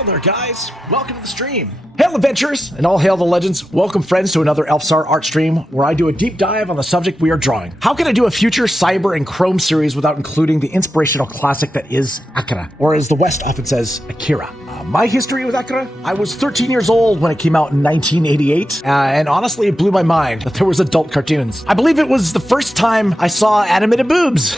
Hail there, guys! Welcome to the stream! Hail adventurers, and all hail the legends. Welcome, friends, to another ELFSAR art stream where I do a deep dive on the subject we are drawing. How can I do a future Cyber and Chrome series without including the inspirational classic that is AKIRA, or as the West often says, AKIRA? My history with AKIRA? I was 13 years old when it came out in 1988, and honestly, it blew my mind that there was adult cartoons. I believe it was the first time I saw animated boobs.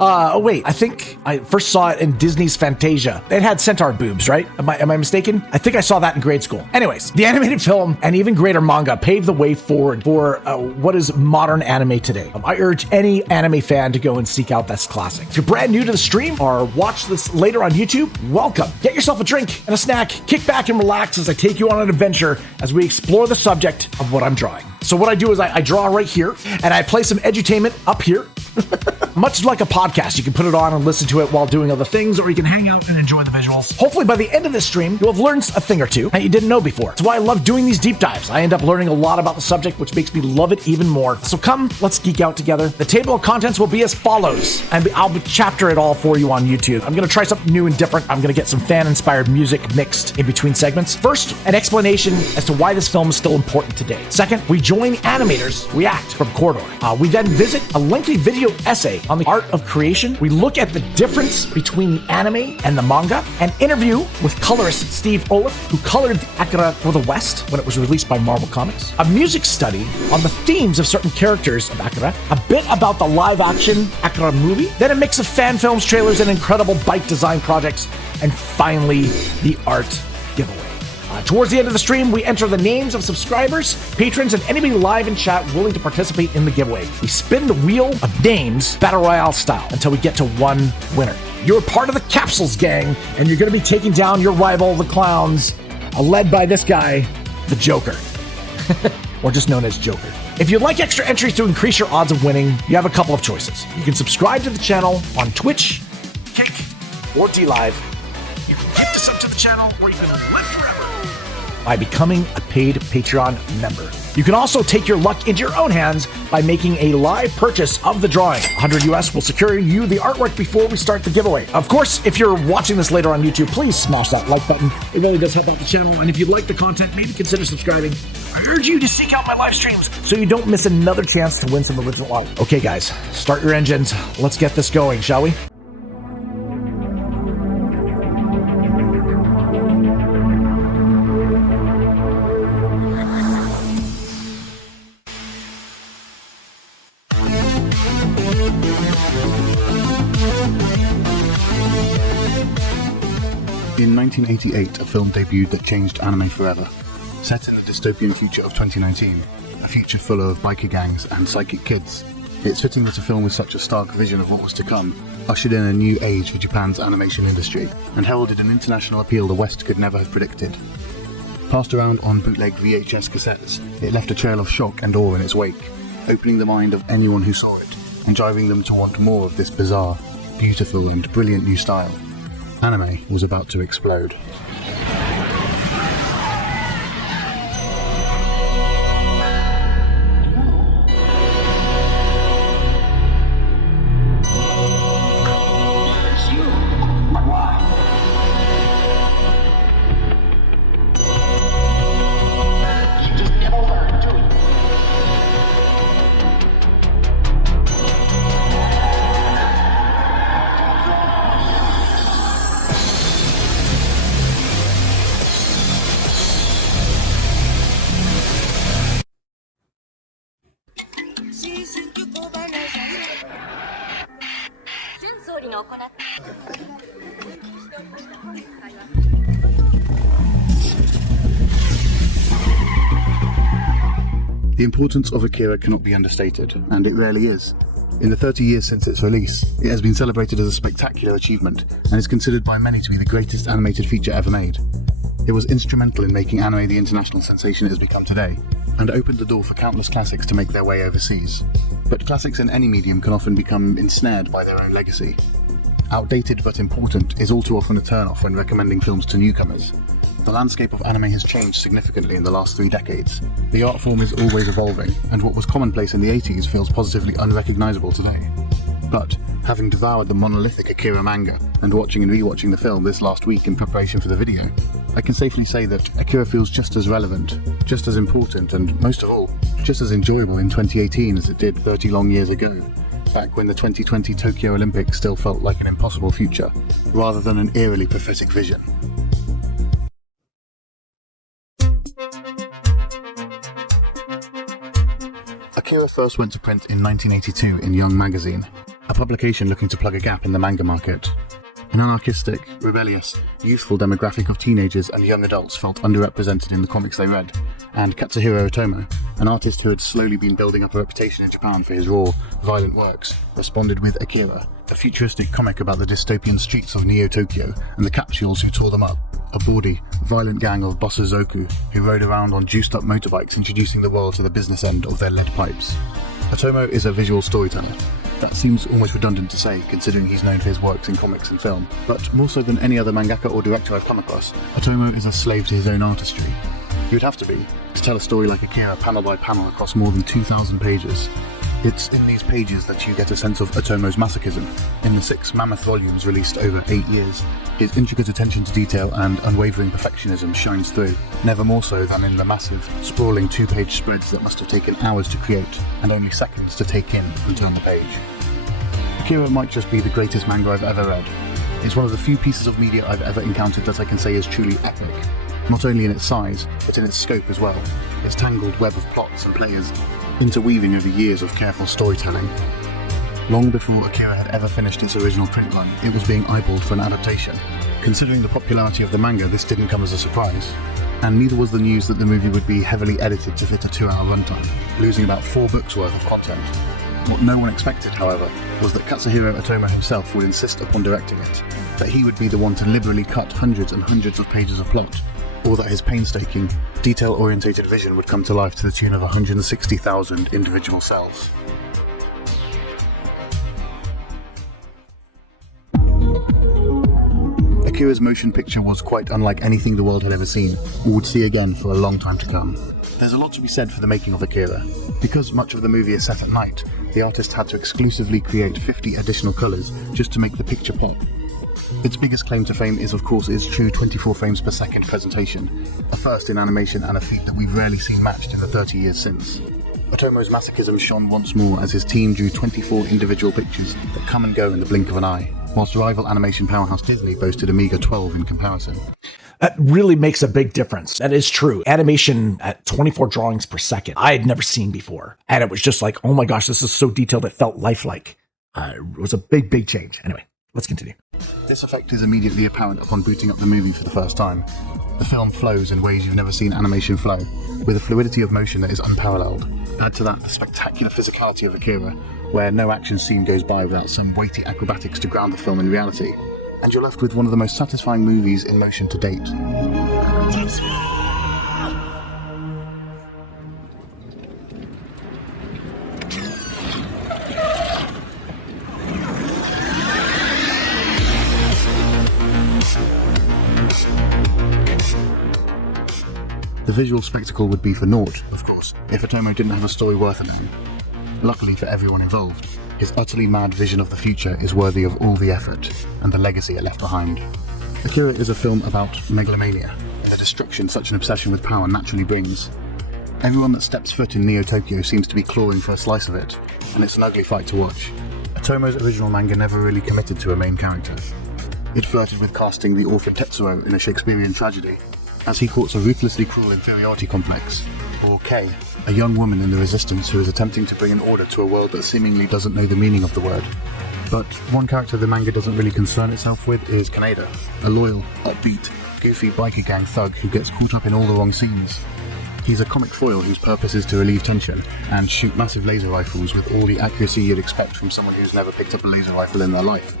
Oh wait, I think I first saw it in Disney's Fantasia. It had centaur boobs, right? Am I mistaken? I think I saw that in grade school. Anyways, the animated film and even greater manga paved the way forward for what is modern anime today. I urge any anime fan to go and seek out this classic. If you're brand new to the stream or watch this later on YouTube, welcome. Get yourself a drink and a snack, kick back and relax as I take you on an adventure as we explore the subject of what I'm drawing. So what I do is I draw right here and I play some edutainment up here. Much like a podcast, you can put it on and listen to it while doing other things, or you can hang out and enjoy the visuals. Hopefully by the end of this stream, you'll have learned a thing or two that you didn't know before. That's why I love doing these deep dives. I end up learning a lot about the subject, which makes me love it even more. So come, let's geek out together. The table of contents will be as follows, and I'll chapter it all for you on YouTube. I'm going to try something new and different. I'm going to get some fan-inspired music mixed in between segments. First, an explanation as to why this film is still important today. Second, we join Animators React from Corridor. We then visit a lengthy video essay on the art of creation. We look at the difference between the anime and the manga, an interview with colorist Steve OLIFF, who colored AKIRA for the West when it was released by Marvel Comics, a music study on the themes of certain characters of AKIRA, a bit about the live-action AKIRA movie, then a mix of fan films, trailers, and incredible bike design projects, and finally, the art giveaway. Towards the end of the stream, we enter the names of subscribers, patrons, and anybody live in chat willing to participate in the giveaway. We spin the wheel of names, Battle Royale style, until we get to one winner. You're part of the Capsules gang, and you're going to be taking down your rival, the Clowns, led by this guy, the Joker. Or just known as Joker. If you'd like extra entries to increase your odds of winning, you have a couple of choices. You can subscribe to the channel on Twitch, Kick, or DLive. You can gift us up to the channel, or you can live forever by becoming a paid Patreon member. You can also take your luck into your own hands by making a live purchase of the drawing. 100 US will secure you the artwork before we start the giveaway. Of course, if you're watching this later on YouTube, please smash that like button. It really does help out the channel. And if you like the content, maybe consider subscribing. I urge you to seek out my live streams so you don't miss another chance to win some original art. Okay, guys, start your engines. Let's get this going, shall we? In 1988, a film debuted that changed anime forever. Set in the dystopian future of 2019, a future full of biker gangs and psychic kids, it's fitting that a film with such a stark vision of what was to come ushered in a new age for Japan's animation industry and heralded an international appeal the West could never have predicted. Passed around on bootleg VHS cassettes, it left a trail of shock and awe in its wake, opening the mind of anyone who saw it and driving them to want more of this bizarre, beautiful and brilliant new style. Anime was about to explode. The importance of AKIRA cannot be understated, and it rarely is. In the 30 years since its release, it has been celebrated as a spectacular achievement and is considered by many to be the greatest animated feature ever made. It was instrumental in making anime the international sensation it has become today, and opened the door for countless classics to make their way overseas. But classics in any medium can often become ensnared by their own legacy. Outdated but important is all too often a turn-off when recommending films to newcomers. The landscape of anime has changed significantly in the last 3 decades. The art form is always evolving, and what was commonplace in the 80s feels positively unrecognisable today. But Having devoured the monolithic AKIRA manga and watching and rewatching the film this last week in preparation for the video, I can safely say that AKIRA feels just as relevant, just as important, and most of all, just as enjoyable in 2018 as it did 30 long years ago, back when the 2020 Tokyo Olympics still felt like an impossible future, rather than an eerily prophetic vision. AKIRA first went to print in 1982 in Young magazine, a publication looking to plug a gap in the manga market. An anarchistic, rebellious, youthful demographic of teenagers and young adults felt underrepresented in the comics they read, and Katsuhiro Otomo, an artist who had slowly been building up a reputation in Japan for his raw, violent works, responded with AKIRA, a futuristic comic about the dystopian streets of Neo-Tokyo and the capsules who tore them up, a bawdy, violent gang of bossozoku who rode around on juiced-up motorbikes introducing the world to the business end of their lead pipes. Otomo is a visual storyteller. That seems almost redundant to say, considering he's known for his works in comics and film, but more so than any other mangaka or director I've come across, Otomo is a slave to his own artistry. He would have to be, to tell a story like AKIRA panel by panel across more than 2,000 pages. It's in these pages that you get a sense of Otomo's masochism. In the 6 mammoth volumes released over 8 years, his intricate attention to detail and unwavering perfectionism shines through, never more so than in the massive, sprawling 2-page spreads that must have taken hours to create and only seconds to take in and turn the page. AKIRA might just be the greatest manga I've ever read. It's one of the few pieces of media I've ever encountered that I can say is truly epic, not only in its size, but in its scope as well, its tangled web of plots and players, interweaving over years of careful storytelling. Long before AKIRA had ever finished its original print run, it was being eyeballed for an adaptation. Considering the popularity of the manga, this didn't come as a surprise. And neither was the news that the movie would be heavily edited to fit a 2-hour runtime, losing about 4 books worth of content. What no one expected, however, was that Katsuhiro Otomo himself would insist upon directing it, that he would be the one to liberally cut hundreds and hundreds of pages of plot, or that his painstaking, detail-orientated vision would come to life to the tune of 160,000 individual cells. AKIRA's motion picture was quite unlike anything the world had ever seen, or would see again for a long time to come. There's a lot to be said for the making of AKIRA. Because much of the movie is set at night, the artist had to exclusively create 50 additional colours just to make the picture pop. Its biggest claim to fame is of course its true 24 frames per second presentation, a first in animation and a feat that we've rarely seen matched in the 30 years since. Otomo's masochism shone once more as his team drew 24 individual pictures that come and go in the blink of an eye, whilst rival animation powerhouse Disney boasted a meagre 12 in comparison. That really makes a big difference. That is true. Animation at 24 drawings per second, I had never seen before. And it was just like, oh my gosh, this is so detailed, it felt lifelike. It was a big, big change. Anyway, let's continue. This effect is immediately apparent upon booting up the movie for the first time. The film flows in ways you've never seen animation flow, with a fluidity of motion that is unparalleled. Add to that the spectacular physicality of AKIRA, where no action scene goes by without some weighty acrobatics to ground the film in reality, and you're left with one of the most satisfying movies in motion to date. The visual spectacle would be for naught, of course, if Otomo didn't have a story worth a name. Luckily for everyone involved, his utterly mad vision of the future is worthy of all the effort and the legacy it left behind. AKIRA is a film about megalomania, and the destruction such an obsession with power naturally brings. Everyone that steps foot in Neo-Tokyo seems to be clawing for a slice of it, and it's an ugly fight to watch. Otomo's original manga never really committed to a main character. It flirted with casting the orphan Tetsuo in a Shakespearean tragedy, as he courts a ruthlessly cruel inferiority complex, or Kei, a young woman in the resistance who is attempting to bring an order to a world that seemingly doesn't know the meaning of the word. But one character the manga doesn't really concern itself with is Kaneda, a loyal, upbeat, goofy biker gang thug who gets caught up in all the wrong scenes. He's a comic foil whose purpose is to relieve tension and shoot massive laser rifles with all the accuracy you'd expect from someone who's never picked up a laser rifle in their life.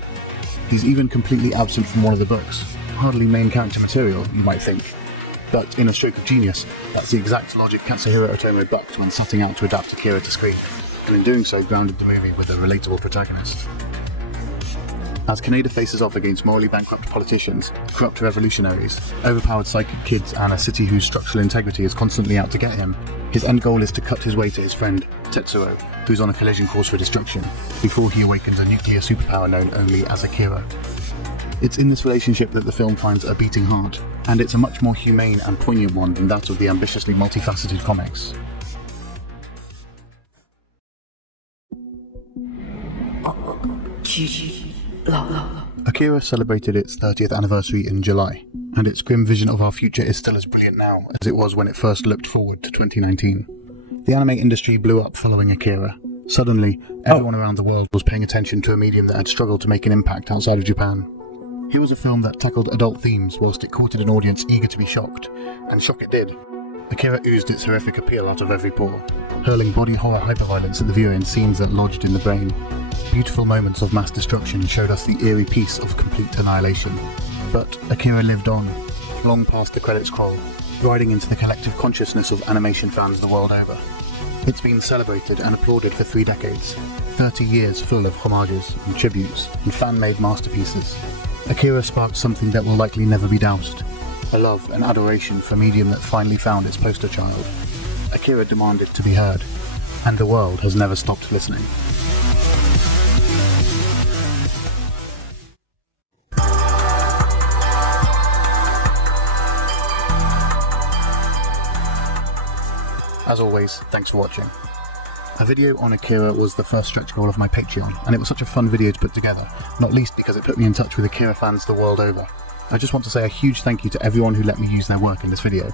He's even completely absent from one of the books. Hardly main character material, you might think. But in a stroke of genius, that's the exact logic Katsuhiro Otomo bucked when setting out to adapt AKIRA to screen, and in doing so grounded the movie with a relatable protagonist. As Kaneda faces off against morally bankrupt politicians, corrupt revolutionaries, overpowered psychic kids, and a city whose structural integrity is constantly out to get him, his end goal is to cut his way to his friend, Tetsuo, who's on a collision course for destruction, before he awakens a nuclear superpower known only as AKIRA. It's in this relationship that the film finds a beating heart, and it's a much more humane and poignant one than that of the ambitiously multifaceted comics. AKIRA celebrated its 30th anniversary in July, and its grim vision of our future is still as brilliant now as it was when it first looked forward to 2019. The anime industry blew up following AKIRA. Suddenly, everyone around the world was paying attention to a medium that had struggled to make an impact outside of Japan. Here was a film that tackled adult themes whilst it courted an audience eager to be shocked, and shock it did. AKIRA oozed its horrific appeal out of every pore, hurling body horror hyperviolence at the viewer in scenes that lodged in the brain. Beautiful moments of mass destruction showed us the eerie peace of complete annihilation. But AKIRA lived on, long past the credits scroll, riding into the collective consciousness of animation fans the world over. It's been celebrated and applauded for 3 decades, 30 years full of homages and tributes and fan-made masterpieces. AKIRA sparked something that will likely never be doused, a love and adoration for a medium that finally found its poster child. AKIRA demanded to be heard, and the world has never stopped listening. As always, thanks for watching. A video on AKIRA was the first stretch goal of my Patreon, and it was such a fun video to put together, not least because it put me in touch with AKIRA fans the world over. I just want to say a huge thank you to everyone who let me use their work in this video.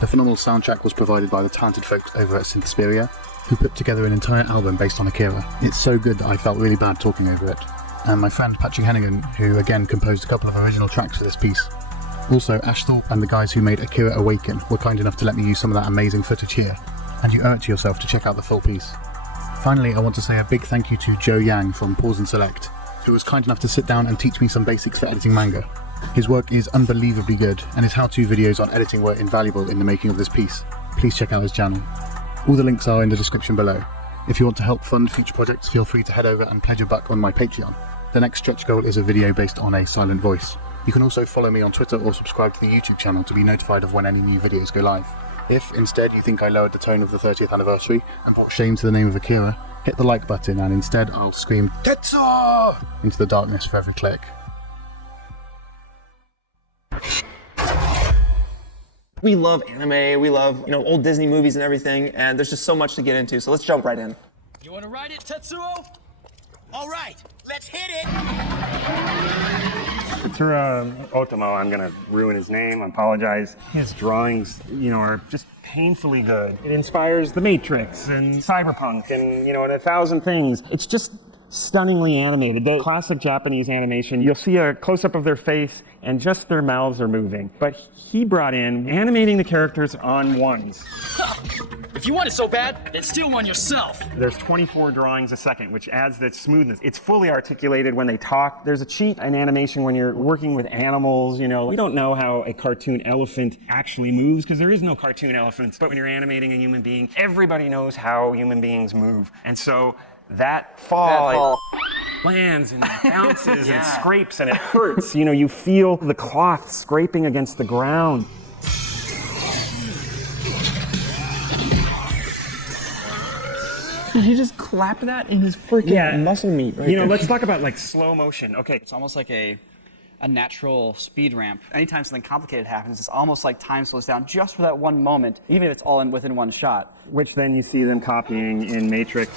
The phenomenal soundtrack was provided by the talented folks over at Synthwave, who put together an entire album based on AKIRA. It's so good that I felt really bad talking over it. And my friend Patrick Hennigan, who again composed a couple of original tracks for this piece. Also, Ash Thorpe and the guys who made AKIRA Awaken were kind enough to let me use some of that amazing footage here, and you owe it to yourself to check out the full piece. Finally, I want to say a big thank you to Joe Yang from Pause and Select, who was kind enough to sit down and teach me some basics for editing manga. His work is unbelievably good, and his how-to videos on editing were invaluable in the making of this piece. Please check out his channel. All the links are in the description below. If you want to help fund future projects, feel free to head over and pledge a buck on my Patreon. The next stretch goal is a video based on a silent voice. You can also follow me on Twitter or subscribe to the YouTube channel to be notified of when any new videos go live. If, instead, you think I lowered the tone of the 30th anniversary and brought shame to the name of AKIRA, hit the like button and instead I'll scream Tetsuo into the darkness for every click. We love anime, we love, old Disney movies and everything, and there's just so much to get into, so let's jump right in. You wanna ride it, Tetsuo? All right, let's hit it! Katsuhiro Otomo, I'm gonna ruin his name, I apologize. His drawings, are just painfully good. It inspires The Matrix and Cyberpunk and, and 1,000 things. It's just stunningly animated. The classic Japanese animation, you'll see a close-up of their face and just their mouths are moving. But he brought in animating the characters on ones. If you want it so bad, then steal one yourself. There's 24 drawings a second, which adds that smoothness. It's fully articulated when they talk. There's a cheat in animation when you're working with animals, We don't know how a cartoon elephant actually moves because there is no cartoon elephants. But when you're animating a human being, everybody knows how human beings move. And so that fall. Lands and bounces and scrapes and it hurts. You feel the cloth scraping against the ground. He just clapped that in his freaking muscle meat right there. Let's talk about slow motion. Okay. It's almost like a natural speed ramp. Anytime something complicated happens, it's almost like time slows down just for that one moment, even if it's all within one shot. Which then you see them copying in Matrix.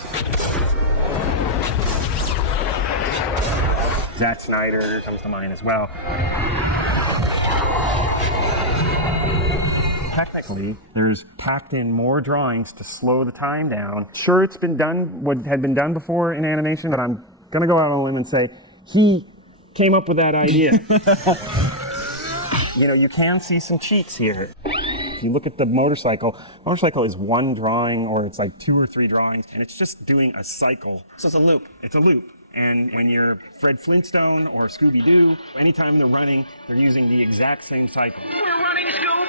Zack Snyder comes to mind as well. Technically, there's packed in more drawings to slow the time down. Sure, it's been done, what had been done before in animation, but I'm gonna go out on a limb and say, he came up with that idea. You can see some cheats here. If you look at the motorcycle is one drawing or it's like 2 or 3 drawings, and it's just doing a cycle. So it's a loop. It's a loop. And when you're Fred Flintstone or Scooby-Doo, anytime they're running, they're using the exact same cycle. We're running, Scoob,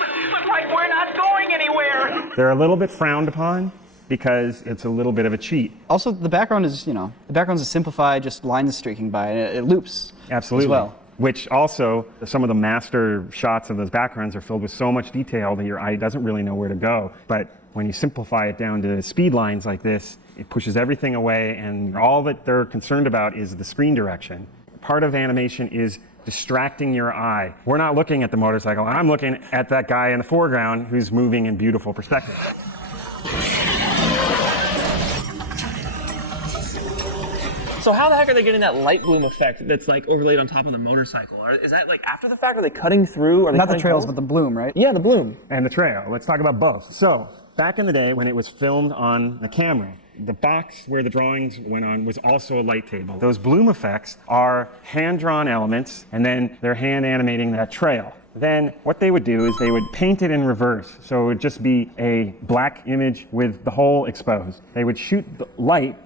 but we're not going anywhere! They're a little bit frowned upon because it's a little bit of a cheat. Also, the background is, the background's a simplified, just lines streaking by, and it loops. Absolutely. As well. Which also, some of the master shots of those backgrounds are filled with so much detail that your eye doesn't really know where to go. But when you simplify it down to speed lines like this, it pushes everything away, and all that they're concerned about is the screen direction. Part of animation is distracting your eye. We're not looking at the motorcycle. I'm looking at that guy in the foreground who's moving in beautiful perspective. So how the heck are they getting that light bloom effect that's like overlaid on top of the motorcycle? Is that like after the fact? Are they cutting through? Are they Not the cutting trails, holes? but the bloom, right? Yeah, the bloom. And the trail. Let's talk about both. So, back in the day when it was filmed on the camera, the box where the drawings went on was also a light table. Those bloom effects are hand-drawn elements, and then they're hand animating that trail. Then what they would do is they would paint it in reverse, so it would just be a black image with the hole exposed. They would shoot the light.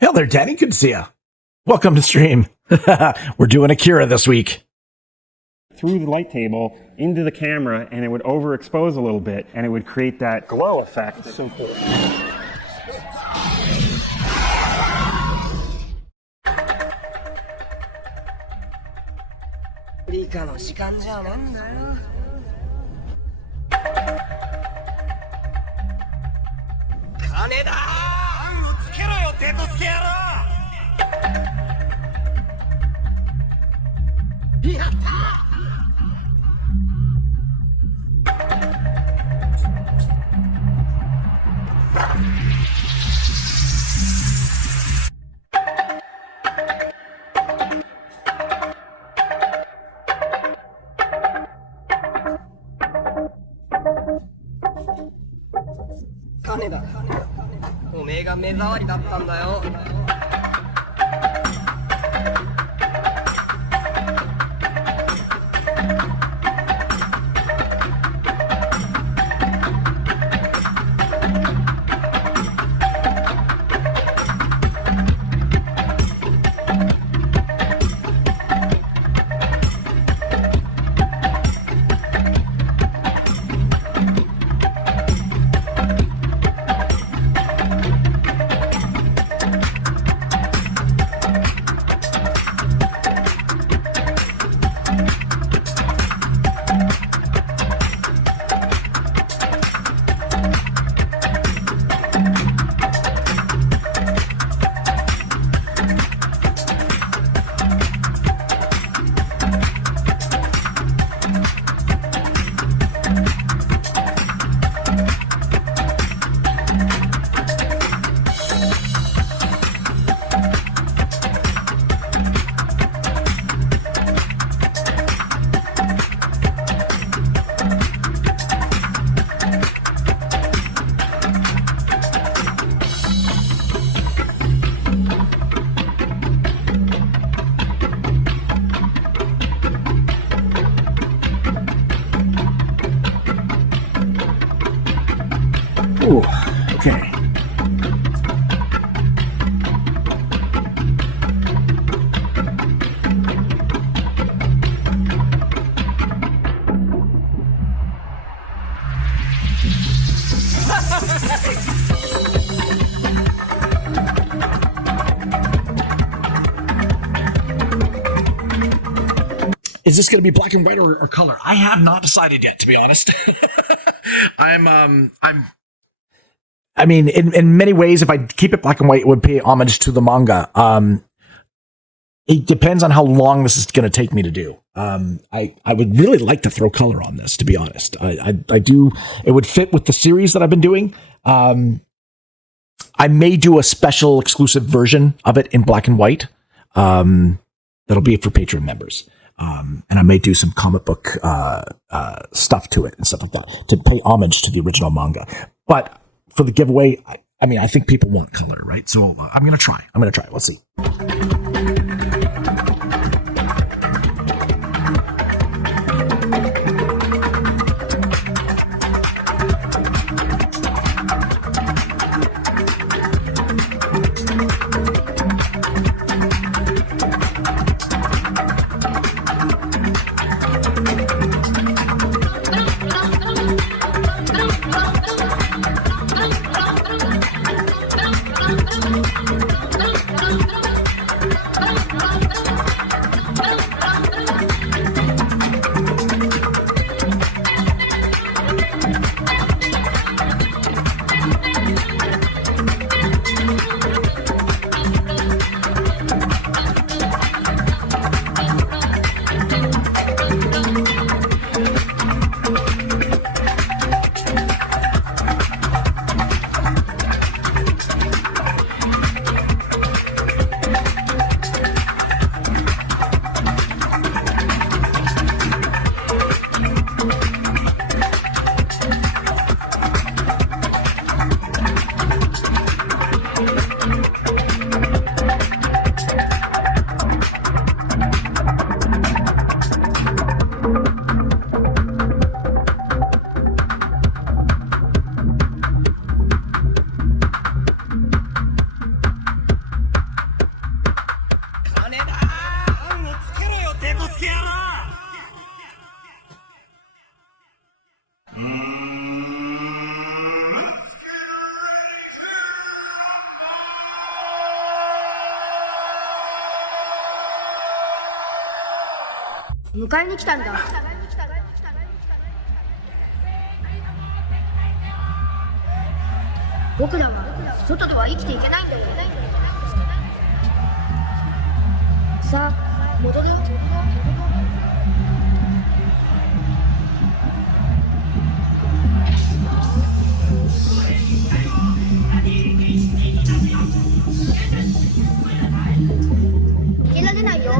Hell there, Danny. Good to see ya. Welcome to stream. We're doing AKIRA this week. Through the light table into the camera, and it would overexpose a little bit, and it would create that glow effect. So cool. Kaneda! つけろよ、デトスケ野郎! やった金田、おめえが目障りだったんだよ。Ooh, okay. Is this going to be black and white or color? I have not decided yet, to be honest. I mean, in many ways, if I keep it black and white, it would pay homage to the manga. It depends on how long this is going to take me to do. I would really like to throw color on this, to be honest. I do. It would fit with the series that I've been doing. I may do a special exclusive version of it in black and white. That'll be for Patreon members. And I may do some comic book stuff to it and stuff like that to pay homage to the original manga. But for the giveaway, I mean, I think people want color, right? So I'm going to try. Let's see. 迎えに来たんだ。僕らは外では生きていけないんだよ。さあ、戻るよ。逃げられないよ。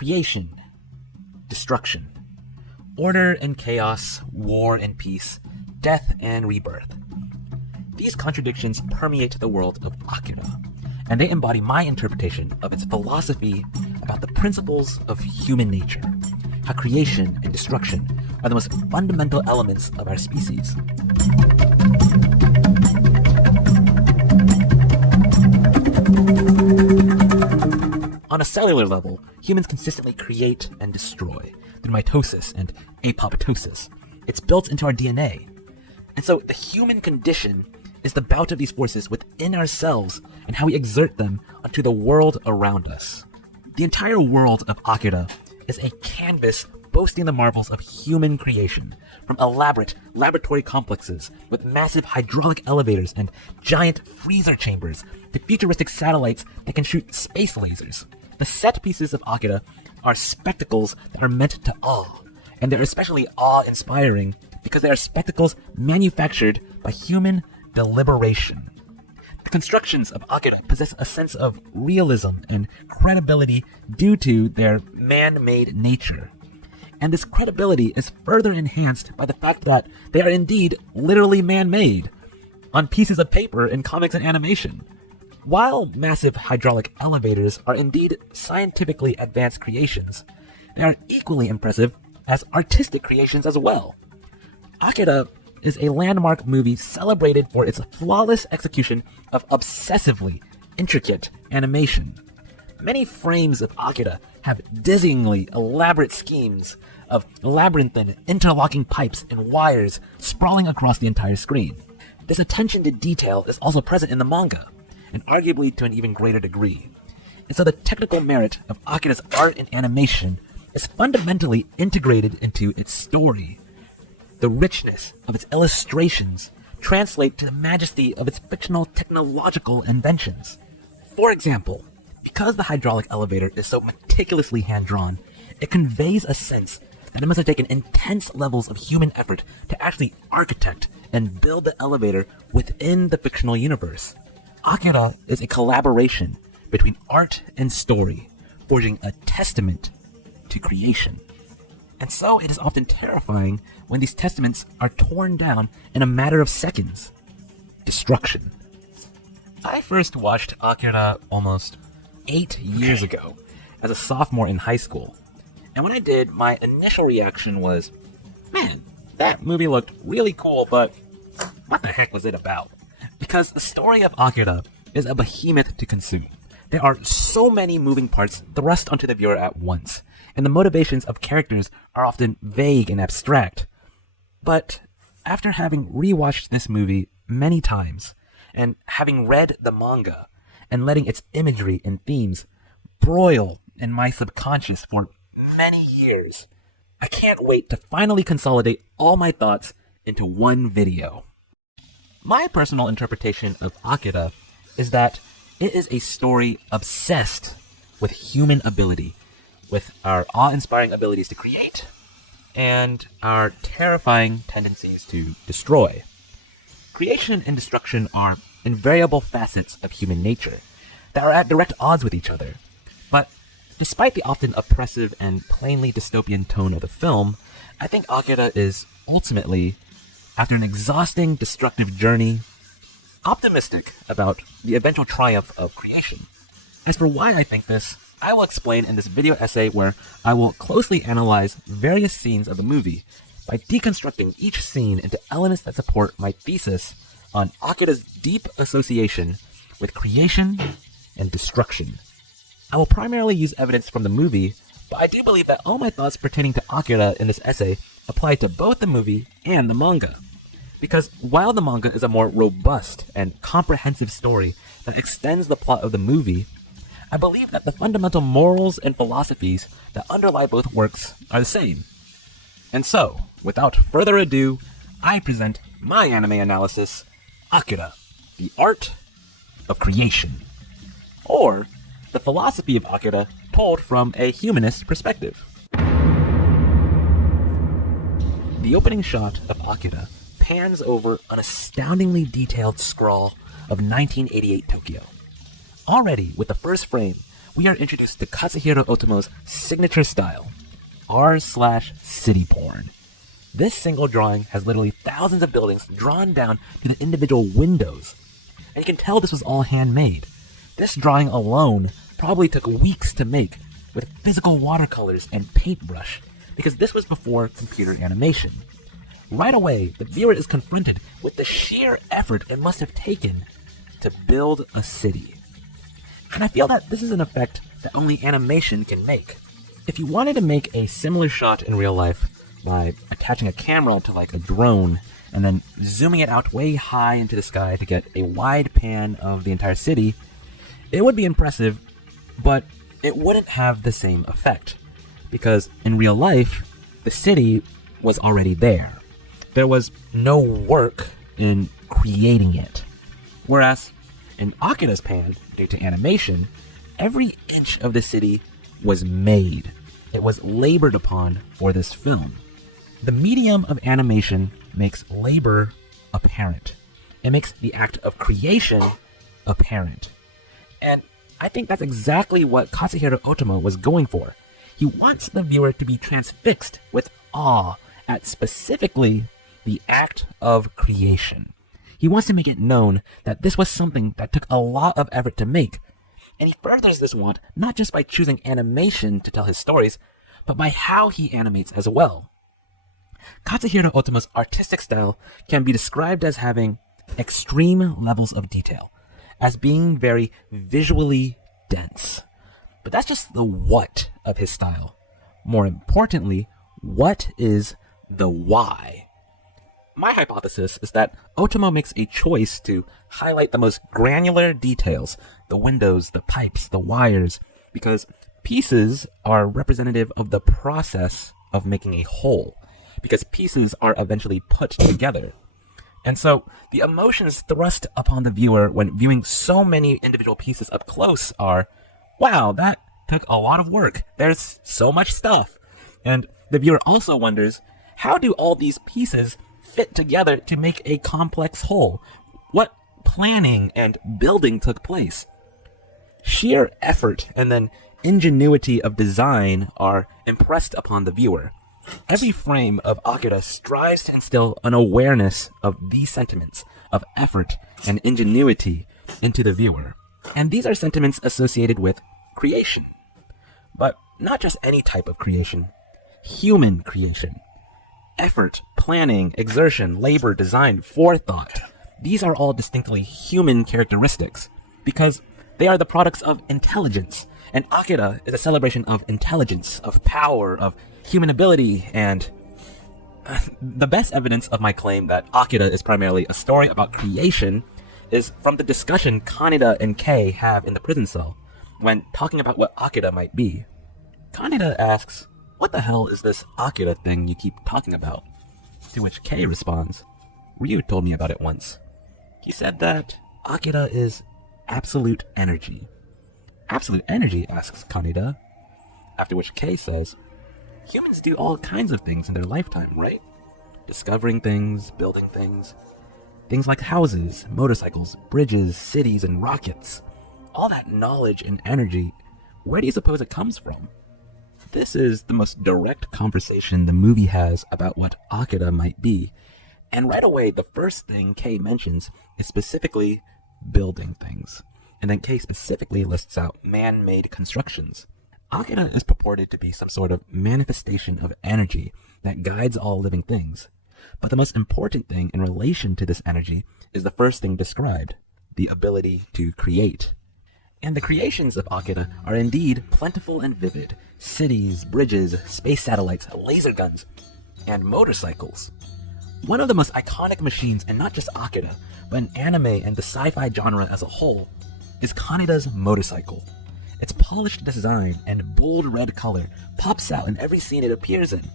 Creation, destruction, order and chaos, war and peace, death and rebirth. These contradictions permeate the world of AKIRA, and they embody my interpretation of its philosophy about the principles of human nature, how creation and destruction are the most fundamental elements of our species. On a cellular level, humans consistently create and destroy through mitosis and apoptosis. It's built into our DNA. And so the human condition is the bout of these forces within ourselves and how we exert them onto the world around us. The entire world of AKIRA is a canvas boasting the marvels of human creation, from elaborate laboratory complexes with massive hydraulic elevators and giant freezer chambers to futuristic satellites that can shoot space lasers. The set pieces of AKIRA are spectacles that are meant to awe, and they're especially awe-inspiring because they are spectacles manufactured by human deliberation. The constructions of AKIRA possess a sense of realism and credibility due to their man-made nature. And this credibility is further enhanced by the fact that they are indeed literally man-made, on pieces of paper in comics and animation. While massive hydraulic elevators are indeed scientifically advanced creations, they are equally impressive as artistic creations as well. AKIRA is a landmark movie celebrated for its flawless execution of obsessively intricate animation. Many frames of AKIRA have dizzyingly elaborate schemes of labyrinthine interlocking pipes and wires sprawling across the entire screen. This attention to detail is also present in the manga, and arguably to an even greater degree. And so the technical merit of AKIRA's art and animation is fundamentally integrated into its story. The richness of its illustrations translate to the majesty of its fictional technological inventions. For example, because the hydraulic elevator is so meticulously hand-drawn, it conveys a sense that it must have taken intense levels of human effort to actually architect and build the elevator within the fictional universe. AKIRA is a collaboration between art and story, forging a testament to creation. And so it is often terrifying when these testaments are torn down in a matter of seconds. Destruction. I first watched AKIRA almost 8 years ago as a sophomore in high school. And when I did, my initial reaction was, man, that movie looked really cool, but what the heck was it about? Because the story of AKIRA is a behemoth to consume. There are so many moving parts thrust onto the viewer at once, and the motivations of characters are often vague and abstract. But after having rewatched this movie many times, and having read the manga, and letting its imagery and themes broil in my subconscious for many years, I can't wait to finally consolidate all my thoughts into one video. My personal interpretation of AKIRA is that it is a story obsessed with human ability, with our awe-inspiring abilities to create, and our terrifying tendencies to destroy. Creation and destruction are invariable facets of human nature that are at direct odds with each other. But despite the often oppressive and plainly dystopian tone of the film, I think AKIRA is ultimately, after an exhausting, destructive journey, optimistic about the eventual triumph of creation. As for why I think this, I will explain in this video essay where I will closely analyze various scenes of the movie by deconstructing each scene into elements that support my thesis on AKIRA's deep association with creation and destruction. I will primarily use evidence from the movie, but I do believe that all my thoughts pertaining to AKIRA in this essay apply to both the movie and the manga. Because while the manga is a more robust and comprehensive story that extends the plot of the movie, I believe that the fundamental morals and philosophies that underlie both works are the same. And so, without further ado, I present my anime analysis, AKIRA, the art of creation. Or, the philosophy of AKIRA told from a humanist perspective. The opening shot of AKIRA pans over an astoundingly detailed scrawl of 1988 Tokyo. Already, with the first frame, we are introduced to Katsuhiro Otomo's signature style, r/city porn. This single drawing has literally thousands of buildings drawn down to the individual windows, and you can tell this was all handmade. This drawing alone probably took weeks to make, with physical watercolors and paintbrush, because this was before computer animation. Right away, the viewer is confronted with the sheer effort it must have taken to build a city. And I feel that this is an effect that only animation can make. If you wanted to make a similar shot in real life by attaching a camera to like a drone and then zooming it out way high into the sky to get a wide pan of the entire city, it would be impressive, but it wouldn't have the same effect. Because in real life, the city was already there. There was no work in creating it. Whereas in AKIRA's pan, due to animation, every inch of the city was made. It was labored upon for this film. The medium of animation makes labor apparent. It makes the act of creation apparent. And I think that's exactly what Katsuhiro Otomo was going for. He wants the viewer to be transfixed with awe at specifically the act of creation. He wants to make it known that this was something that took a lot of effort to make. And he furthers this want not just by choosing animation to tell his stories, but by how he animates as well. Katsuhiro Otomo's artistic style can be described as having extreme levels of detail, as being very visually dense. But that's just the what of his style. More importantly, what is the why? My hypothesis is that Otomo makes a choice to highlight the most granular details, the windows, the pipes, the wires, because pieces are representative of the process of making a whole, because pieces are eventually put together. And so the emotions thrust upon the viewer when viewing so many individual pieces up close are, wow, that took a lot of work. There's so much stuff. And the viewer also wonders, how do all these pieces fit together to make a complex whole? What planning and building took place? Sheer effort and then ingenuity of design are impressed upon the viewer. Every frame of AKIRA strives to instill an awareness of these sentiments of effort and ingenuity into the viewer. And these are sentiments associated with creation. But not just any type of creation. Human creation. Effort, planning, exertion, labor, design, forethought. These are all distinctly human characteristics because they are the products of intelligence. And AKIRA is a celebration of intelligence, of power, of human ability, and the best evidence of my claim that AKIRA is primarily a story about creation is from the discussion Kaneda and Kei have in the prison cell when talking about what AKIRA might be. Kaneda asks, "What the hell is this AKIRA thing you keep talking about?" To which Kei responds, "Ryu told me about it once. He said that AKIRA is absolute energy." "Absolute energy?" asks Kaneda. After which Kei says, "Humans do all kinds of things in their lifetime, right? Discovering things, building things. Things like houses, motorcycles, bridges, cities, and rockets. All that knowledge and energy, where do you suppose it comes from?" This is the most direct conversation the movie has about what AKIRA might be. And right away, the first thing Kei mentions is specifically building things. And then Kei specifically lists out man-made constructions. AKIRA is purported to be some sort of manifestation of energy that guides all living things. But the most important thing in relation to this energy is the first thing described, the ability to create. And the creations of AKIRA are indeed plentiful and vivid. Cities, bridges, space satellites, laser guns, and motorcycles. One of the most iconic machines, and not just AKIRA, but in anime and the sci-fi genre as a whole, is Kaneda's motorcycle. Its polished design and bold red color pops out in every scene it appears in,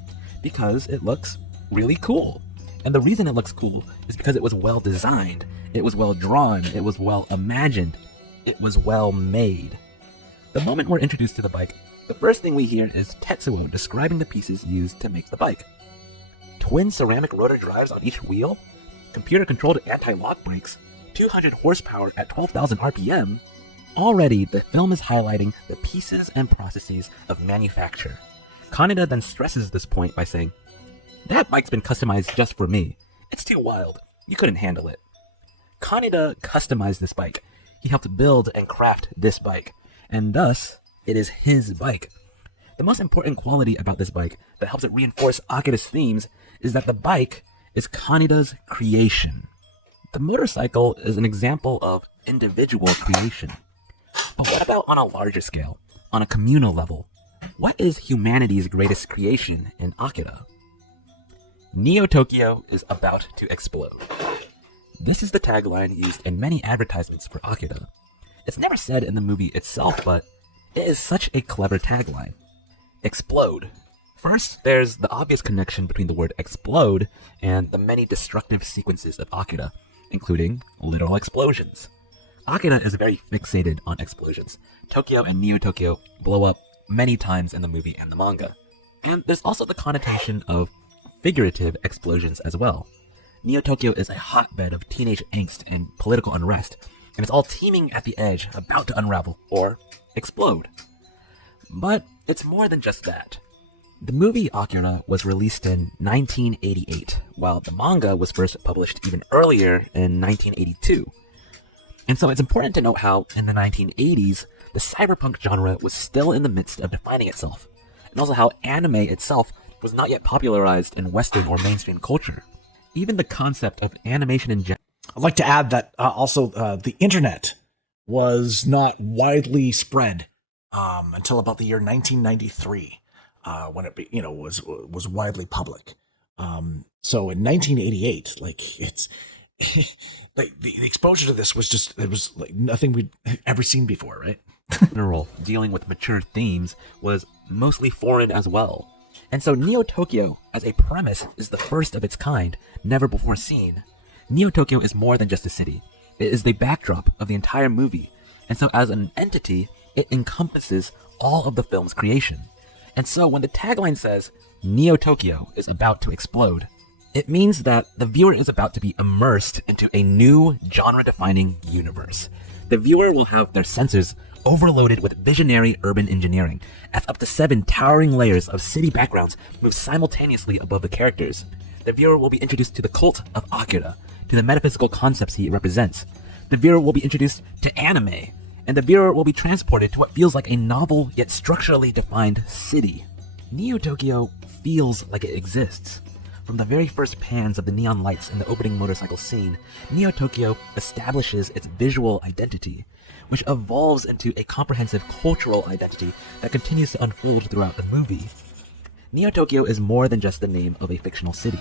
because it looks really cool. And the reason it looks cool is because it was well designed, it was well drawn, it was well imagined, it was well made. The moment we're introduced to the bike, the first thing we hear is Tetsuo describing the pieces used to make the bike. Twin ceramic rotor drives on each wheel, computer-controlled anti-lock brakes, 200 horsepower at 12,000 RPM. Already, the film is highlighting the pieces and processes of manufacture. Kaneda then stresses this point by saying, "That bike's been customized just for me. It's too wild. You couldn't handle it." Kaneda customized this bike. He helped build and craft this bike, and thus, it is his bike. The most important quality about this bike that helps it reinforce AKIRA's themes is that the bike is Kaneda's creation. The motorcycle is an example of individual creation. But what about on a larger scale, on a communal level? What is humanity's greatest creation in AKIRA? Neo Tokyo is about to explode. This is the tagline used in many advertisements for AKIRA. It's never said in the movie itself, but it is such a clever tagline. Explode. First, there's the obvious connection between the word explode and the many destructive sequences of AKIRA, including literal explosions. AKIRA is very fixated on explosions. Tokyo and Neo Tokyo blow up many times in the movie and the manga. And there's also the connotation of figurative explosions as well. Neo Tokyo is a hotbed of teenage angst and political unrest, and it's all teeming at the edge, about to unravel, or explode. But it's more than just that. The movie AKIRA was released in 1988, while the manga was first published even earlier in 1982. And so it's important to note how, in the 1980s, the cyberpunk genre was still in the midst of defining itself. and also how anime itself was not yet popularized in Western or mainstream culture. Even the concept of animation in general. I'd like to add that also the internet was not widely spread until about the year 1993, when it was widely public. So in 1988, like it's like the exposure to this was just, it was like nothing we'd ever seen before, right? General dealing with mature themes was mostly foreign as well. And so Neo Tokyo as a premise is the first of its kind, never before seen. Neo Tokyo is more than just a city. It is the backdrop of the entire movie. And so as an entity, it encompasses all of the film's creation. And so when the tagline says, Neo Tokyo is about to explode, it means that the viewer is about to be immersed into a new genre-defining universe. The viewer will have their senses overloaded with visionary urban engineering, as up to 7 towering layers of city backgrounds move simultaneously above the characters. The viewer will be introduced to the cult of AKIRA, to the metaphysical concepts he represents. The viewer will be introduced to anime, and the viewer will be transported to what feels like a novel yet structurally defined city. Neo Tokyo feels like it exists. From the very first pans of the neon lights in the opening motorcycle scene, Neo Tokyo establishes its visual identity, which evolves into a comprehensive cultural identity that continues to unfold throughout the movie. Neo Tokyo is more than just the name of a fictional city.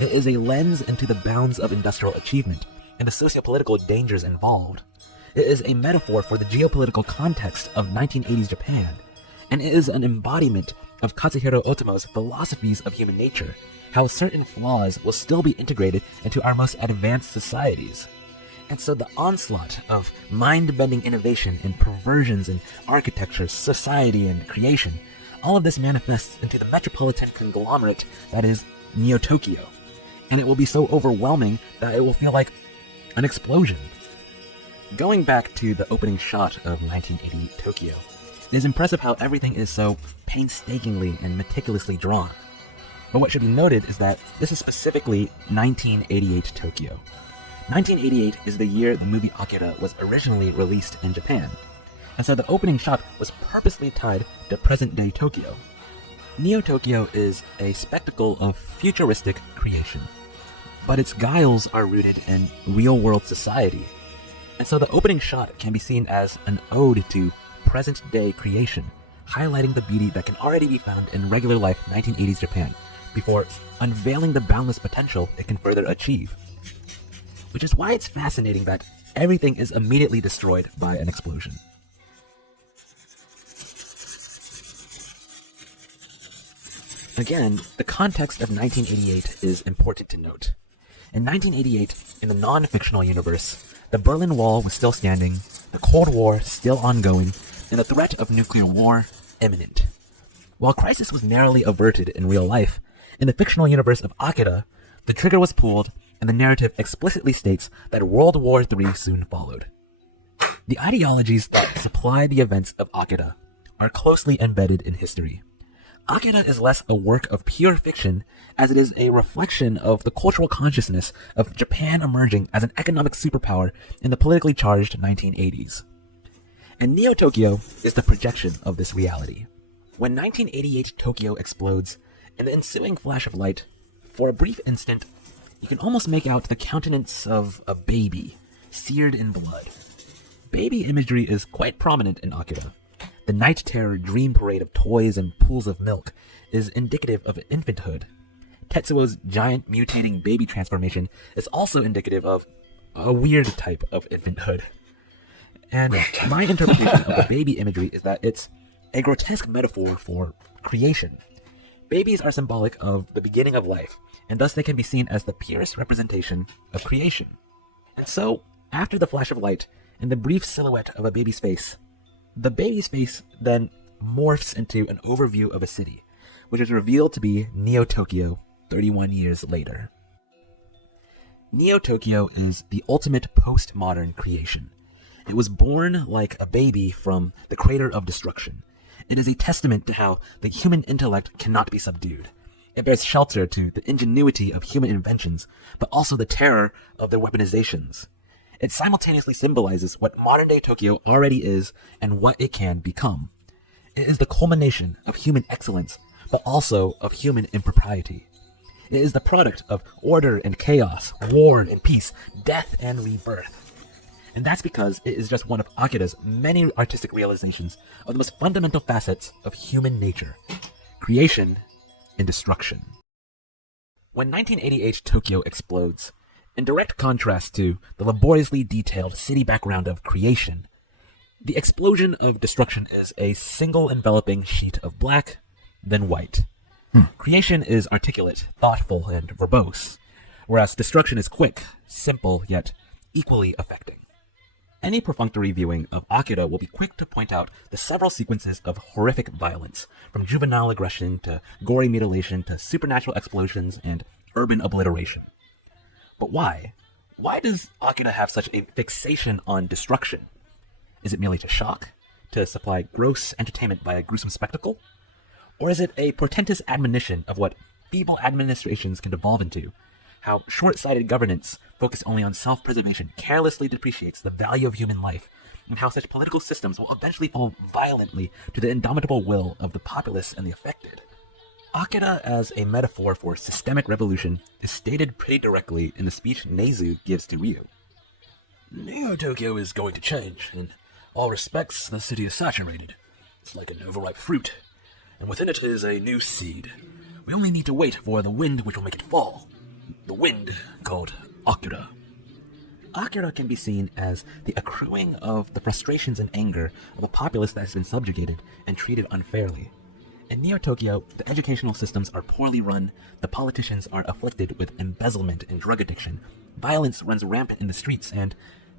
It is a lens into the bounds of industrial achievement and the socio-political dangers involved. It is a metaphor for the geopolitical context of 1980s Japan, and it is an embodiment of Katsuhiro Otomo's philosophies of human nature, how certain flaws will still be integrated into our most advanced societies. And so the onslaught of mind-bending innovation and perversions in architecture, society, and creation, all of this manifests into the metropolitan conglomerate that is Neo Tokyo. And it will be so overwhelming that it will feel like an explosion. Going back to the opening shot of 1988 Tokyo, it is impressive how everything is so painstakingly and meticulously drawn. But what should be noted is that this is specifically 1988 Tokyo. 1988 is the year the movie Akira was originally released in Japan, and so the opening shot was purposely tied to present-day Tokyo. Neo Tokyo is a spectacle of futuristic creation, but its guiles are rooted in real-world society, and so the opening shot can be seen as an ode to present-day creation, highlighting the beauty that can already be found in regular life 1980s Japan, before unveiling the boundless potential it can further achieve. Which is why it's fascinating that everything is immediately destroyed by an explosion. Again, the context of 1988 is important to note. In 1988, in the non-fictional universe, the Berlin Wall was still standing, the Cold War still ongoing, and the threat of nuclear war imminent. While crisis was narrowly averted in real life, in the fictional universe of Akira, the trigger was pulled, and the narrative explicitly states that World War III soon followed. The ideologies that supply the events of Akira are closely embedded in history. Akira is less a work of pure fiction as it is a reflection of the cultural consciousness of Japan emerging as an economic superpower in the politically charged 1980s. And Neo Tokyo is the projection of this reality. When 1988 Tokyo explodes, in the ensuing flash of light, for a brief instant, you can almost make out the countenance of a baby, seared in blood. Baby imagery is quite prominent in Akira. The night terror dream parade of toys and pools of milk is indicative of infanthood. Tetsuo's giant mutating baby transformation is also indicative of a weird type of infanthood. And my interpretation of the baby imagery is that it's a grotesque metaphor for creation. Babies are symbolic of the beginning of life, and thus they can be seen as the purest representation of creation. And so, after the flash of light and the brief silhouette of a baby's face, the baby's face then morphs into an overview of a city, which is revealed to be Neo Tokyo 31 years later. Neo Tokyo is the ultimate postmodern creation. It was born like a baby from the crater of destruction. It is a testament to how the human intellect cannot be subdued. It bears shelter to the ingenuity of human inventions, but also the terror of their weaponizations. It simultaneously symbolizes what modern-day Tokyo already is and what it can become. It is the culmination of human excellence, but also of human impropriety. It is the product of order and chaos, war and peace, death and rebirth. And that's because it is just one of Akira's many artistic realizations of the most fundamental facets of human nature: creation and destruction. When 1988 Tokyo explodes, in direct contrast to the laboriously detailed city background of creation, the explosion of destruction is a single enveloping sheet of black, then white. Creation is articulate, thoughtful, and verbose, whereas destruction is quick, simple, yet equally affecting. Any perfunctory viewing of Akira will be quick to point out the several sequences of horrific violence, from juvenile aggression to gory mutilation to supernatural explosions and urban obliteration. But why? Why does Akira have such a fixation on destruction? Is it merely to shock? To supply gross entertainment by a gruesome spectacle? Or is it a portentous admonition of what feeble administrations can devolve into? How short-sighted governance, focused only on self-preservation, carelessly depreciates the value of human life, and how such political systems will eventually fall violently to the indomitable will of the populace and the affected. Akira as a metaphor for systemic revolution is stated pretty directly in the speech Nezu gives to Ryu. Neo-Tokyo is going to change. In all respects, the city is saturated. It's like an overripe fruit, and within it is a new seed. We only need to wait for the wind which will make it fall. The wind called Akira. Akira can be seen as the accruing of the frustrations and anger of a populace that has been subjugated and treated unfairly. In Neo-Tokyo, the educational systems are poorly run, the politicians are afflicted with embezzlement and drug addiction, violence runs rampant in the streets, and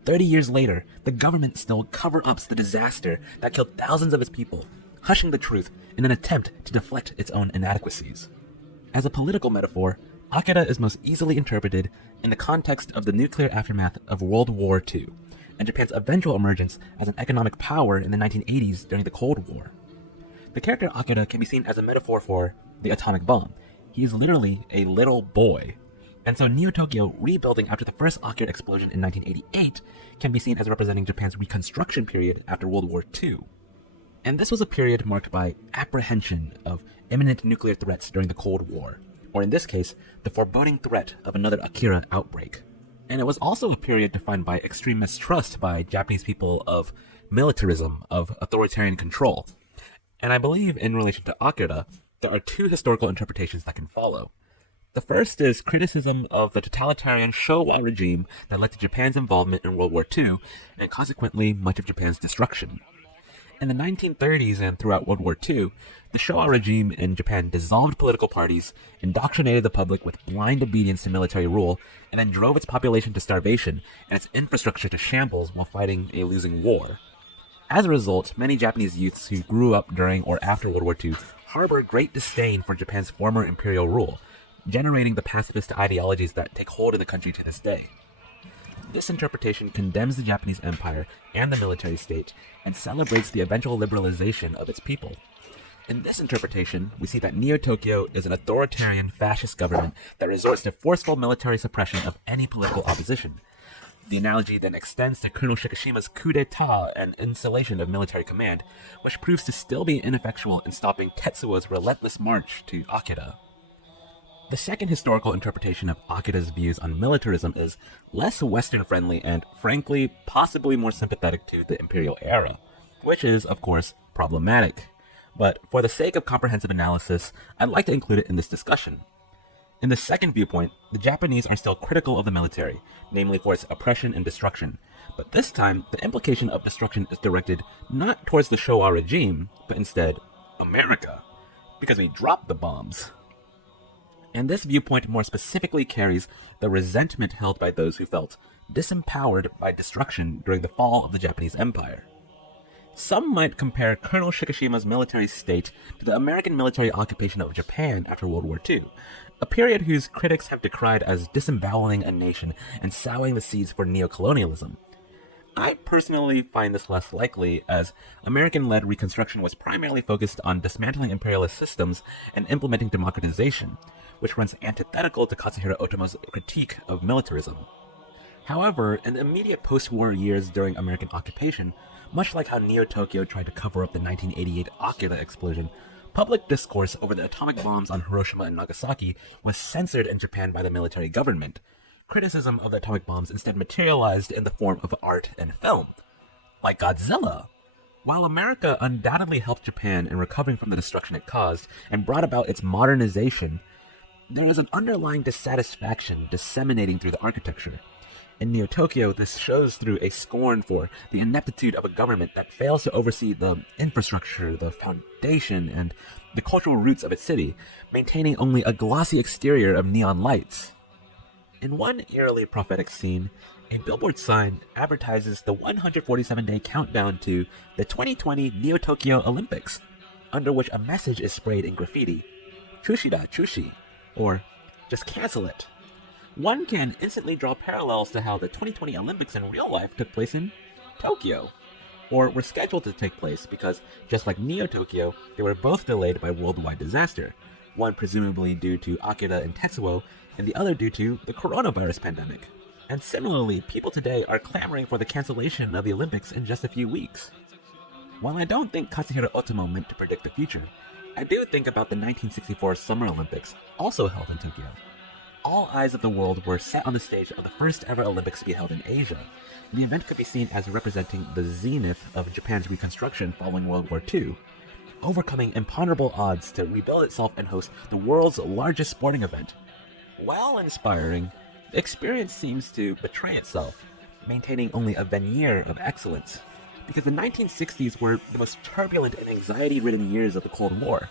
30 years later, the government still cover-ups the disaster that killed thousands of its people, hushing the truth in an attempt to deflect its own inadequacies. As a political metaphor, Akira is most easily interpreted in the context of the nuclear aftermath of World War II, and Japan's eventual emergence as an economic power in the 1980s during the Cold War. The character Akira can be seen as a metaphor for the atomic bomb. He is literally a little boy. And so Neo-Tokyo rebuilding after the first Akira explosion in 1988 can be seen as representing Japan's reconstruction period after World War II. And this was a period marked by apprehension of imminent nuclear threats during the Cold War, or in this case, the foreboding threat of another Akira outbreak. And it was also a period defined by extreme mistrust by Japanese people of militarism, of authoritarian control. And I believe in relation to Akira, there are two historical interpretations that can follow. The first is criticism of the totalitarian Showa regime that led to Japan's involvement in World War II, and consequently much of Japan's destruction. In the 1930s and throughout World War II, the Showa regime in Japan dissolved political parties, indoctrinated the public with blind obedience to military rule, and then drove its population to starvation and its infrastructure to shambles while fighting a losing war. As a result, many Japanese youths who grew up during or after World War II harbor great disdain for Japan's former imperial rule, generating the pacifist ideologies that take hold of the country to this day. This interpretation condemns the Japanese empire and the military state and celebrates the eventual liberalization of its people. In this interpretation, we see that Neo-Tokyo is an authoritarian fascist government that resorts to forceful military suppression of any political opposition. The analogy then extends to Colonel Shikishima's coup d'etat and installation of military command, which proves to still be ineffectual in stopping Tetsuo's relentless march to Akira. The second historical interpretation of Akira's views on militarism is less Western-friendly and, frankly, possibly more sympathetic to the imperial era, which is, of course, problematic. But for the sake of comprehensive analysis, I'd like to include it in this discussion. In the second viewpoint, the Japanese are still critical of the military, namely for its oppression and destruction, but this time, the implication of destruction is directed not towards the Showa regime, but instead, America, because we dropped the bombs. And this viewpoint more specifically carries the resentment held by those who felt disempowered by destruction during the fall of the Japanese Empire. Some might compare Colonel Shikishima's military state to the American military occupation of Japan after World War II, a period whose critics have decried as disemboweling a nation and sowing the seeds for neocolonialism. I personally find this less likely, as American-led Reconstruction was primarily focused on dismantling imperialist systems and implementing democratization, which runs antithetical to Katsuhiro Otomo's critique of militarism. However, in the immediate post-war years during American occupation, much like how Neo-Tokyo tried to cover up the 1988 AKIRA explosion, public discourse over the atomic bombs on Hiroshima and Nagasaki was censored in Japan by the military government. Criticism of the atomic bombs instead materialized in the form of art and film, like Godzilla. While America undoubtedly helped Japan in recovering from the destruction it caused and brought about its modernization, there is an underlying dissatisfaction disseminating through the architecture. In Neo-Tokyo, this shows through a scorn for the ineptitude of a government that fails to oversee the infrastructure, the foundation, and the cultural roots of its city, maintaining only a glossy exterior of neon lights. In one eerily prophetic scene, a billboard sign advertises the 147-day countdown to the 2020 Neo-Tokyo Olympics, under which a message is sprayed in graffiti, "Chushida Chushi," or "just cancel it." One can instantly draw parallels to how the 2020 Olympics in real life took place in Tokyo, or were scheduled to take place because, just like Neo-Tokyo, they were both delayed by worldwide disaster, one presumably due to AKIRA and Tetsuo, and the other due to the coronavirus pandemic. And similarly, people today are clamoring for the cancellation of the Olympics in just a few weeks. While I don't think Katsuhiro Otomo meant to predict the future, I do think about the 1964 Summer Olympics, also held in Tokyo. All eyes of the world were set on the stage of the first ever Olympics to be held in Asia. The event could be seen as representing the zenith of Japan's reconstruction following World War II, overcoming imponderable odds to rebuild itself and host the world's largest sporting event. While inspiring, the experience seems to betray itself, maintaining only a veneer of excellence, because the 1960s were the most turbulent and anxiety-ridden years of the Cold War.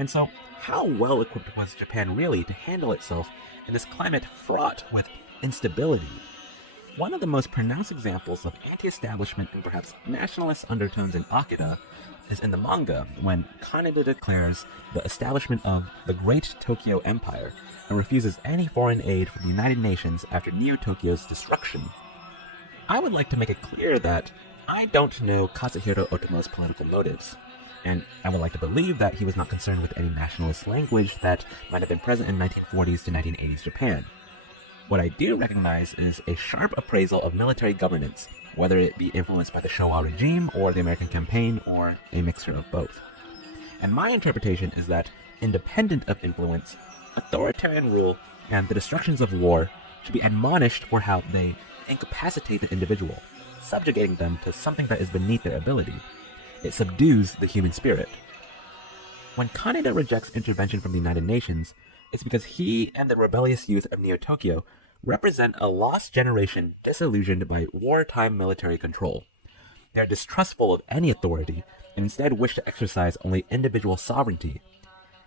And so, how well equipped was Japan really to handle itself in this climate fraught with instability? One of the most pronounced examples of anti-establishment and perhaps nationalist undertones in AKIRA is in the manga, when Kaneda declares the establishment of the Great Tokyo Empire and refuses any foreign aid from the United Nations after Neo-Tokyo's destruction. I would like to make it clear that I don't know Katsuhiro Otomo's political motives, and I would like to believe that he was not concerned with any nationalist language that might have been present in 1940s to 1980s Japan. What I do recognize is a sharp appraisal of military governance, whether it be influenced by the Showa regime or the American campaign or a mixture of both. And my interpretation is that, independent of influence, authoritarian rule and the destructions of war should be admonished for how they incapacitate the individual, subjugating them to something that is beneath their ability. It subdues the human spirit. When Kaneda rejects intervention from the United Nations, it's because he and the rebellious youth of Neo-Tokyo represent a lost generation disillusioned by wartime military control. They are distrustful of any authority and instead wish to exercise only individual sovereignty.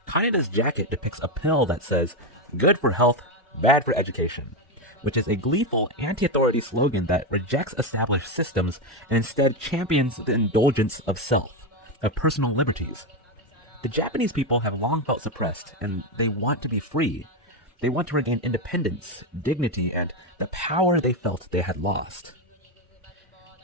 Kaneda's jacket depicts a pill that says, "Good for health, bad for education," which is a gleeful anti-authority slogan that rejects established systems and instead champions the indulgence of self, of personal liberties. The Japanese people have long felt suppressed, and they want to be free. They want to regain independence, dignity, and the power they felt they had lost.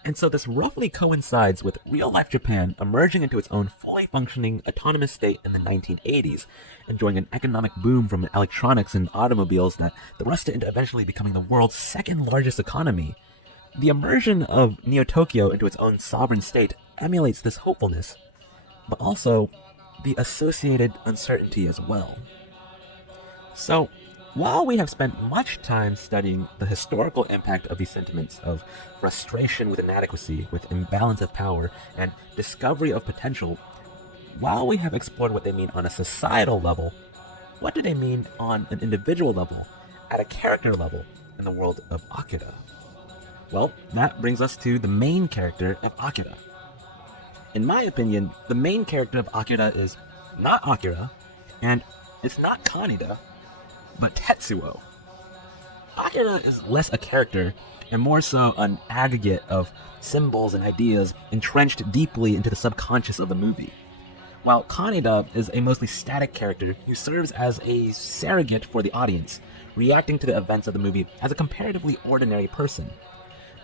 And so this roughly coincides with real-life Japan emerging into its own fully functioning autonomous state in the 1980s, enjoying an economic boom from electronics and automobiles that thrust it into eventually becoming the world's second largest economy. The immersion of Neo-Tokyo into its own sovereign state emulates this hopefulness, but also the associated uncertainty as well. So, while we have spent much time studying the historical impact of these sentiments of frustration with inadequacy, with imbalance of power, and discovery of potential, while we have explored what they mean on a societal level, what do they mean on an individual level, at a character level, in the world of AKIRA? Well, that brings us to the main character of AKIRA. In my opinion, the main character of AKIRA is not AKIRA, and it's not Kaneda, but Tetsuo. AKIRA is less a character and more so an aggregate of symbols and ideas entrenched deeply into the subconscious of the movie, while Kaneda is a mostly static character who serves as a surrogate for the audience, reacting to the events of the movie as a comparatively ordinary person.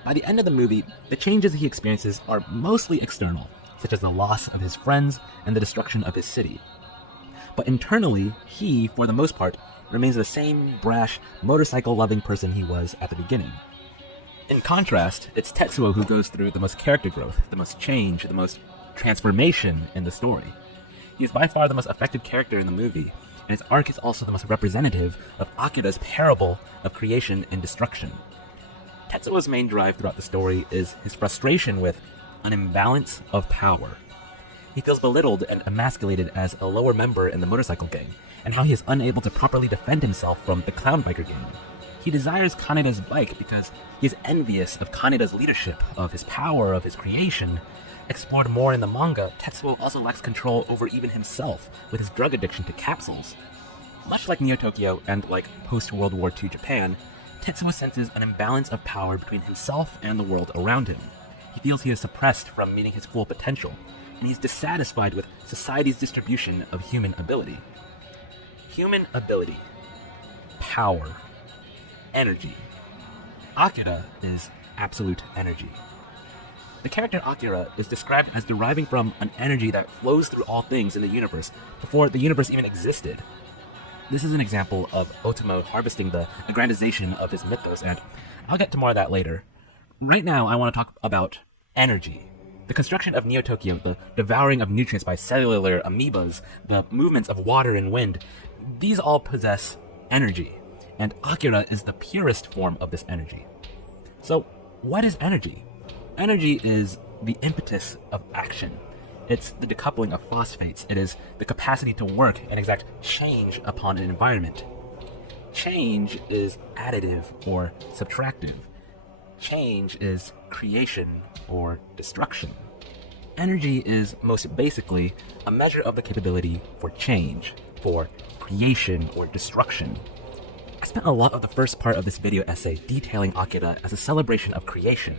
By the end of the movie, the changes he experiences are mostly external, such as the loss of his friends and the destruction of his city. But internally, he, for the most part, remains the same brash, motorcycle-loving person he was at the beginning. In contrast, it's Tetsuo who goes through the most character growth, the most change, the most transformation in the story. He is by far the most effective character in the movie, and his arc is also the most representative of Akira's parable of creation and destruction. Tetsuo's main drive throughout the story is his frustration with an imbalance of power. He feels belittled and emasculated as a lower member in the motorcycle gang, and how he is unable to properly defend himself from the clown biker gang. He desires Kaneda's bike because he is envious of Kaneda's leadership, of his power, of his creation. Explored more in the manga, Tetsuo also lacks control over even himself with his drug addiction to capsules. Much like Neo Tokyo and like post-World War II Japan, Tetsuo senses an imbalance of power between himself and the world around him. He feels he is suppressed from meeting his full potential, and he is dissatisfied with society's distribution of human ability. Human ability. Power. Energy. Akira is absolute energy. The character Akira is described as deriving from an energy that flows through all things in the universe before the universe even existed. This is an example of Otomo harvesting the aggrandization of his mythos, and I'll get to more of that later. Right now, I want to talk about energy. The construction of Neo Tokyo, the devouring of nutrients by cellular amoebas, the movements of water and wind, these all possess energy, and Akira is the purest form of this energy. So, what is energy? Energy is the impetus of action. It's the decoupling of phosphates. It is the capacity to work and exact change upon an environment. Change is additive or subtractive. Change is creation or destruction. Energy is most basically a measure of the capability for change, for creation or destruction. I spent a lot of the first part of this video essay detailing Akira as a celebration of creation,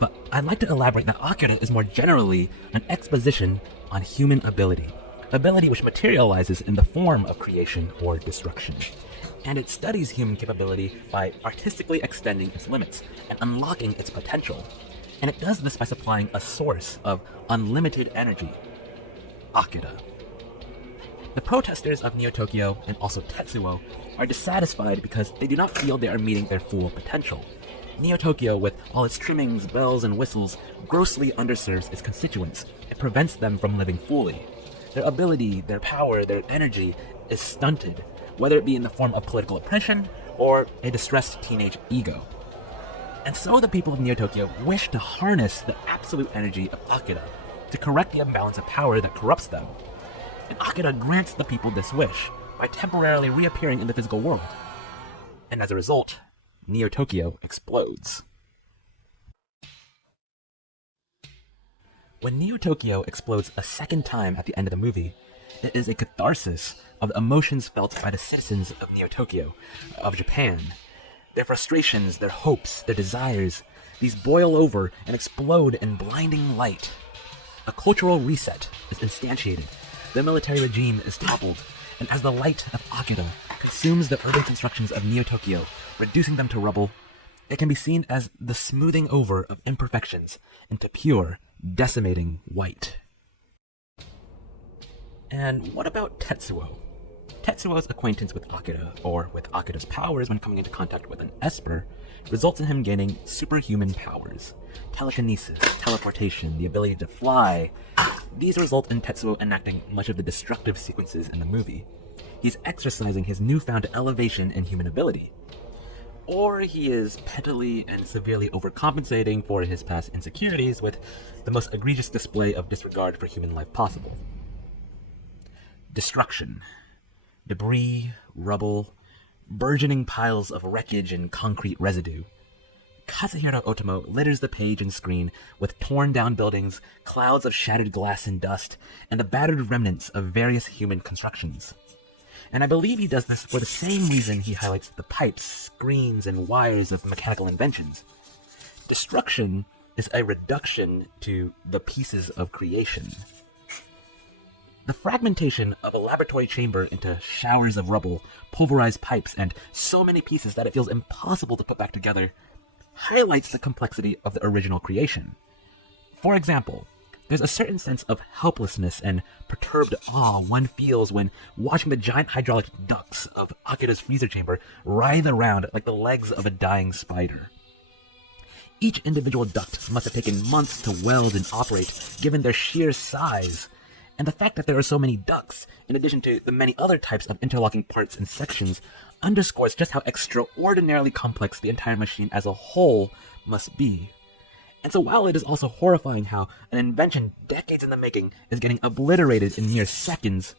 but I'd like to elaborate that Akira is more generally an exposition on human ability, ability which materializes in the form of creation or destruction. And it studies human capability by artistically extending its limits and unlocking its potential. And it does this by supplying a source of unlimited energy, Akira. The protesters of Neo Tokyo and also Tetsuo are dissatisfied because they do not feel they are meeting their full potential. Neo Tokyo, with all its trimmings, bells, and whistles, grossly underserves its constituents. It prevents them from living fully. Their ability, their power, their energy is stunted, whether it be in the form of political oppression or a distressed teenage ego. And so the people of Neo Tokyo wish to harness the absolute energy of Akira to correct the imbalance of power that corrupts them. And Akira grants the people this wish by temporarily reappearing in the physical world. And as a result, Neo Tokyo explodes. When Neo Tokyo explodes a second time at the end of the movie, it is a catharsis of the emotions felt by the citizens of Neo Tokyo, of Japan. Their frustrations, their hopes, their desires, these boil over and explode in blinding light. A cultural reset is instantiated. The military regime is toppled, and as the light of Akira consumes the urban constructions of Neo Tokyo, reducing them to rubble, it can be seen as the smoothing over of imperfections into pure, decimating white. And what about Tetsuo? Tetsuo's acquaintance with Akira, or with Akira's powers when coming into contact with an Esper, results in him gaining superhuman powers. Telekinesis, teleportation, the ability to fly. These result in Tetsuo enacting much of the destructive sequences in the movie. He's exercising his newfound elevation in human ability. Or he is pettily and severely overcompensating for his past insecurities with the most egregious display of disregard for human life possible. Destruction. Debris, rubble, burgeoning piles of wreckage and concrete residue. Katsuhiro Otomo litters the page and screen with torn down buildings, clouds of shattered glass and dust, and the battered remnants of various human constructions. And I believe he does this for the same reason he highlights the pipes, screens, and wires of mechanical inventions. Destruction is a reduction to the pieces of creation. The fragmentation of a laboratory chamber into showers of rubble, pulverized pipes, and so many pieces that it feels impossible to put back together highlights the complexity of the original creation. For example, there's a certain sense of helplessness and perturbed awe one feels when watching the giant hydraulic ducts of Akira's freezer chamber writhe around like the legs of a dying spider. Each individual duct must have taken months to weld and operate, given their sheer size. And the fact that there are so many ducts, in addition to the many other types of interlocking parts and sections, underscores just how extraordinarily complex the entire machine as a whole must be. And so while it is also horrifying how an invention decades in the making is getting obliterated in mere seconds,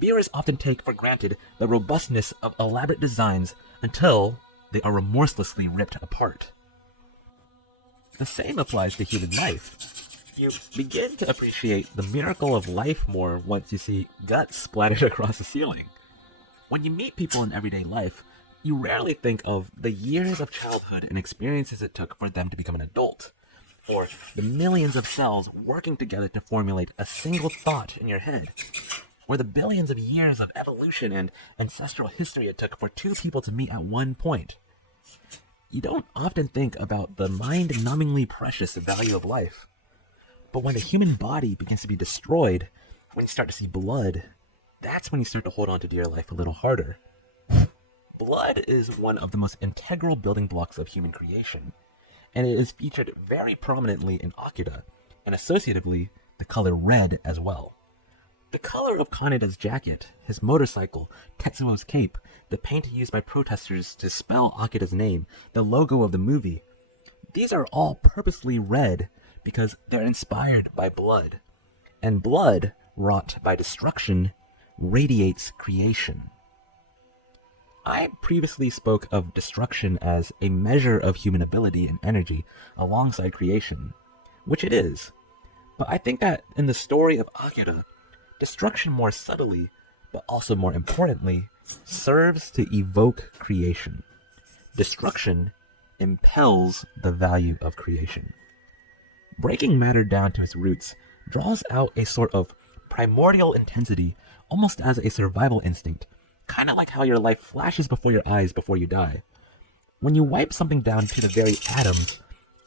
viewers often take for granted the robustness of elaborate designs until they are remorselessly ripped apart. The same applies to human life. You begin to appreciate the miracle of life more once you see guts splattered across the ceiling. When you meet people in everyday life, you rarely think of the years of childhood and experiences it took for them to become an adult, or the millions of cells working together to formulate a single thought in your head, or the billions of years of evolution and ancestral history it took for two people to meet at one point. You don't often think about the mind-numbingly precious value of life. But when the human body begins to be destroyed, when you start to see blood, that's when you start to hold on to dear life a little harder. Blood is one of the most integral building blocks of human creation, and it is featured very prominently in AKIRA, and associatively, the color red as well. The color of Kaneda's jacket, his motorcycle, Tetsuo's cape, the paint used by protesters to spell AKIRA's name, the logo of the movie, these are all purposely red because they're inspired by blood. And blood, wrought by destruction, radiates creation. I previously spoke of destruction as a measure of human ability and energy alongside creation, which it is. But I think that in the story of AKIRA, destruction more subtly, but also more importantly, serves to evoke creation. Destruction impels the value of creation. Breaking matter down to its roots draws out a sort of primordial intensity, almost as a survival instinct, kind of like how your life flashes before your eyes before you die. When you wipe something down to the very atoms,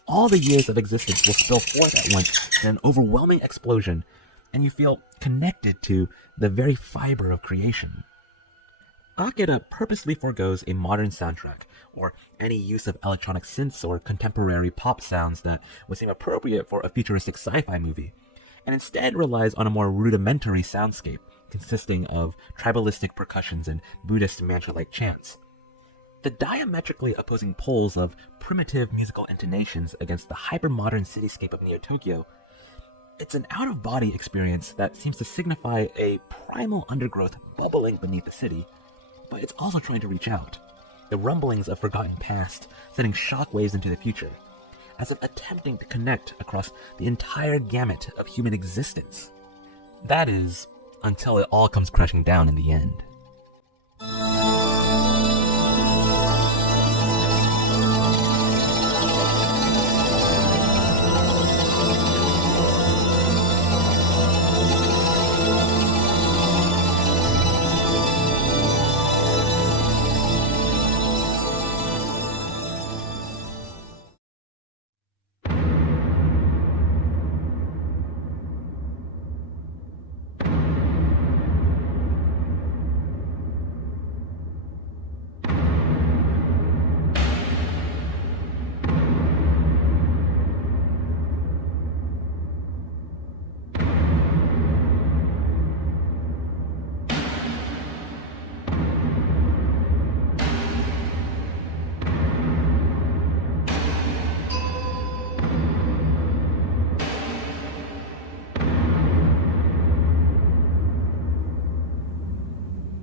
all the years of existence will spill forth at once in an overwhelming explosion, and you feel connected to the very fiber of creation. AKIRA purposely forgoes a modern soundtrack, or any use of electronic synths or contemporary pop sounds that would seem appropriate for a futuristic sci-fi movie, and instead relies on a more rudimentary soundscape, consisting of tribalistic percussions and Buddhist mantra-like chants. The diametrically opposing poles of primitive musical intonations against the hyper-modern cityscape of Neo-Tokyo, it's an out-of-body experience that seems to signify a primal undergrowth bubbling beneath the city, but it's also trying to reach out. The rumblings of forgotten past sending shockwaves into the future, as if attempting to connect across the entire gamut of human existence. That is, until it all comes crashing down in the end.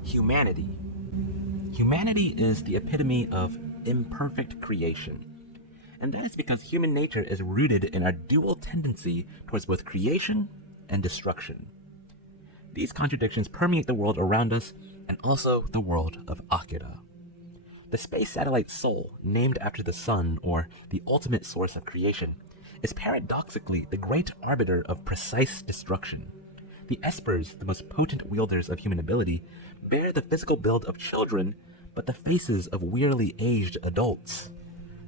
Humanity. Humanity is the epitome of imperfect creation. And that is because human nature is rooted in our dual tendency towards both creation and destruction. These contradictions permeate the world around us and also the world of AKIRA. The space satellite Sol, named after the sun, or the ultimate source of creation, is paradoxically the great arbiter of precise destruction. The Espers, the most potent wielders of human ability, bear the physical build of children, but the faces of wearily aged adults.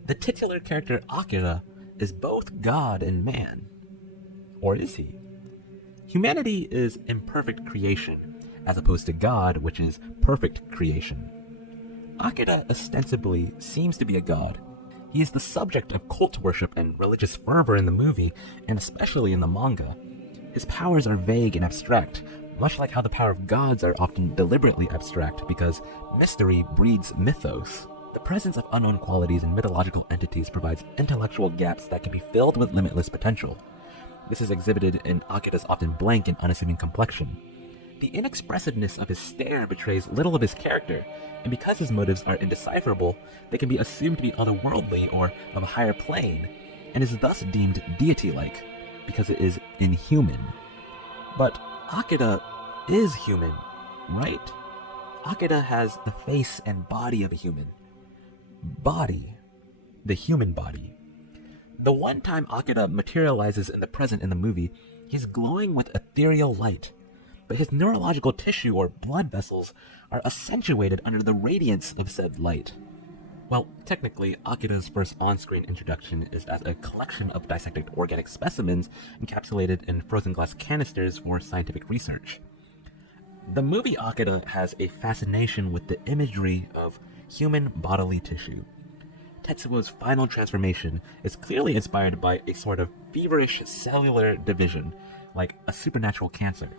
The titular character AKIRA is both God and man. Or is he? Humanity is imperfect creation, as opposed to God, which is perfect creation. AKIRA ostensibly seems to be a god. He is the subject of cult worship and religious fervor in the movie, and especially in the manga. His powers are vague and abstract, much like how the power of gods are often deliberately abstract because mystery breeds mythos. The presence of unknown qualities and mythological entities provides intellectual gaps that can be filled with limitless potential. This is exhibited in Akira's often blank and unassuming complexion. The inexpressiveness of his stare betrays little of his character, and because his motives are indecipherable, they can be assumed to be otherworldly or of a higher plane, and is thus deemed deity-like, because it is inhuman. But Akira is human, right? Akira has the face and body of a human. Body. The human body. The one time Akira materializes in the present in the movie, he's glowing with ethereal light, but his neurological tissue or blood vessels are accentuated under the radiance of said light. Well, technically, Akira's first on-screen introduction is as a collection of dissected organic specimens encapsulated in frozen glass canisters for scientific research. The movie Akira has a fascination with the imagery of human bodily tissue. Tetsuo's final transformation is clearly inspired by a sort of feverish cellular division, like a supernatural cancer.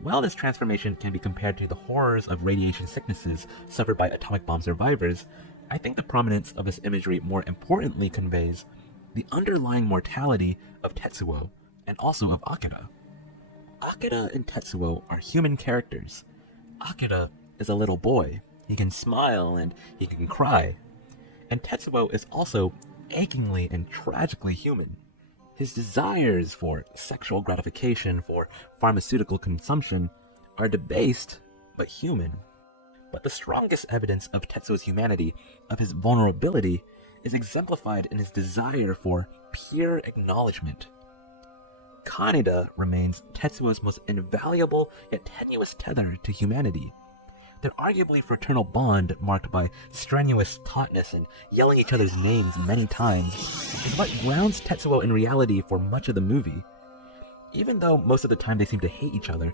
While this transformation can be compared to the horrors of radiation sicknesses suffered by atomic bomb survivors, I think the prominence of this imagery more importantly conveys the underlying mortality of Tetsuo and also of Akira. Akira and Tetsuo are human characters. Akira is a little boy. He can smile and he can cry. And Tetsuo is also achingly and tragically human. His desires for sexual gratification, for pharmaceutical consumption, are debased but human. But the strongest evidence of Tetsuo's humanity, of his vulnerability, is exemplified in his desire for pure acknowledgement. Kaneda remains Tetsuo's most invaluable yet tenuous tether to humanity. Their arguably fraternal bond, marked by strenuous tautness and yelling each other's names many times, is what grounds Tetsuo in reality for much of the movie. Even though most of the time they seem to hate each other,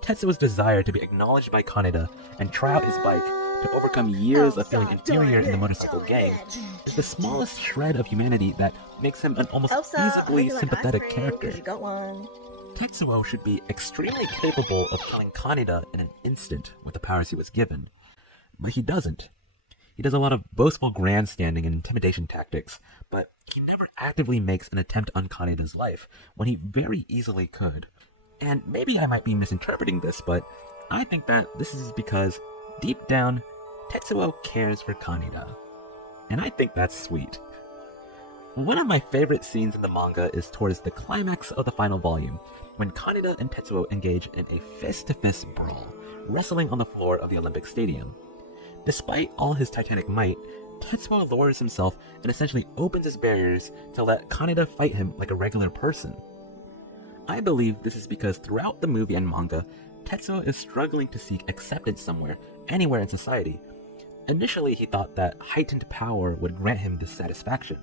Tetsuo's desire to be acknowledged by Kaneda and try out his bike to overcome years of feeling inferior in the motorcycle gang is the smallest shred of humanity that makes him an almost feasibly sympathetic character. Tetsuo should be extremely capable of killing Kaneda in an instant with the powers he was given, but he doesn't. He does a lot of boastful grandstanding and intimidation tactics, but he never actively makes an attempt on Kaneda's life when he very easily could. And maybe I might be misinterpreting this, but I think that this is because, deep down, Tetsuo cares for Kaneda. And I think that's sweet. One of my favorite scenes in the manga is towards the climax of the final volume, when Kaneda and Tetsuo engage in a fist-to-fist brawl, wrestling on the floor of the Olympic Stadium. Despite all his titanic might, Tetsuo lowers himself and essentially opens his barriers to let Kaneda fight him like a regular person. I believe this is because throughout the movie and manga, Tetsuo is struggling to seek acceptance somewhere, anywhere in society. Initially, he thought that heightened power would grant him this satisfaction,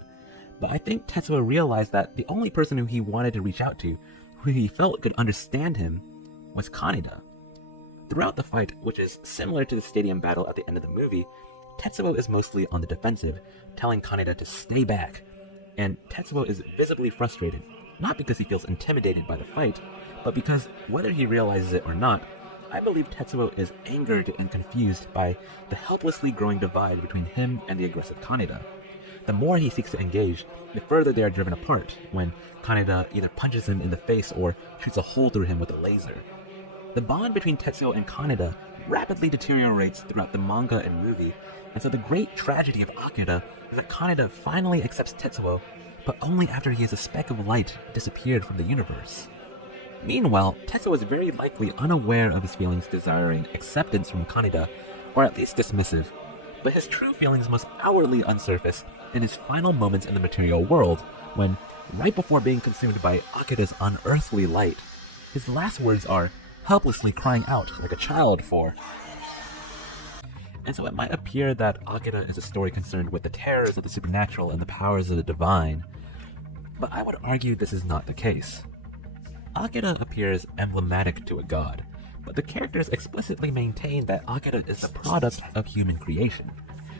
but I think Tetsuo realized that the only person who he wanted to reach out to, who he felt could understand him, was Kaneda. Throughout the fight, which is similar to the stadium battle at the end of the movie, Tetsuo is mostly on the defensive, telling Kaneda to stay back, and Tetsuo is visibly frustrated, not because he feels intimidated by the fight, but because, whether he realizes it or not, I believe Tetsuo is angered and confused by the helplessly growing divide between him and the aggressive Kaneda. The more he seeks to engage, the further they are driven apart, when Kaneda either punches him in the face or shoots a hole through him with a laser. The bond between Tetsuo and Kaneda rapidly deteriorates throughout the manga and movie, and so the great tragedy of Akira is that Kaneda finally accepts Tetsuo, but only after he as a speck of light disappeared from the universe. Meanwhile, Tetsuo is very likely unaware of his feelings desiring acceptance from Kaneda, or at least dismissive, but his true feelings must outwardly unsurface in his final moments in the material world, when, right before being consumed by Akira's unearthly light, his last words are helplessly crying out like a child for. And so it might appear that Akira is a story concerned with the terrors of the supernatural and the powers of the divine, but I would argue this is not the case. Akira appears emblematic to a god, but the characters explicitly maintain that Akira is the product of human creation,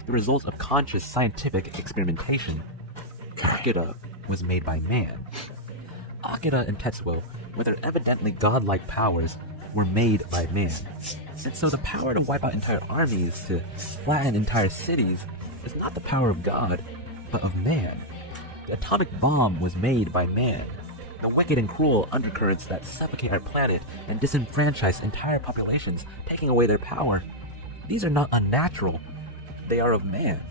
the result of conscious scientific experimentation, Akira was made by man. Akira and Tetsuo, with their evidently godlike powers, were made by man. And so the power to wipe out entire armies, to flatten entire cities, is not the power of God, but of man. The atomic bomb was made by man. The wicked and cruel undercurrents that suffocate our planet and disenfranchise entire populations, taking away their power, these are not unnatural, they are of man.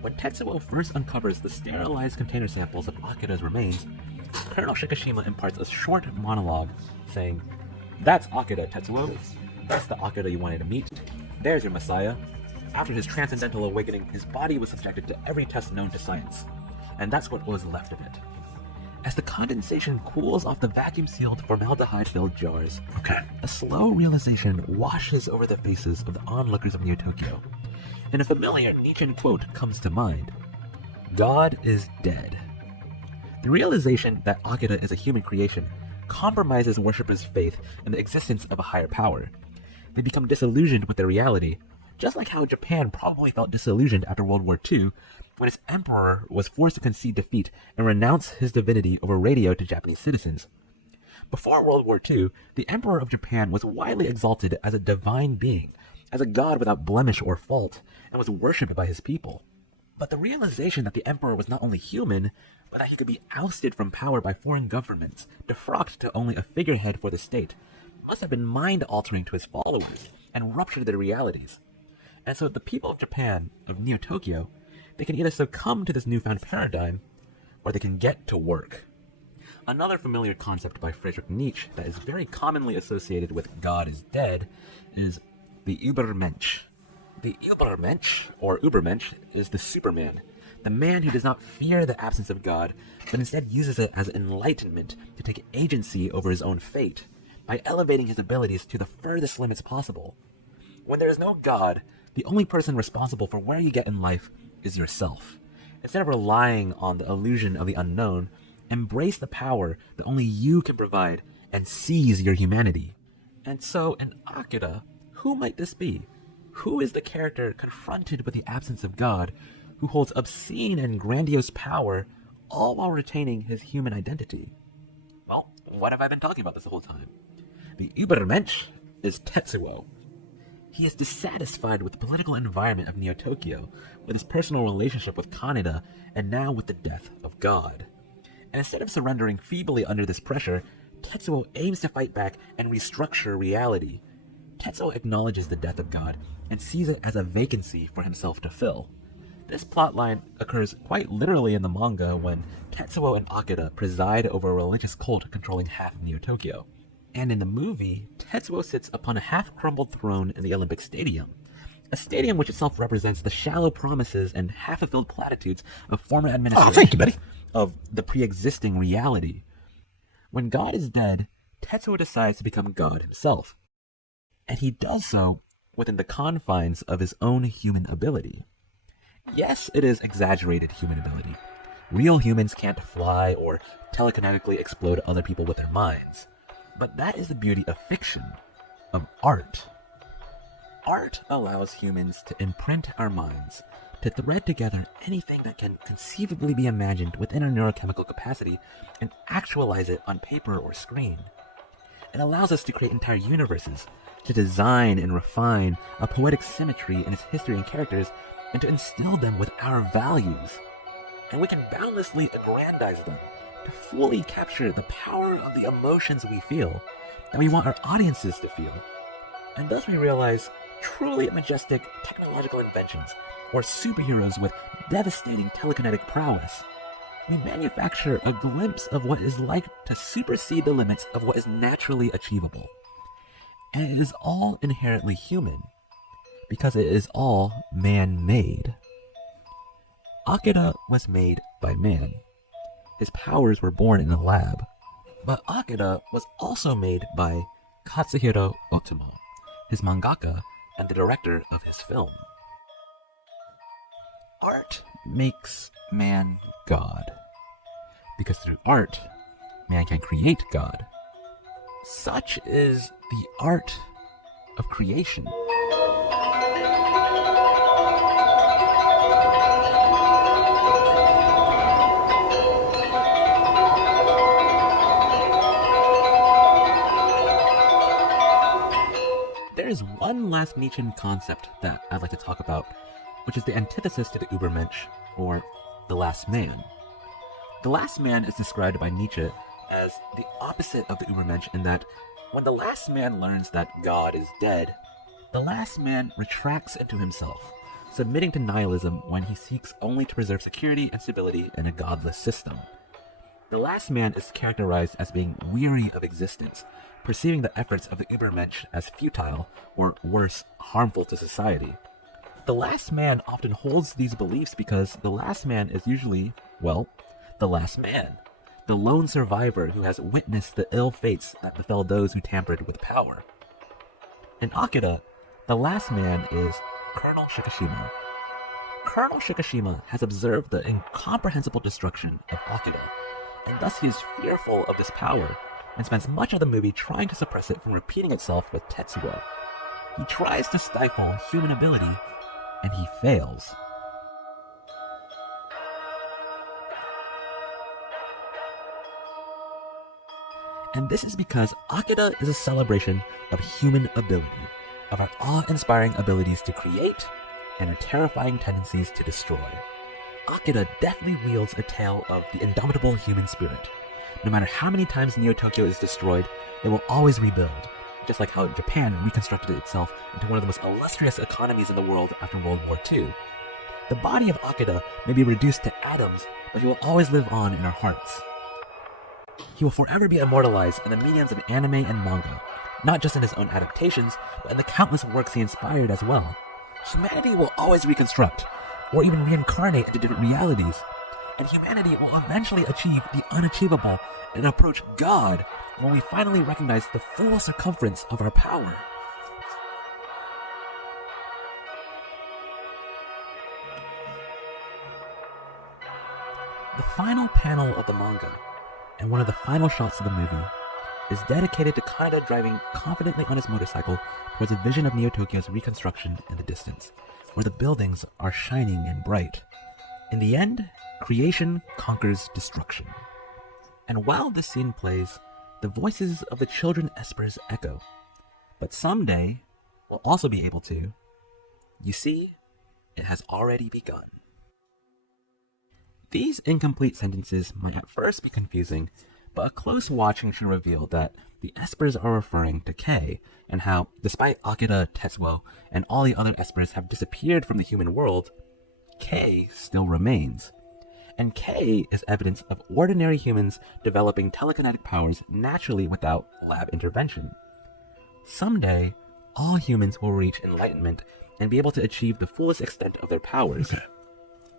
When Tetsuo first uncovers the sterilized container samples of Akira's remains, Colonel Shikishima imparts a short monologue saying, "That's Akira, Tetsuo. That's the Akira you wanted to meet. There's your messiah. After his transcendental awakening, his body was subjected to every test known to science. And that's what was left of it." As the condensation cools off the vacuum-sealed, formaldehyde-filled jars, a slow realization washes over the faces of the onlookers of Neo Tokyo, and a familiar Nietzschean quote comes to mind: "God is dead." The realization that Akira is a human creation compromises worshippers' faith in the existence of a higher power. They become disillusioned with their reality, just like how Japan probably felt disillusioned after World War II, when its emperor was forced to concede defeat and renounce his divinity over radio to Japanese citizens. Before World War II, the emperor of Japan was widely exalted as a divine being, as a god without blemish or fault, and was worshipped by his people. But the realization that the emperor was not only human, but that he could be ousted from power by foreign governments, defrocked to only a figurehead for the state, must have been mind-altering to his followers, and ruptured their realities. And so the people of Japan, of Neo Tokyo, they can either succumb to this newfound paradigm, or they can get to work. Another familiar concept by Friedrich Nietzsche that is very commonly associated with God is dead is the Übermensch. The Übermensch, or Übermensch, is the Superman, the man who does not fear the absence of God, but instead uses it as enlightenment to take agency over his own fate, by elevating his abilities to the furthest limits possible. When there is no God, the only person responsible for where you get in life is yourself. Instead of relying on the illusion of the unknown, embrace the power that only you can provide and seize your humanity. And so in Akira, who might this be? Who is the character confronted with the absence of God, who holds obscene and grandiose power, all while retaining his human identity? Well, what have I been talking about this whole time? The Übermensch is Tetsuo. He is dissatisfied with the political environment of Neo Tokyo, with his personal relationship with Kaneda, and now with the death of God. And instead of surrendering feebly under this pressure, Tetsuo aims to fight back and restructure reality. Tetsuo acknowledges the death of God and sees it as a vacancy for himself to fill. This plotline occurs quite literally in the manga when Tetsuo and Akira preside over a religious cult controlling half of Neo Tokyo. And in the movie, Tetsuo sits upon a half-crumbled throne in the Olympic Stadium, a stadium which itself represents the shallow promises and half-fulfilled platitudes of former administration of the pre-existing reality. When God is dead, Tetsuo decides to become God himself, and he does so within the confines of his own human ability. Yes, it is exaggerated human ability. Real humans can't fly or telekinetically explode other people with their minds. But that is the beauty of fiction, of art. Art allows humans to imprint our minds, to thread together anything that can conceivably be imagined within our neurochemical capacity and actualize it on paper or screen. It allows us to create entire universes, to design and refine a poetic symmetry in its history and characters, and to instill them with our values. And we can boundlessly aggrandize them, to fully capture the power of the emotions we feel, that we want our audiences to feel. And thus we realize truly majestic technological inventions, or superheroes with devastating telekinetic prowess. We manufacture a glimpse of what is like to supersede the limits of what is naturally achievable. And it is all inherently human, because it is all man-made. Akira was made by man. His powers were born in a lab. But Akira was also made by Katsuhiro Otomo, his mangaka and the director of his film. Art makes man God, because through art, man can create God. Such is the art of creation. one last Nietzschean concept that I'd like to talk about, which is the antithesis to the Übermensch, or the last man. The last man is described by Nietzsche as the opposite of the Übermensch in that when the last man learns that God is dead, the last man retracts into himself, submitting to nihilism when he seeks only to preserve security and stability in a godless system. The last man is characterized as being weary of existence, perceiving the efforts of the Übermensch as futile, or worse, harmful to society. The last man often holds these beliefs because the last man is usually, well, the last man, the lone survivor who has witnessed the ill fates that befell those who tampered with power. In AKIRA, the last man is Colonel Shikishima. Colonel Shikishima has observed the incomprehensible destruction of AKIRA, and thus he is fearful of this power, and spends much of the movie trying to suppress it from repeating itself with Tetsuo. He tries to stifle human ability, and he fails. And this is because AKIRA is a celebration of human ability, of our awe-inspiring abilities to create and our terrifying tendencies to destroy. AKIRA definitely wields a tale of the indomitable human spirit. No matter how many times Neo-Tokyo is destroyed, it will always rebuild, just like how Japan reconstructed itself into one of the most illustrious economies in the world after World War II. The body of AKIRA may be reduced to atoms, but he will always live on in our hearts. He will forever be immortalized in the mediums of anime and manga, not just in his own adaptations, but in the countless works he inspired as well. Humanity will always reconstruct, or even reincarnate into different realities, and humanity will eventually achieve the unachievable and approach God when we finally recognize the full circumference of our power. The final panel of the manga, and one of the final shots of the movie, is dedicated to Kaneda driving confidently on his motorcycle towards a vision of Neo-Tokyo's reconstruction in the distance, where the buildings are shining and bright. In the end, creation conquers destruction. And while this scene plays, the voices of the children espers echo. But someday, we'll also be able to. You see, it has already begun. These incomplete sentences might at first be confusing, but a close watching should reveal that the espers are referring to Kei, and how, despite AKIRA, Tetsuo, and all the other espers have disappeared from the human world, Kei still remains. And Kei is evidence of ordinary humans developing telekinetic powers naturally without lab intervention. Someday, all humans will reach enlightenment and be able to achieve the fullest extent of their powers.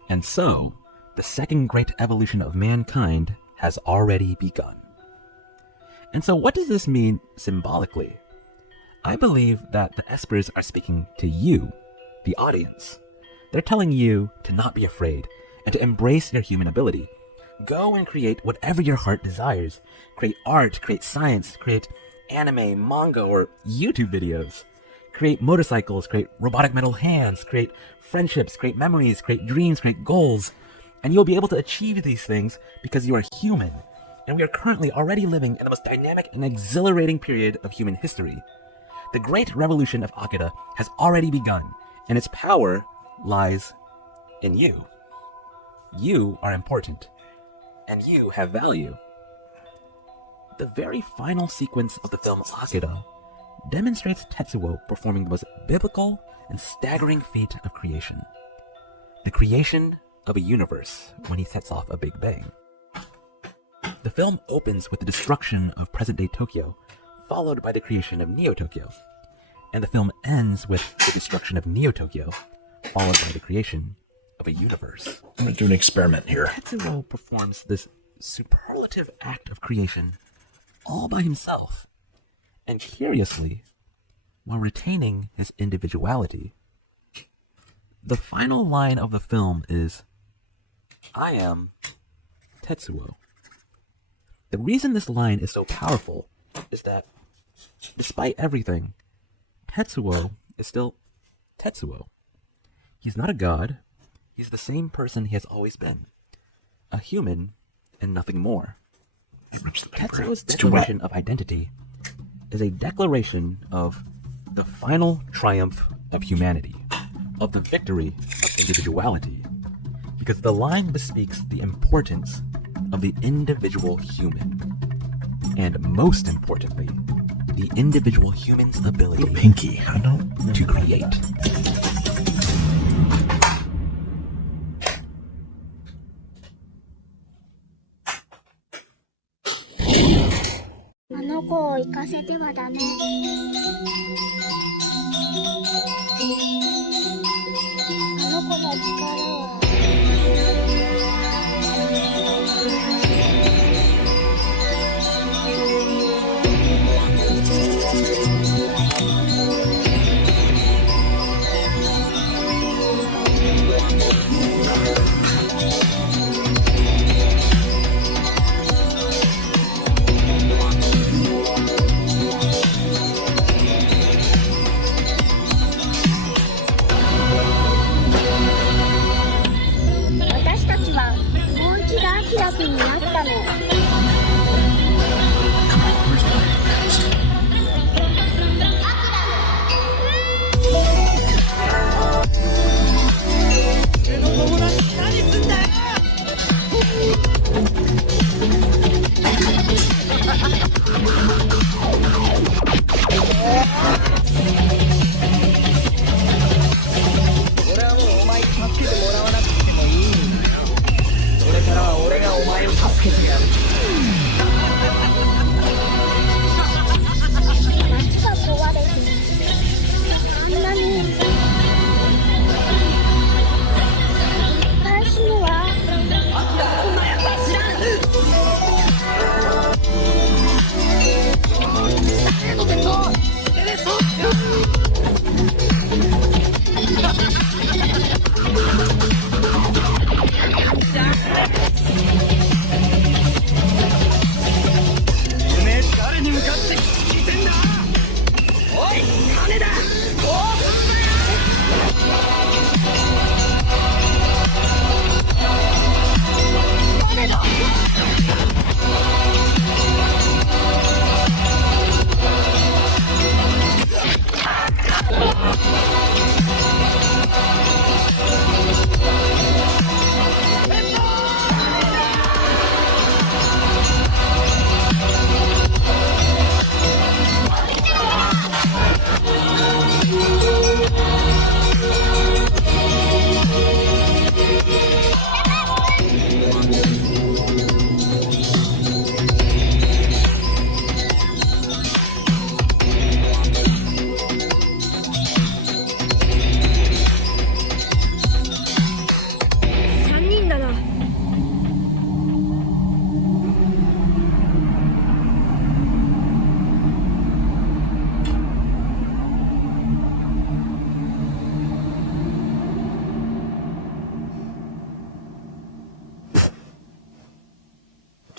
And so, the second great evolution of mankind has already begun. And so what does this mean symbolically? I believe that the espers are speaking to you, the audience. They're telling you to not be afraid and to embrace your human ability. Go and create whatever your heart desires. Create art, create science, create anime, manga, or YouTube videos. Create motorcycles, create robotic metal hands, create friendships, create memories, create dreams, create goals. And you'll be able to achieve these things because you are human. And we are currently already living in the most dynamic and exhilarating period of human history. The great revolution of AKIRA has already begun, and its power lies in you. You are important, and you have value. The very final sequence of the film AKIRA demonstrates Tetsuo performing the most biblical and staggering feat of creation. The creation of a universe when he sets off a Big Bang. The film opens with the destruction of present-day Tokyo, followed by the creation of Neo-Tokyo. And the film ends with the destruction of Neo-Tokyo, followed by the creation of a universe. I'm going to do an experiment here. Tetsuo performs this superlative act of creation all by himself, and curiously, while retaining his individuality. The final line of the film is, "I am Tetsuo." The reason this line is so powerful is that, despite everything, Tetsuo is still Tetsuo. He's not a god, he's the same person he has always been. A human and nothing more. Tetsuo's declaration of identity is a declaration of the final triumph of humanity, of the victory of individuality, because the line bespeaks the importance of the individual human, and most importantly, the individual human's ability to create.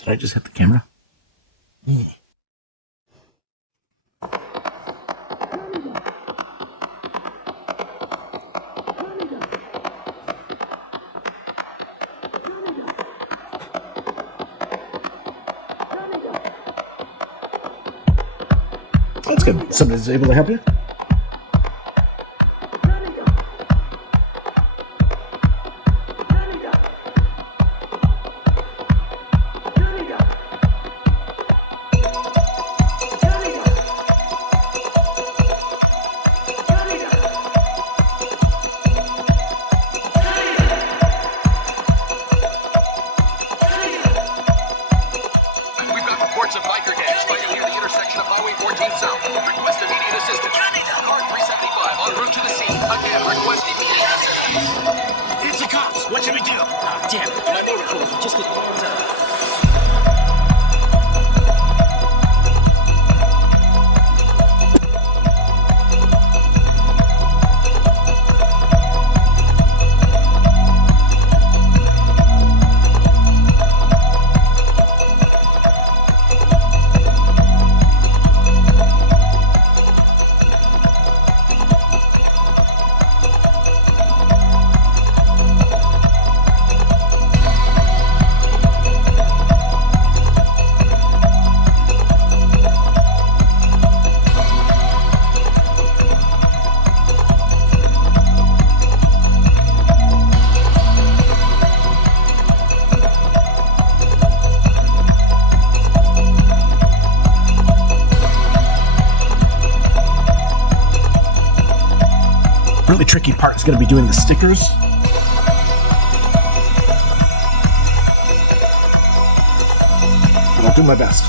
Did I just hit the camera? Yeah. That's good. Somebody's able to help you? really tricky part is going to be doing the stickers. But I'll do my best.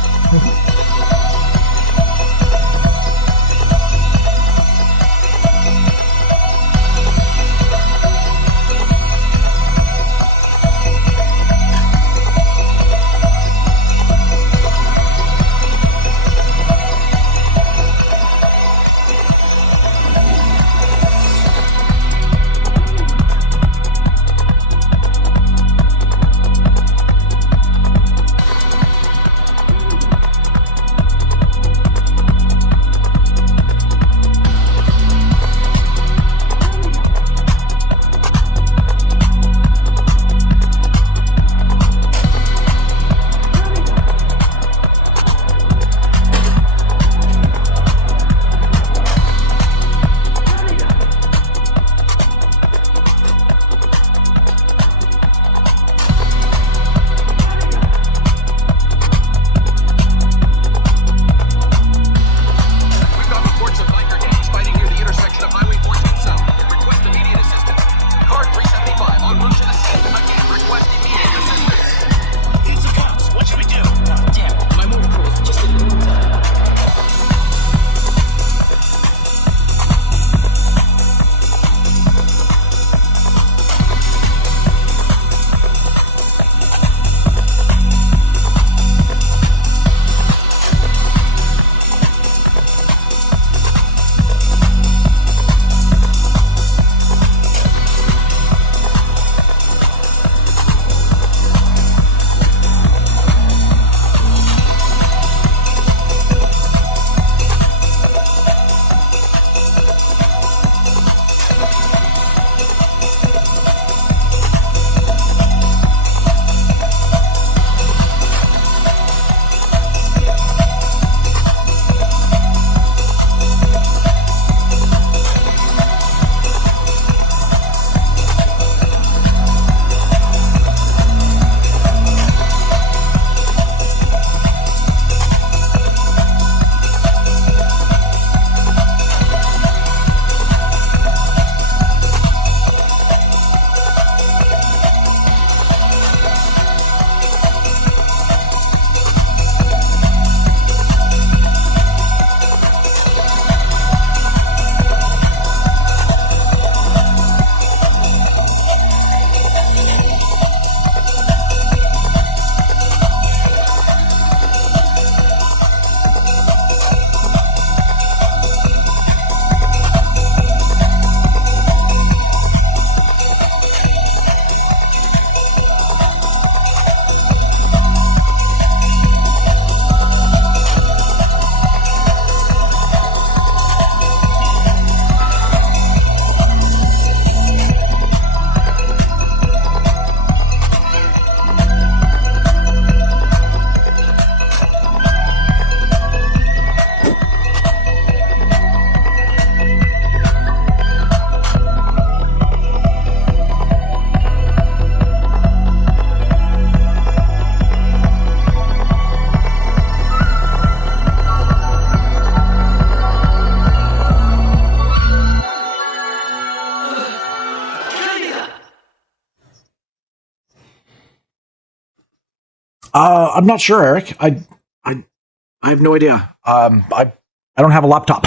I'm not sure, Eric. I have no idea. I don't have a laptop.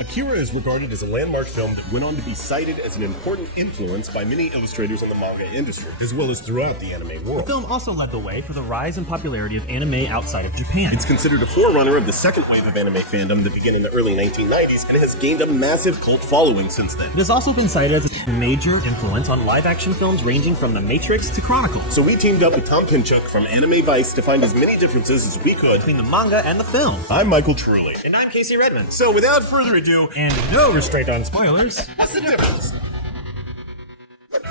AKIRA is regarded as a landmark film that went on to be cited as an important influence by many illustrators in the manga industry, as well as throughout the anime world. The film also led the way for the rise and popularity of anime outside of Japan. It's considered a forerunner of the second wave of anime fandom that began in the early 1990s and has gained a massive cult following since then. It has also been cited as a major influence on live-action films ranging from The Matrix to Chronicle. So we teamed up with Tom Pinchuk from Anime Vice to find as many differences as we could between the manga and the film. I'm Michael Truly. And I'm Casey Redmond. So without further ado, and no restraint on spoilers, what's the difference?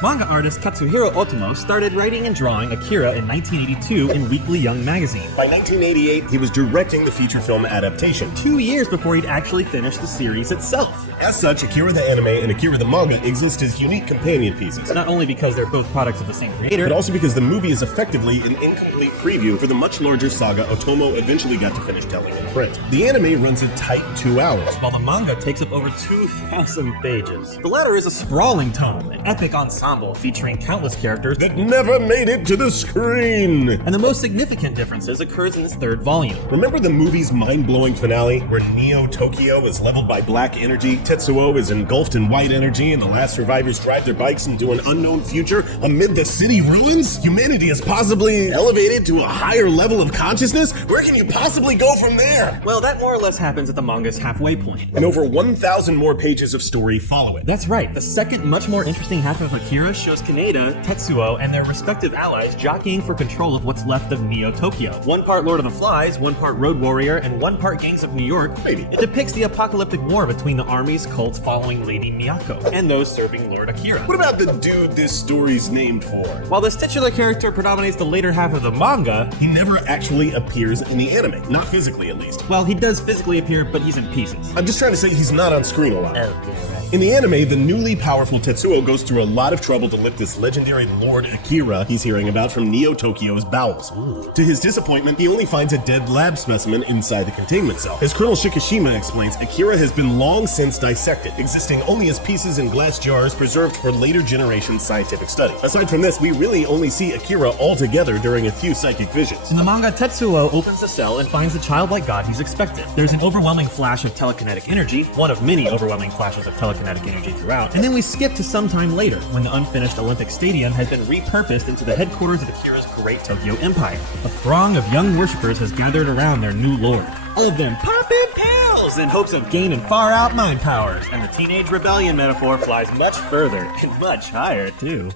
Manga artist Katsuhiro Otomo started writing and drawing AKIRA in 1982 in Weekly Young magazine. By 1988, he was directing the feature film adaptation. 2 years before he'd actually finished the series itself. As such, AKIRA the anime and AKIRA the manga exist as unique companion pieces. Not only because they're both products of the same creator, But also because the movie is effectively an incomplete preview for the much larger saga Otomo eventually got to finish telling in print. The anime runs a tight 2 hours, while the manga takes up over 2,000 pages. The latter is a sprawling tome, an epic ensemble featuring countless characters that never made it to the screen. And the most significant differences occurs in this third volume. Remember the movie's mind-blowing finale, where Neo Tokyo is leveled by black energy, Tetsuo is engulfed in white energy, and the last survivors drive their bikes into an unknown future amid the city ruins? Humanity is possibly elevated to a higher level of consciousness? Where can you possibly go from there? Well, that more or less happens at the manga's halfway point. And over 1,000 more pages of story follow it. That's right. The second, much more interesting half of AKIRA shows Kaneda, Tetsuo, and their respective allies jockeying for control of what's left of Neo Tokyo. One part Lord of the Flies, one part Road Warrior, and one part Gangs of New York. Maybe. It depicts the apocalyptic war between the armies, cults following Lady Miyako, and those serving Lord Akira. What about the dude this story's named for? While this titular character predominates the later half of the manga, he never actually appears in the anime. Not physically, at least. Well, he does physically appear, but he's in pieces. I'm just trying to say he's not on screen a lot. Okay, right. In the anime, the newly powerful Tetsuo goes through a lot of trouble to lift this legendary Lord Akira he's hearing about from Neo Tokyo's bowels. To his disappointment, he only finds a dead lab specimen inside the containment cell. As Colonel Shikishima explains, Akira has been long since dissected, existing only as pieces in glass jars preserved for later generation scientific study. Aside from this, we really only see Akira altogether during a few psychic visions. In the manga, Tetsuo opens the cell and finds the childlike god he's expected. There's an overwhelming flash of telekinetic energy, one of many overwhelming flashes of telekinetic energy throughout, and then we skip to some time later, when the unfinished Olympic Stadium has been repurposed into the headquarters of Akira's great Tokyo Empire. A throng of young worshippers has gathered around their new lord. All of them popping pills in hopes of gaining far-out mind powers, and the teenage rebellion metaphor flies much further and much higher, too.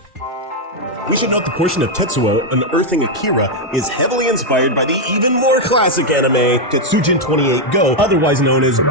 We should note the portion of Tetsuo unearthing Akira is heavily inspired by the even more classic anime Tetsujin 28 Go, otherwise known as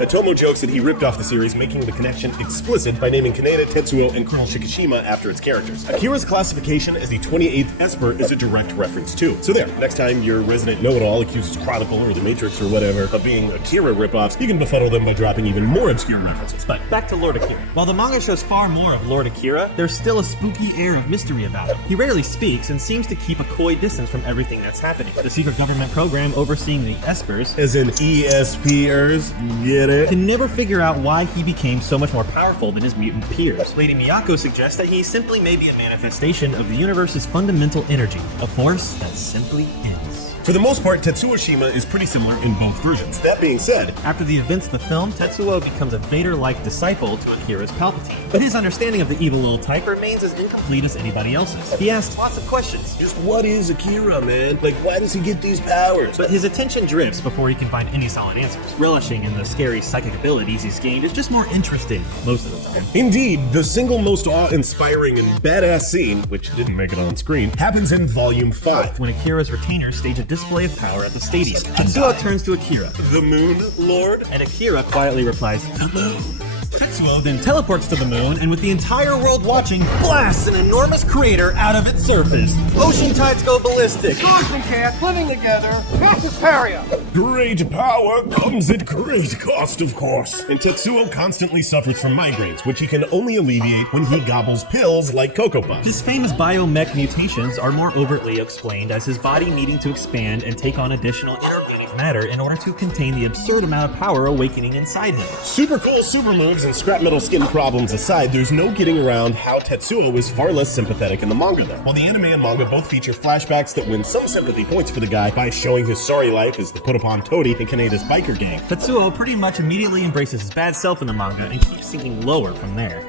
Otomo jokes that he ripped off the series, making the connection explicit by naming Kaneda, Tetsuo, and Colonel Shikishima after its characters. Akira's classification as the 28th Esper is a direct reference too. So there, next time your resident know-it-all accuses Chronicle or The Matrix or whatever of being Akira ripoffs, you can befuddle them by dropping even more obscure references. But back to Lord Akira. While the manga shows far more of Lord Akira, there's still a spooky air of mystery about him. He rarely speaks and seems to keep a coy distance from everything that's happening. The secret government program overseeing the Espers, as in ESPers, get it? Can never figure out why he became so much more powerful than his mutant peers. Lady Miyako suggests that he simply may be a manifestation of the universe's fundamental energy, a force that simply is. For the most part, Tetsuo Shima is pretty similar in both versions. That being said, after the events of the film, Tetsuo becomes a Vader-like disciple to Akira's Palpatine. But his understanding of the evil little type remains as incomplete as anybody else's. He asks lots of questions. Just what is Akira, man? Like, why does he get these powers? But his attention drifts before he can find any solid answers. Relishing in the scary psychic abilities he's gained is just more interesting most of the time. Indeed, the single most awe-inspiring and badass scene, which didn't make it on screen, happens in Volume 5. When Akira's retainers stage a display of power at the stadium. Tetsuo turns to Akira. The Moon Lord? And Akira quietly replies, "The moon." Tetsuo then teleports to the moon and with the entire world watching, blasts an enormous crater out of its surface. Ocean tides go ballistic. We can't living together. Hysteria. Great power comes at great cost, of course. And Tetsuo constantly suffers from migraines, which he can only alleviate when he gobbles pills like Cocoa Puffs. His famous biomech mutations are more overtly explained as his body needing to expand and take on additional inorganic matter in order to contain the absurd amount of power awakening inside him. Super cool super moves and scrap metal skin problems aside, there's no getting around how Tetsuo is far less sympathetic in the manga though. While the anime and manga both feature flashbacks that win some sympathy points for the guy by showing his sorry life as the put-upon toady in Kaneda's biker gang, Tetsuo pretty much immediately embraces his bad self in the manga and keeps sinking lower from there.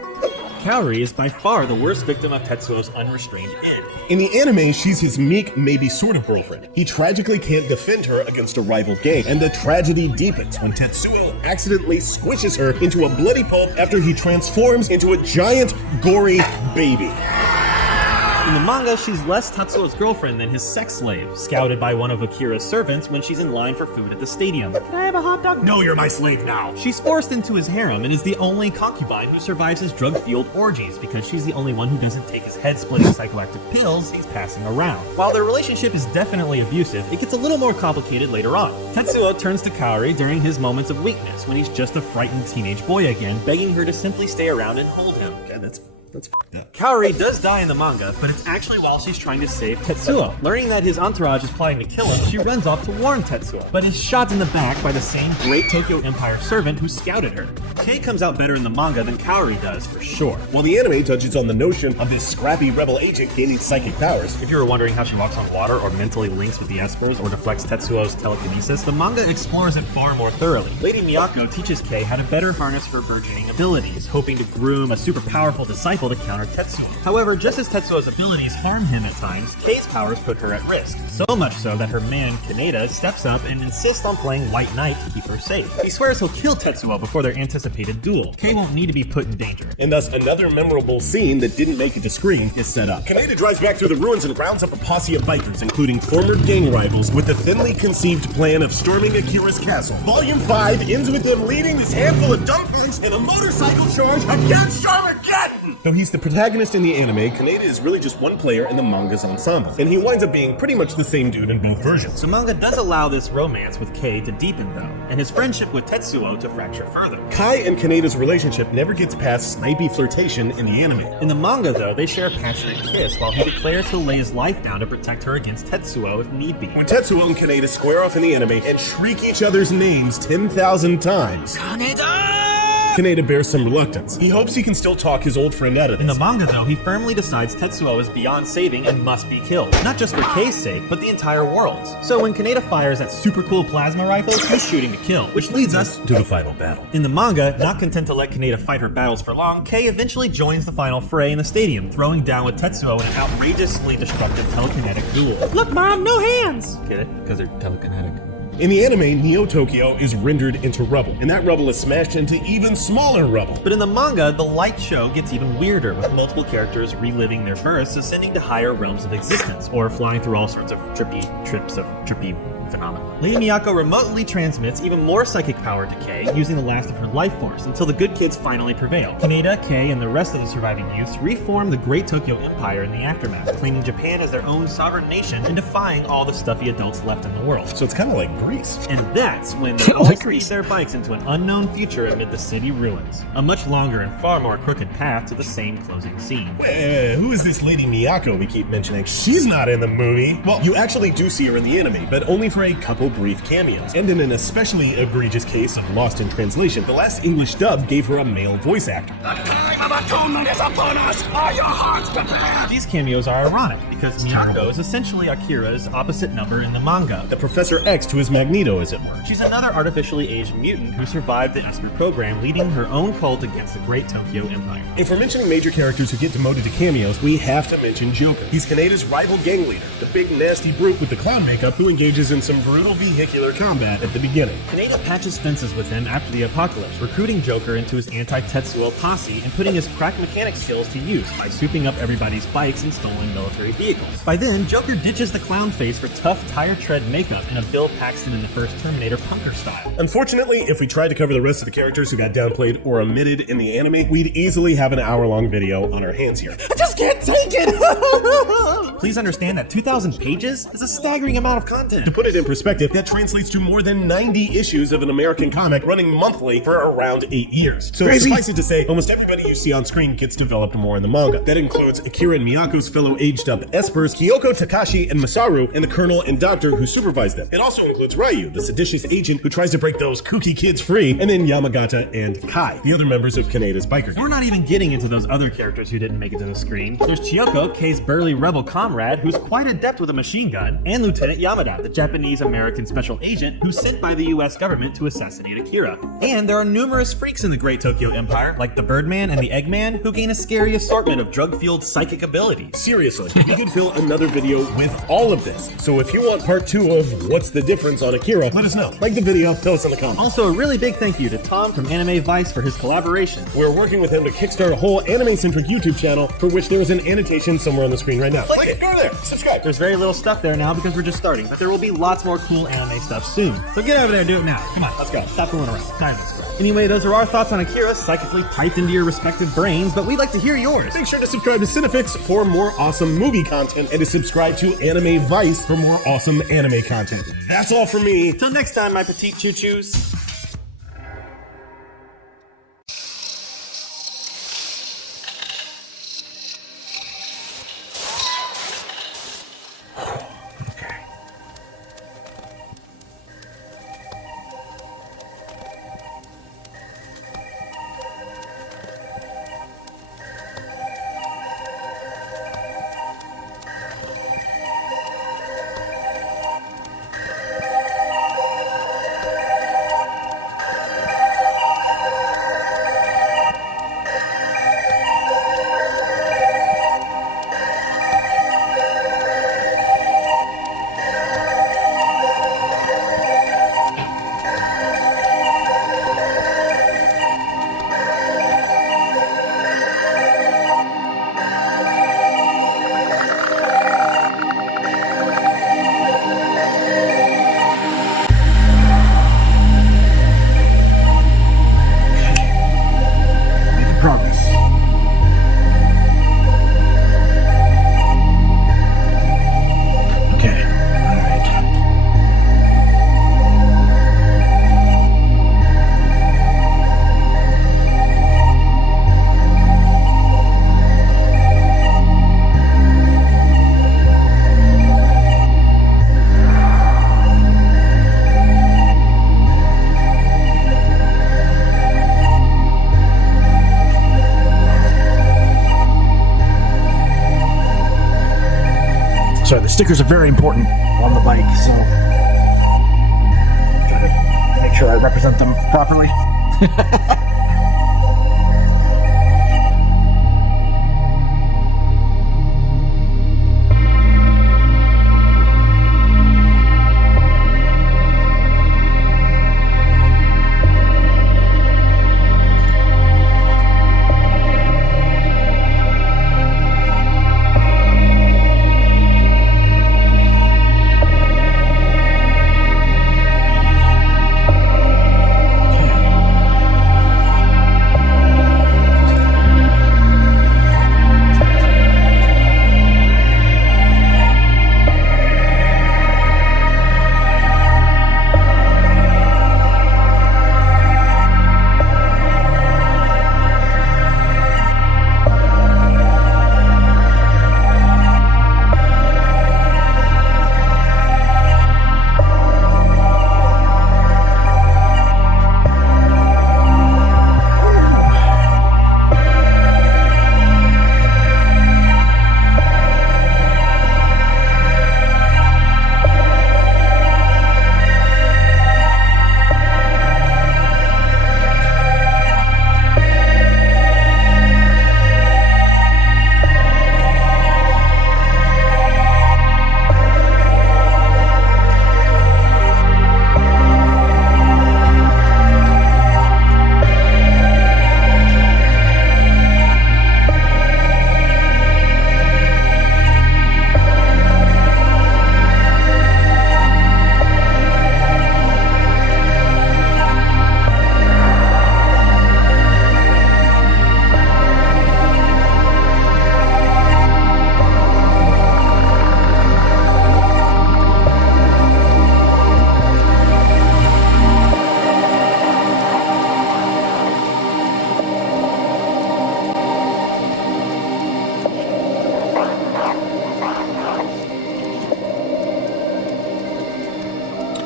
Kaori is by far the worst victim of Tetsuo's unrestrained id. In the anime, she's his meek, maybe sort of girlfriend. He tragically can't defend her against a rival gang, and the tragedy deepens when Tetsuo accidentally squishes her into a bloody pulp after he transforms into a giant, gory baby. In the manga, she's less Tetsuo's girlfriend than his sex slave, scouted by one of Akira's servants when she's in line for food at the stadium. Can I have a hot dog? No, you're my slave now. She's forced into his harem and is the only concubine who survives his drug-fueled orgies because she's the only one who doesn't take his head-splitting psychoactive pills he's passing around. While their relationship is definitely abusive, it gets a little more complicated later on. Tetsuo turns to Kaori during his moments of weakness when he's just a frightened teenage boy again, begging her to simply stay around and hold him. Okay, that's fucked up. Kaori does die in the manga, but it's actually while she's trying to save Tetsuo. Learning that his entourage is plotting to kill him, she runs off to warn Tetsuo, but is shot in the back by the same great Tokyo Empire servant who scouted her. Kei comes out better in the manga than Kaori does, for sure. While the anime touches on the notion of this scrappy rebel agent gaining psychic powers, If you were wondering how she walks on water or mentally links with the Espers or deflects Tetsuo's telekinesis, the manga explores it far more thoroughly. Lady Miyako teaches Kei how to better harness her burgeoning abilities, hoping to groom a super powerful disciple to counter Tetsuo. However, just as Tetsuo's abilities harm him at times, Kei's powers put her at risk. So much so that her man, Kaneda, steps up and insists on playing White Knight to keep her safe. He swears he'll kill Tetsuo before their anticipated duel. Kei won't need to be put in danger. and thus another memorable scene that didn't make it to screen is set up. Kaneda drives back through the ruins and rounds up a posse of bikers, including former gang rivals, with the thinly conceived plan of storming Akira's castle. Volume 5 ends with them leading this handful of dumb punks in a motorcycle charge against Armageddon! Though he's the protagonist in the anime, Kaneda is really just one player in the manga's ensemble, and he winds up being pretty much the same dude in both versions. The manga does allow this romance with Kei to deepen, though, and his friendship with Tetsuo to fracture further. Kai and Kaneda's relationship never gets past snipey flirtation in the anime. In the manga, though, they share a passionate kiss while he declares he'll lay his life down to protect her against Tetsuo if need be. When Tetsuo and Kaneda square off in the anime and shriek each other's names 10,000 times, Kaneda bears some reluctance. He hopes he can still talk his old friend out of this. In the manga, though, he firmly decides Tetsuo is beyond saving and must be killed. Not just for Kei's sake, but the entire world's. So when Kaneda fires that super cool plasma rifle, he's shooting to kill, which leads us to the final battle. In the manga, not content to let Kaneda fight her battles for long, Kei eventually joins the final fray in the stadium, throwing down with Tetsuo in an outrageously destructive telekinetic duel. Look, Mom, no hands! Get it? Because they're telekinetic. In the anime, Neo Tokyo is rendered into rubble, and that rubble is smashed into even smaller rubble. But in the manga, the light show gets even weirder, with multiple characters reliving their births, ascending to higher realms of existence, or flying through all sorts of trippy phenomena. Lady Miyako remotely transmits even more psychic power to Kei, using the last of her life force, until the good kids finally prevail. Kaneda, Kei, and the rest of the surviving youths reform the Great Tokyo Empire in the aftermath, claiming Japan as their own sovereign nation and defying all the stuffy adults left in the world. So it's kind of like Greece. And that's when they all speed their bikes into an unknown future amid the city ruins. A much longer and far more crooked path to the same closing scene. Who is this Lady Miyako we keep mentioning? She's not in the movie. Well, you actually do see her in the anime, but only for a couple brief cameos. And in an especially egregious case of Lost in Translation, the last English dub gave her a male voice actor. The time of atonement is upon us! Are your hearts prepared? These cameos are ironic, because Miyako is essentially Akira's opposite number in the manga. The Professor X to his Magneto, as it were. She's another artificially aged mutant who survived the Esper program, leading her own cult against the Great Tokyo Empire. If we're mentioning major characters who get demoted to cameos, we have to mention Joker. He's Kaneda's rival gang leader, the big nasty brute with the clown makeup who engages in some brutal vehicular combat at the beginning. Kaneda patches fences with him after the apocalypse, recruiting Joker into his anti-Tetsuo posse and putting his crack mechanic skills to use by souping up everybody's bikes and stolen military vehicles. By then, Joker ditches the clown face for tough tire tread makeup in a Bill Paxton in the first Terminator punker style. Unfortunately, if we tried to cover the rest of the characters who got downplayed or omitted in the anime, we'd easily have an hour-long video on our hands here. I just can't take it! Please understand that 2,000 pages is a staggering amount of content. To put it in perspective, that translates to more than 90 issues of an American comic running monthly for around 8 years. So suffice it to say, almost everybody you see on screen gets developed more in the manga. That includes Akira and Miyako's fellow aged-up Espers, Kiyoko, Takashi, and Masaru, and the Colonel and Doctor who supervise them. It also includes Ryu, the seditious agent who tries to break those kooky kids free, and then Yamagata and Kai, the other members of Kaneda's biker gang. We're not even getting into those other characters who didn't make it to the screen. There's Kiyoko, Kei's burly rebel comrade, who's quite adept with a machine gun, and Lieutenant Yamada, the Japanese-American special agent who's sent by the US government to assassinate Akira. And there are numerous freaks in the Great Tokyo Empire, like the Birdman and the Eggman who gain a scary assortment of drug-fueled psychic abilities. Seriously, you could fill another video with all of this. So if you want part 2 of What's the Difference on Akira, let us know. Like the video, tell us in the comments. Also, a really big thank you to Tom from Anime Vice for his collaboration. We're working with him to kickstart a whole anime-centric YouTube channel for which there is an annotation somewhere on the screen right now. Click it, go there, subscribe. There's very little stuff there now because we're just starting, but there will be lots more cool anime stuff soon. So get over there and do it now. Come on, let's go. Stop fooling around. Time is. Anyway, those are our thoughts on Akira, psychically typed into your respective brains, but we'd like to hear yours. Make sure to subscribe to Cinefix for more awesome movie content and to subscribe to Anime Vice for more awesome anime content. That's all from me. Till next time, my petite choo-choos. So the stickers are very important on the bike, so try to make sure I represent them properly.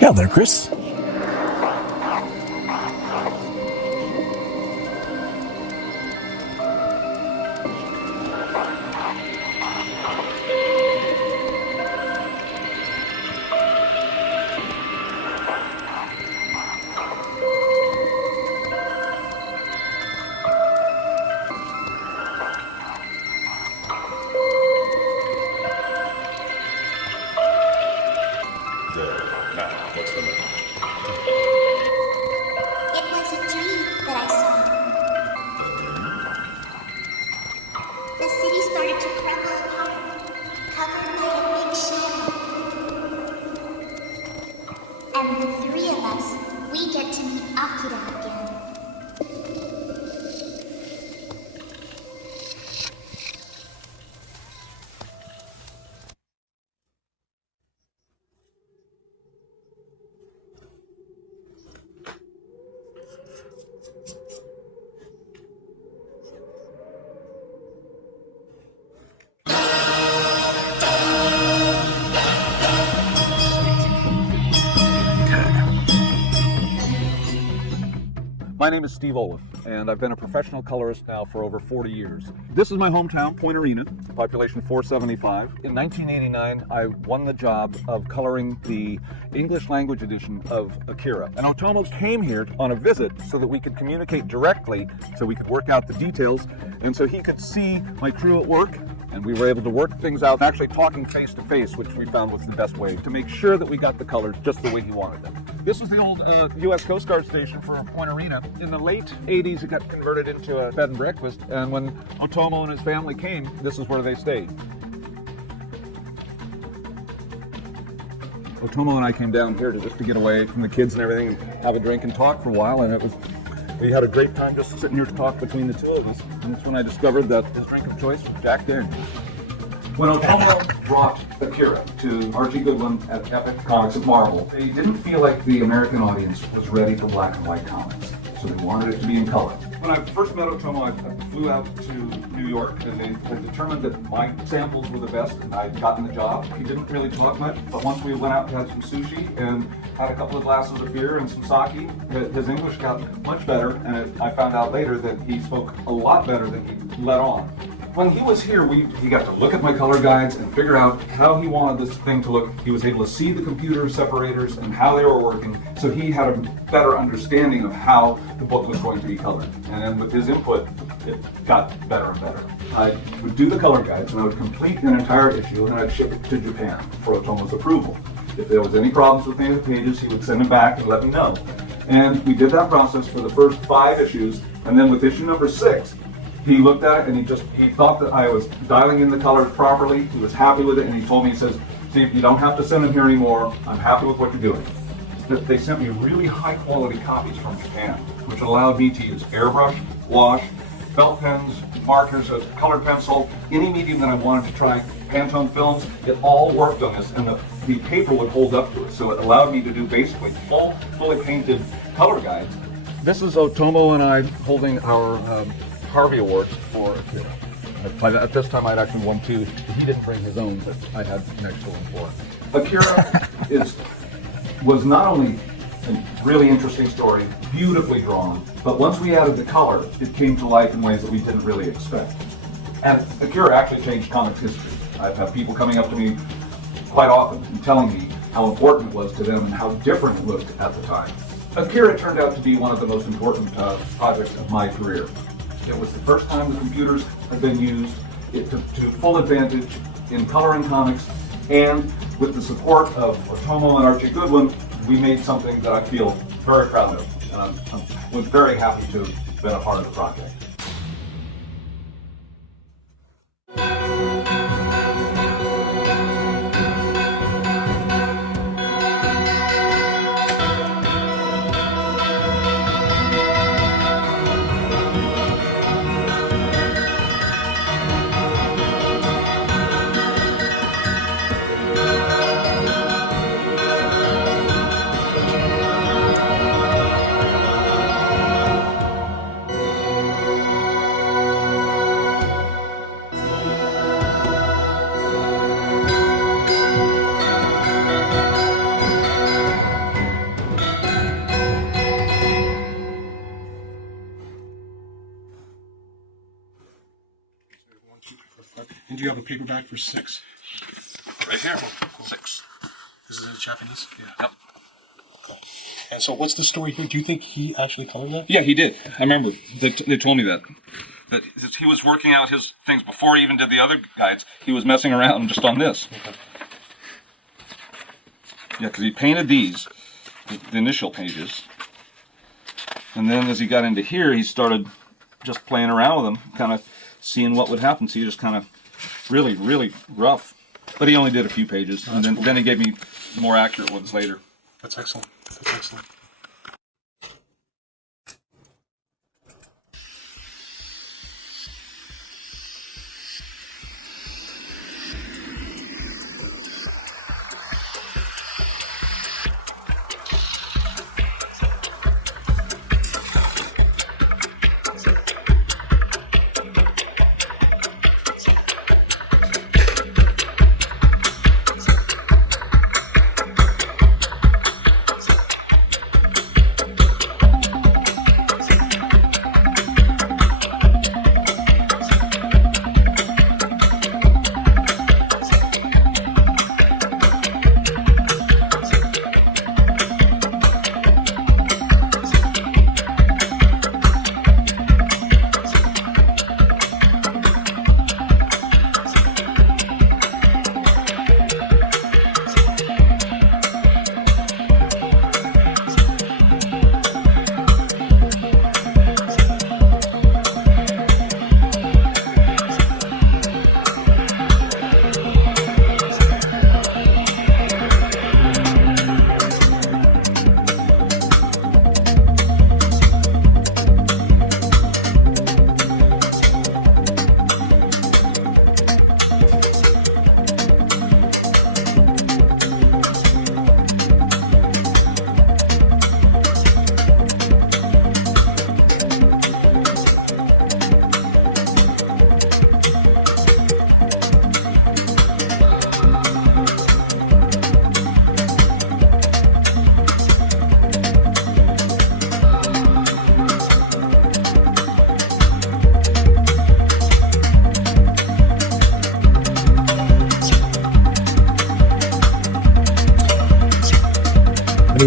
Yeah, there, Chris. My name is Steve OLIFF, and I've been a professional colorist now for over 40 years. This is my hometown, Point Arena, population 475. In 1989, I won the job of coloring the English language edition of AKIRA. And Otomo came here on a visit so that we could communicate directly, so we could work out the details, and so he could see my crew at work, and we were able to work things out, actually talking face to face, which we found was the best way to make sure that we got the colors just the way he wanted them. This was the old U.S. Coast Guard station for Point Arena. In the late 80s, it got converted into a bed and breakfast, and when Otomo and his family came, this is where they stayed. Otomo and I came down here just to get away from the kids and everything, and have a drink and talk for a while, and we had a great time just sitting here to talk between the two of us, and that's when I discovered that his drink of choice was Jack Daniels. When Otomo brought AKIRA to Archie Goodwin at Epic Comics at Marvel, they didn't feel like the American audience was ready for black and white comics, so they wanted it to be in color. When I first met Otomo, I flew out to New York, and they had determined that my samples were the best, and I'd gotten the job. He didn't really talk much, but once we went out and had some sushi and had a couple of glasses of beer and some sake, his English got much better, and I found out later that he spoke a lot better than he let on. When he was here, he got to look at my color guides and figure out how he wanted this thing to look. He was able to see the computer separators and how they were working, so he had a better understanding of how the book was going to be colored. And then with his input, it got better and better. I would do the color guides, and I would complete an entire issue, and I'd ship it to Japan for Otomo's approval. If there was any problems with any of the pages, he would send them back and let me know. And we did that process for the first 5 issues, and then with issue number 6, he looked at it and he thought that I was dialing in the colors properly. He was happy with it, and he told me, he says, "Steve, you don't have to send them here anymore. I'm happy with what you're doing." They sent me really high quality copies from Japan, which allowed me to use airbrush, wash, felt pens, markers, a colored pencil, any medium that I wanted to try. Pantone films, it all worked on this, and the paper would hold up to it, so it allowed me to do basically fully painted color guides. This is Otomo and I holding our Harvey Awards for AKIRA. At this time, I'd actually won 2. He didn't bring his own, but I had next to him for it. AKIRA was not only a really interesting story, beautifully drawn, but once we added the color, it came to life in ways that we didn't really expect. And AKIRA actually changed comics history. I've had people coming up to me quite often and telling me how important it was to them and how different it looked at the time. AKIRA turned out to be one of the most important projects of my career. It was the first time the computers had been used to full advantage in coloring comics, and with the support of Otomo and Archie Goodwin, we made something that I feel very proud of, and I was very happy to have been a part of the project. And do you have a paperback for 6? Right here. Cool. 6. This is in Japanese? Yeah. Yep. Cool. And so what's the story here? Do you think he actually colored that? Yeah, he did. I remember. They told me that he was working out his things before he even did the other guides. He was messing around just on this. Okay. Yeah, because he painted these, the initial pages. And then as he got into here, he started just playing around with them, kind of seeing what would happen. So he just kind of really, really rough. But he only did a few pages, and then he gave me more accurate ones later. That's excellent. That's excellent.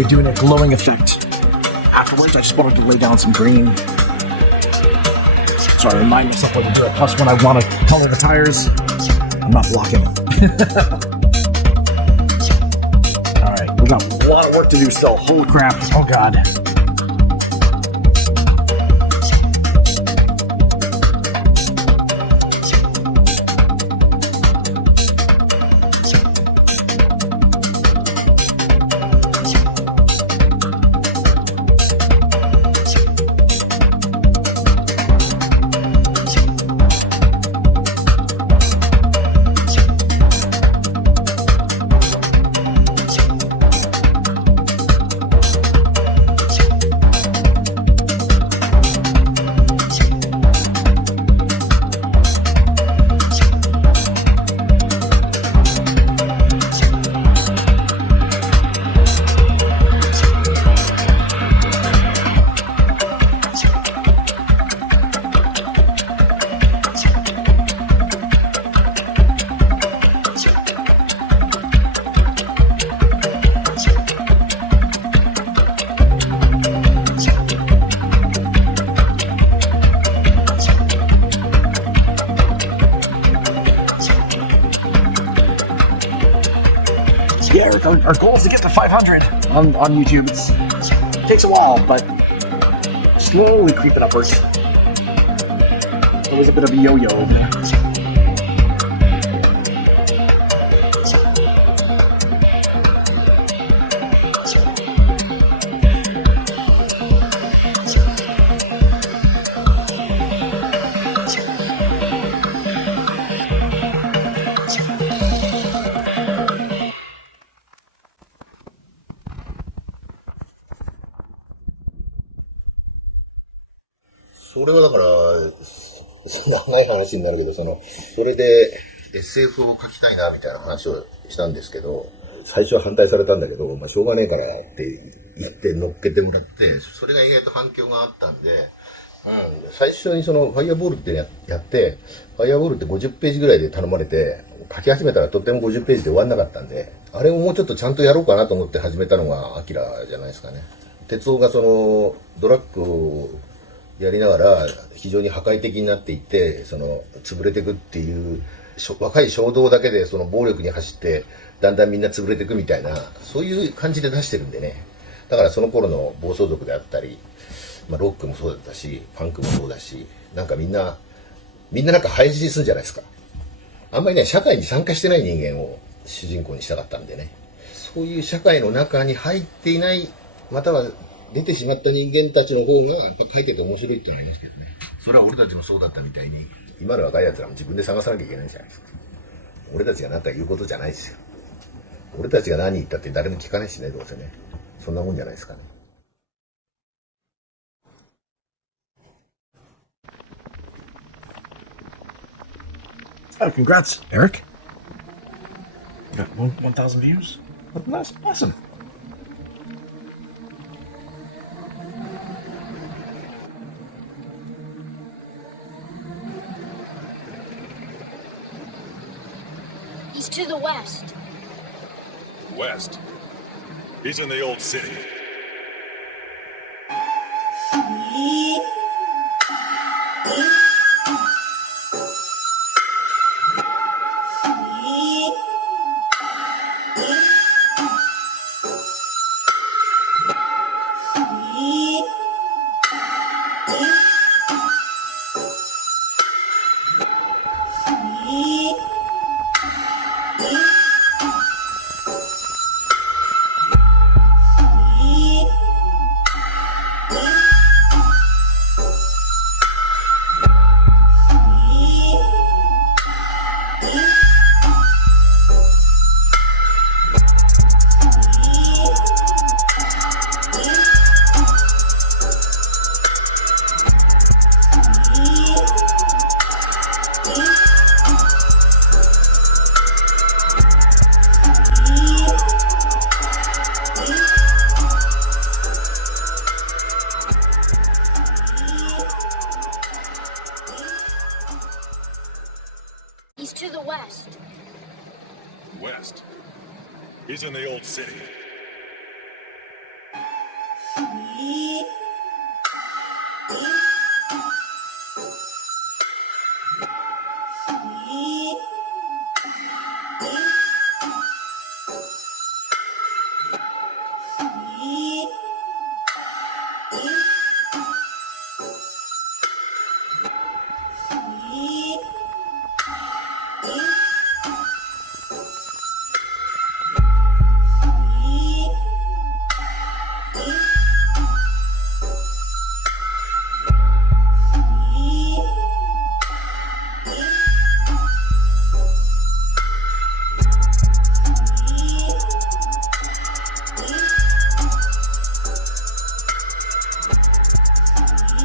doing a glowing effect afterwards. I just wanted to lay down some green. So I remind myself when to do it. Plus, when I want to color the tires, I'm not blocking. Alright, we got a lot of work to do still. Holy crap. Oh god. Our goal is to get to 500 on YouTube. It takes a while, but slowly creeping upwards. There was a bit of a yo-yo over there.それはだから、長い話になるけど、それで SF を書きたいなみたいな話をしたんですけど、最初は反対されたんだけど、しょうがねえからって言って乗っけてもらって、それが意外と反響があったんで、最初にファイアボールってやって、ファイアボールって50ページぐらいで頼まれて、書き始めたらとっても50ページで終わんなかったんで、あれをもうちょっとちゃんとやろうかなと思って始めたのがアキラじゃないですかね。哲夫がドラッグをやりながら非常に破壊的になっていって、潰れていくっていう、若い衝動だけで暴力に走って、だんだんみんな潰れていくみたいな、そういう感じで出してるんでね。だからその頃の暴走族であったり、ロックもそうだったし、パンクもそうだし、なんかみんななんか廃止するんじゃないですか。あんまりね、社会に参加してない人間を主人公にしたかったんでね。そういう社会の中に入っていない、または出てしまった人間たちの方がやっぱ書いてて面白いってのはありますけどね。それは俺たちもそうだったみたいに、今の若い奴らも自分で探さなきゃいけないじゃないですか。俺たちが何か言うことじゃないですよ。俺たちが何言ったって誰も聞かないしね、どうせね。そんなもんじゃないですかね。Oh, congrats, Eric. You got 1,000 views? That's awesome. He's to the west. West? He's in the old city. He's to the west. West? He's in the old city.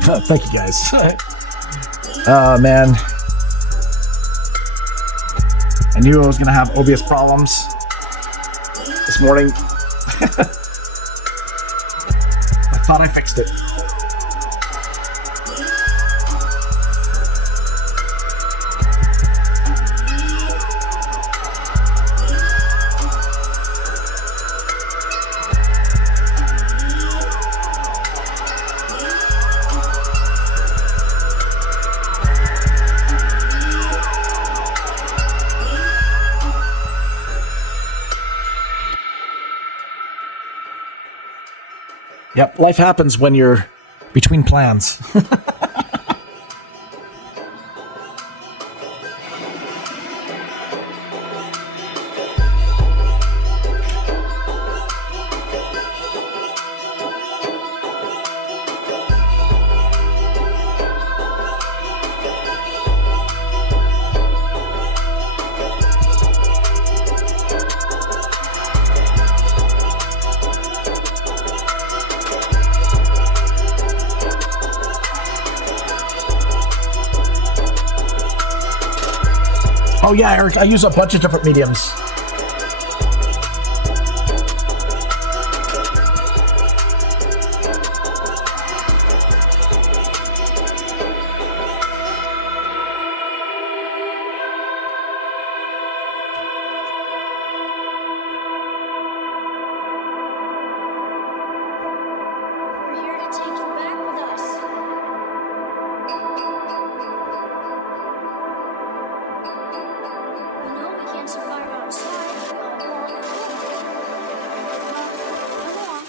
Thank you, guys. Oh, man. I knew I was going to have OBS problems this morning. I thought I fixed it. Yep, life happens when you're between plans. Oh yeah, Eric, I use a bunch of different mediums. We're here to take you back with us. We know we can't survive outside. We all belong at home. Come along.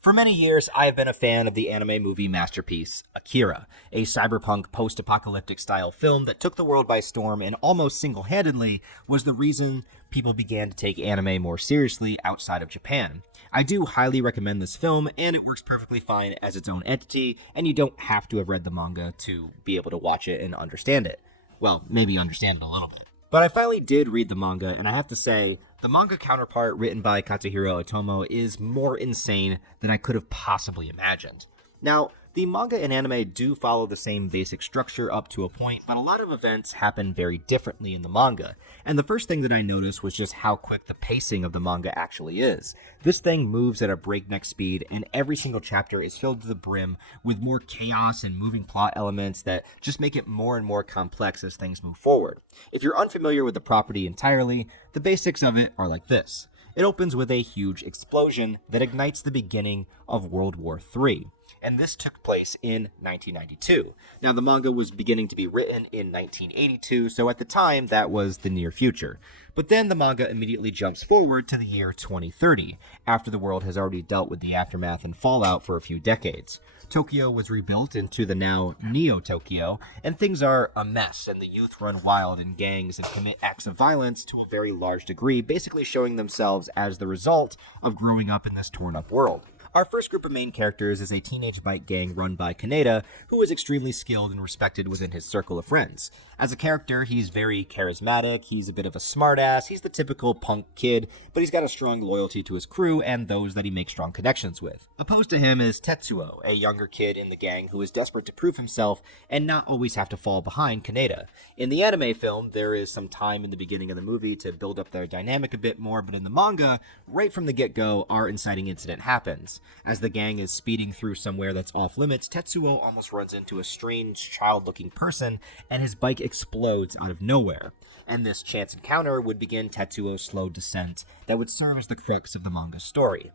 For many years, I have been a fan of the anime movie masterpiece, Akira, a cyberpunk post-apocalyptic style film that took the world by storm and almost single-handedly was the reason people began to take anime more seriously outside of Japan. I do highly recommend this film, and it works perfectly fine as its own entity, and you don't have to have read the manga to be able to watch it and understand it. Well, maybe understand it a little bit. But I finally did read the manga, and I have to say, the manga counterpart written by Katsuhiro Otomo is more insane than I could have possibly imagined. Now, the manga and anime do follow the same basic structure up to a point, but a lot of events happen very differently in the manga. And the first thing that I noticed was just how quick the pacing of the manga actually is. This thing moves at a breakneck speed, and every single chapter is filled to the brim with more chaos and moving plot elements that just make it more and more complex as things move forward. If you're unfamiliar with the property entirely, the basics of it are like this. It opens with a huge explosion that ignites the beginning of World War III. And this took place in 1992. Now, the manga was beginning to be written in 1982, so at the time, that was the near future. But then the manga immediately jumps forward to the year 2030, after the world has already dealt with the aftermath and fallout for a few decades. Tokyo was rebuilt into the now Neo-Tokyo, and things are a mess, and the youth run wild in gangs and commit acts of violence to a very large degree, basically showing themselves as the result of growing up in this torn-up world. Our first group of main characters is a teenage bike gang run by Kaneda, who is extremely skilled and respected within his circle of friends. As a character, he's very charismatic, he's a bit of a smartass, he's the typical punk kid, but he's got a strong loyalty to his crew and those that he makes strong connections with. Opposed to him is Tetsuo, a younger kid in the gang who is desperate to prove himself and not always have to fall behind Kaneda. In the anime film, there is some time in the beginning of the movie to build up their dynamic a bit more, but in the manga, right from the get-go, our inciting incident happens. As the gang is speeding through somewhere that's off limits, Tetsuo almost runs into a strange child-looking person, and his bike explodes out of nowhere. And this chance encounter would begin Tetsuo's slow descent that would serve as the crux of the manga story.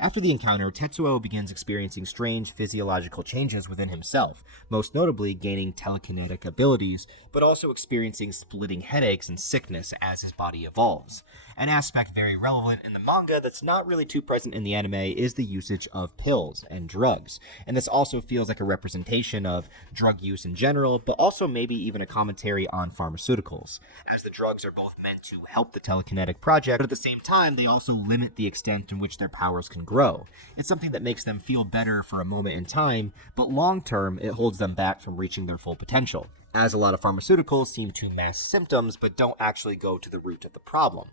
After the encounter, Tetsuo begins experiencing strange physiological changes within himself, most notably gaining telekinetic abilities, but also experiencing splitting headaches and sickness as his body evolves. An aspect very relevant in the manga that's not really too present in the anime is the usage of pills and drugs, and this also feels like a representation of drug use in general, but also maybe even a commentary on pharmaceuticals, as the drugs are both meant to help the telekinetic project, but at the same time they also limit the extent in which their powers can grow. grow. It's something that makes them feel better for a moment in time, but long term, it holds them back from reaching their full potential, as a lot of pharmaceuticals seem to mask symptoms but don't actually go to the root of the problem.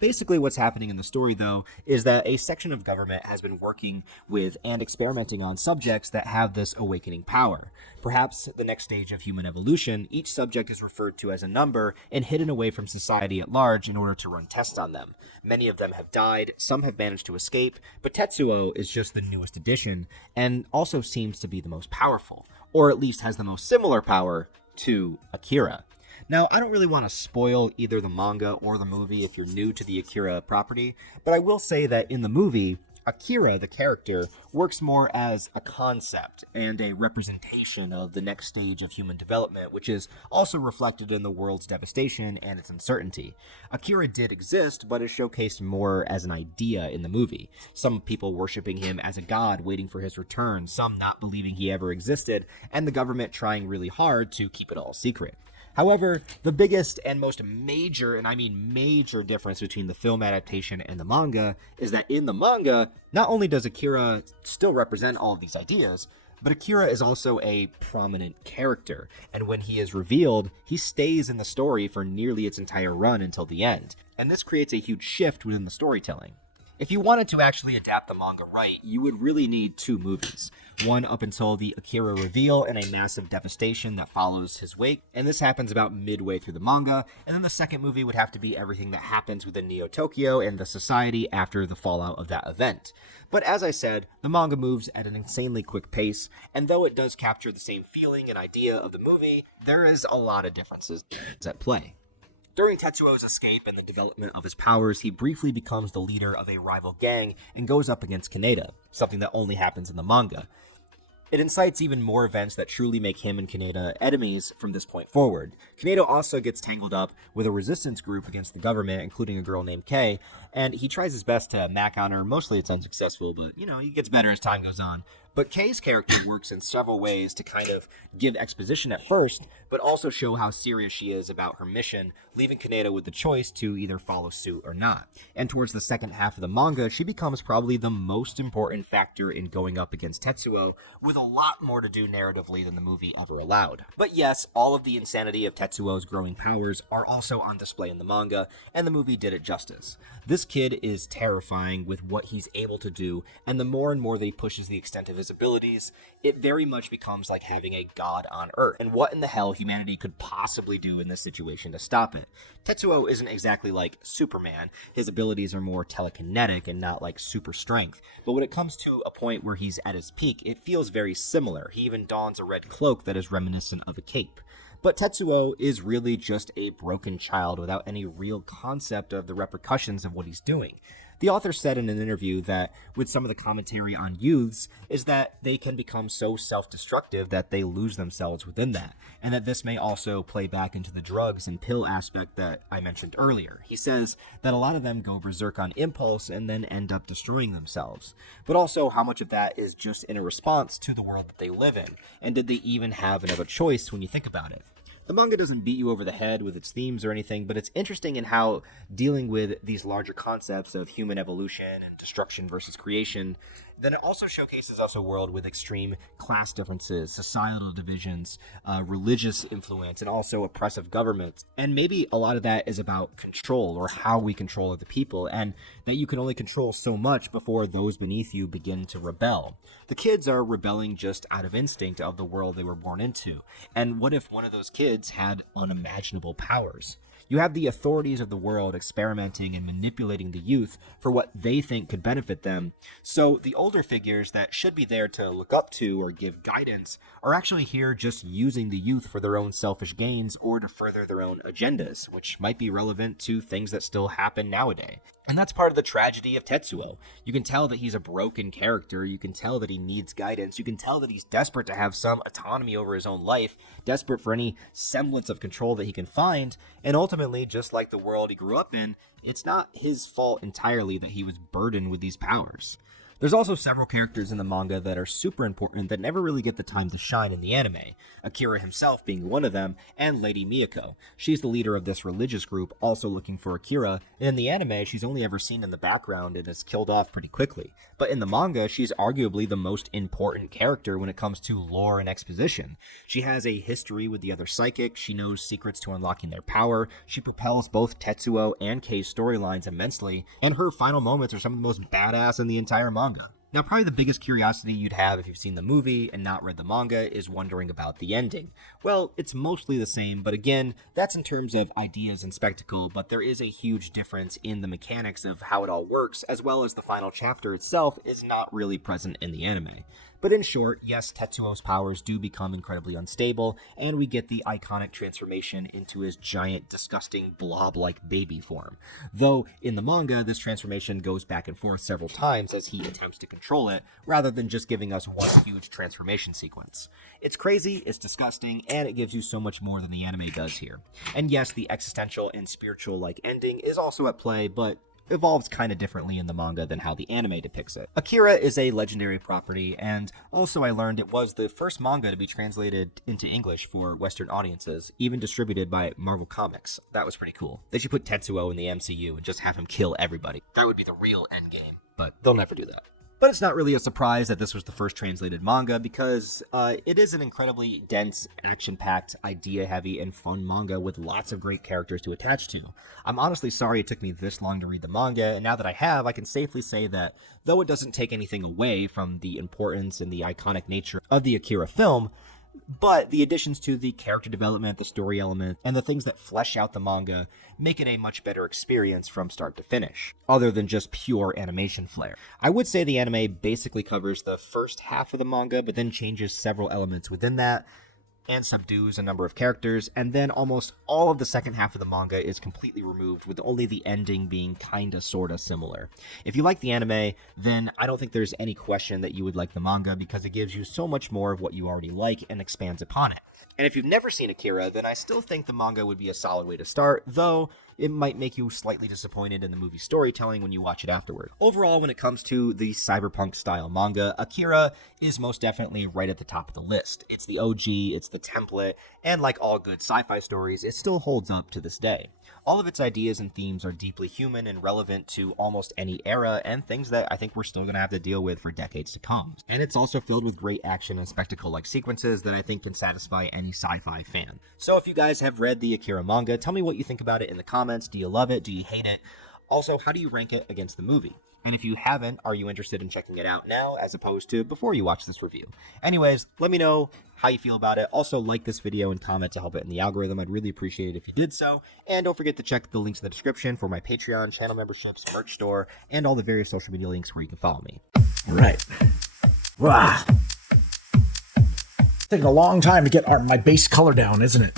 Basically, what's happening in the story, though, is that a section of government has been working with and experimenting on subjects that have this awakening power. Perhaps the next stage of human evolution, each subject is referred to as a number and hidden away from society at large in order to run tests on them. Many of them have died, some have managed to escape, but Tetsuo is just the newest addition and also seems to be the most powerful, or at least has the most similar power to Akira. Now, I don't really want to spoil either the manga or the movie if you're new to the Akira property, but I will say that in the movie, Akira, the character, works more as a concept and a representation of the next stage of human development, which is also reflected in the world's devastation and its uncertainty. Akira did exist, but is showcased more as an idea in the movie. Some people worshiping him as a god waiting for his return, some not believing he ever existed, and the government trying really hard to keep it all secret. However, the biggest and most major, and I mean major difference between the film adaptation and the manga is that in the manga, not only does Akira still represent all of these ideas, but Akira is also a prominent character, and when he is revealed, he stays in the story for nearly its entire run until the end, and this creates a huge shift within the storytelling. If you wanted to actually adapt the manga right, you would really need 2 movies. One up until the Akira reveal and a massive devastation that follows his wake, and this happens about midway through the manga, and then the second movie would have to be everything that happens within Neo Tokyo and the society after the fallout of that event. But as I said, the manga moves at an insanely quick pace, and though it does capture the same feeling and idea of the movie, there is a lot of differences at play. During Tetsuo's escape and the development of his powers, he briefly becomes the leader of a rival gang and goes up against Kaneda, something that only happens in the manga. It incites even more events that truly make him and Kaneda enemies from this point forward. Kaneda also gets tangled up with a resistance group against the government, including a girl named Kei, and he tries his best to mac on her. Mostly it's unsuccessful, but, he gets better as time goes on. But Kei's character works in several ways to kind of give exposition at first, but also show how serious she is about her mission, leaving Kaneda with the choice to either follow suit or not. And towards the second half of the manga, she becomes probably the most important factor in going up against Tetsuo, with a lot more to do narratively than the movie ever allowed. But yes, all of the insanity of Tetsuo's growing powers are also on display in the manga, and the movie did it justice. This kid is terrifying with what he's able to do, and the more and more that he pushes the extent of his abilities, it very much becomes like having a god on Earth. And what in the hell humanity could possibly do in this situation to stop it? Tetsuo isn't exactly like Superman. His abilities are more telekinetic and not like super strength. But when it comes to a point where he's at his peak, it feels very similar. He even dons a red cloak that is reminiscent of a cape. But Tetsuo is really just a broken child without any real concept of the repercussions of what he's doing. The author said in an interview that with some of the commentary on youths is that they can become so self-destructive that they lose themselves within that, and that this may also play back into the drugs and pill aspect that I mentioned earlier. He says that a lot of them go berserk on impulse and then end up destroying themselves, but also how much of that is just in a response to the world that they live in, and did they even have another choice when you think about it? The manga doesn't beat you over the head with its themes or anything, but it's interesting in how dealing with these larger concepts of human evolution and destruction versus creation, then it also showcases us a world with extreme class differences, societal divisions, religious influence, and also oppressive governments. And maybe a lot of that is about control, or how we control other people, and that you can only control so much before those beneath you begin to rebel. The kids are rebelling just out of instinct of the world they were born into. And what if one of those kids had unimaginable powers? You have the authorities of the world experimenting and manipulating the youth for what they think could benefit them. So the older figures that should be there to look up to or give guidance are actually here just using the youth for their own selfish gains or to further their own agendas, which might be relevant to things that still happen nowadays. And that's part of the tragedy of Tetsuo. You can tell that he's a broken character, you can tell that he needs guidance, you can tell that he's desperate to have some autonomy over his own life, desperate for any semblance of control that he can find, and ultimately, just like the world he grew up in, it's not his fault entirely that he was burdened with these powers. There's also several characters in the manga that are super important that never really get the time to shine in the anime, Akira himself being one of them, and Lady Miyako. She's the leader of this religious group also looking for Akira, and in the anime she's only ever seen in the background and is killed off pretty quickly. But in the manga, she's arguably the most important character when it comes to lore and exposition. She has a history with the other psychic, she knows secrets to unlocking their power, she propels both Tetsuo and Kei's storylines immensely, and her final moments are some of the most badass in the entire manga. Now, probably the biggest curiosity you'd have if you've seen the movie and not read the manga is wondering about the ending. Well, it's mostly the same, but again, that's in terms of ideas and spectacle, but there is a huge difference in the mechanics of how it all works, as well as the final chapter itself is not really present in the anime. But in short, yes, Tetsuo's powers do become incredibly unstable, and we get the iconic transformation into his giant, disgusting, blob-like baby form. Though, in the manga, this transformation goes back and forth several times as he attempts to control it, rather than just giving us one huge transformation sequence. It's crazy, it's disgusting, and it gives you so much more than the anime does here. And yes, the existential and spiritual-like ending is also at play, but evolves kind of differently in the manga than how the anime depicts it. Akira is a legendary property, and also I learned it was the first manga to be translated into English for Western audiences, even distributed by Marvel Comics. That was pretty cool. They should put Tetsuo in the MCU and just have him kill everybody. That would be the real endgame, but they'll never do that. But it's not really a surprise that this was the first translated manga because it is an incredibly dense, action-packed, idea-heavy, and fun manga with lots of great characters to attach to. I'm honestly sorry it took me this long to read the manga, and now that I have, I can safely say that though it doesn't take anything away from the importance and the iconic nature of the Akira film, but the additions to the character development, the story element, and the things that flesh out the manga make it a much better experience from start to finish, other than just pure animation flair. I would say the anime basically covers the first half of the manga, but then changes several elements within that, and subdues a number of characters, and then almost all of the second half of the manga is completely removed, with only the ending being kinda sorta similar. If you like the anime, then I don't think there's any question that you would like the manga, because it gives you so much more of what you already like and expands upon it. And if you've never seen Akira, then I still think the manga would be a solid way to start, though it might make you slightly disappointed in the movie storytelling when you watch it afterward. Overall, when it comes to the cyberpunk-style manga, Akira is most definitely right at the top of the list. It's the OG, it's the template, and like all good sci-fi stories, it still holds up to this day. All of its ideas and themes are deeply human and relevant to almost any era, and things that I think we're still going to have to deal with for decades to come. And it's also filled with great action and spectacle-like sequences that I think can satisfy any sci-fi fan. So if you guys have read the Akira manga, tell me what you think about it in the comments. Do you love it? Do you hate it? Also, how do you rank it against the movie? And if you haven't, are you interested in checking it out now as opposed to before you watch this review? Anyways, let me know how you feel about it. Also, like this video and comment to help it in the algorithm. I'd really appreciate it if you did so. And don't forget to check the links in the description for my Patreon, channel memberships, merch store, and all the various social media links where you can follow me. All right. Wow. It's taking a long time to get my base color down, isn't it?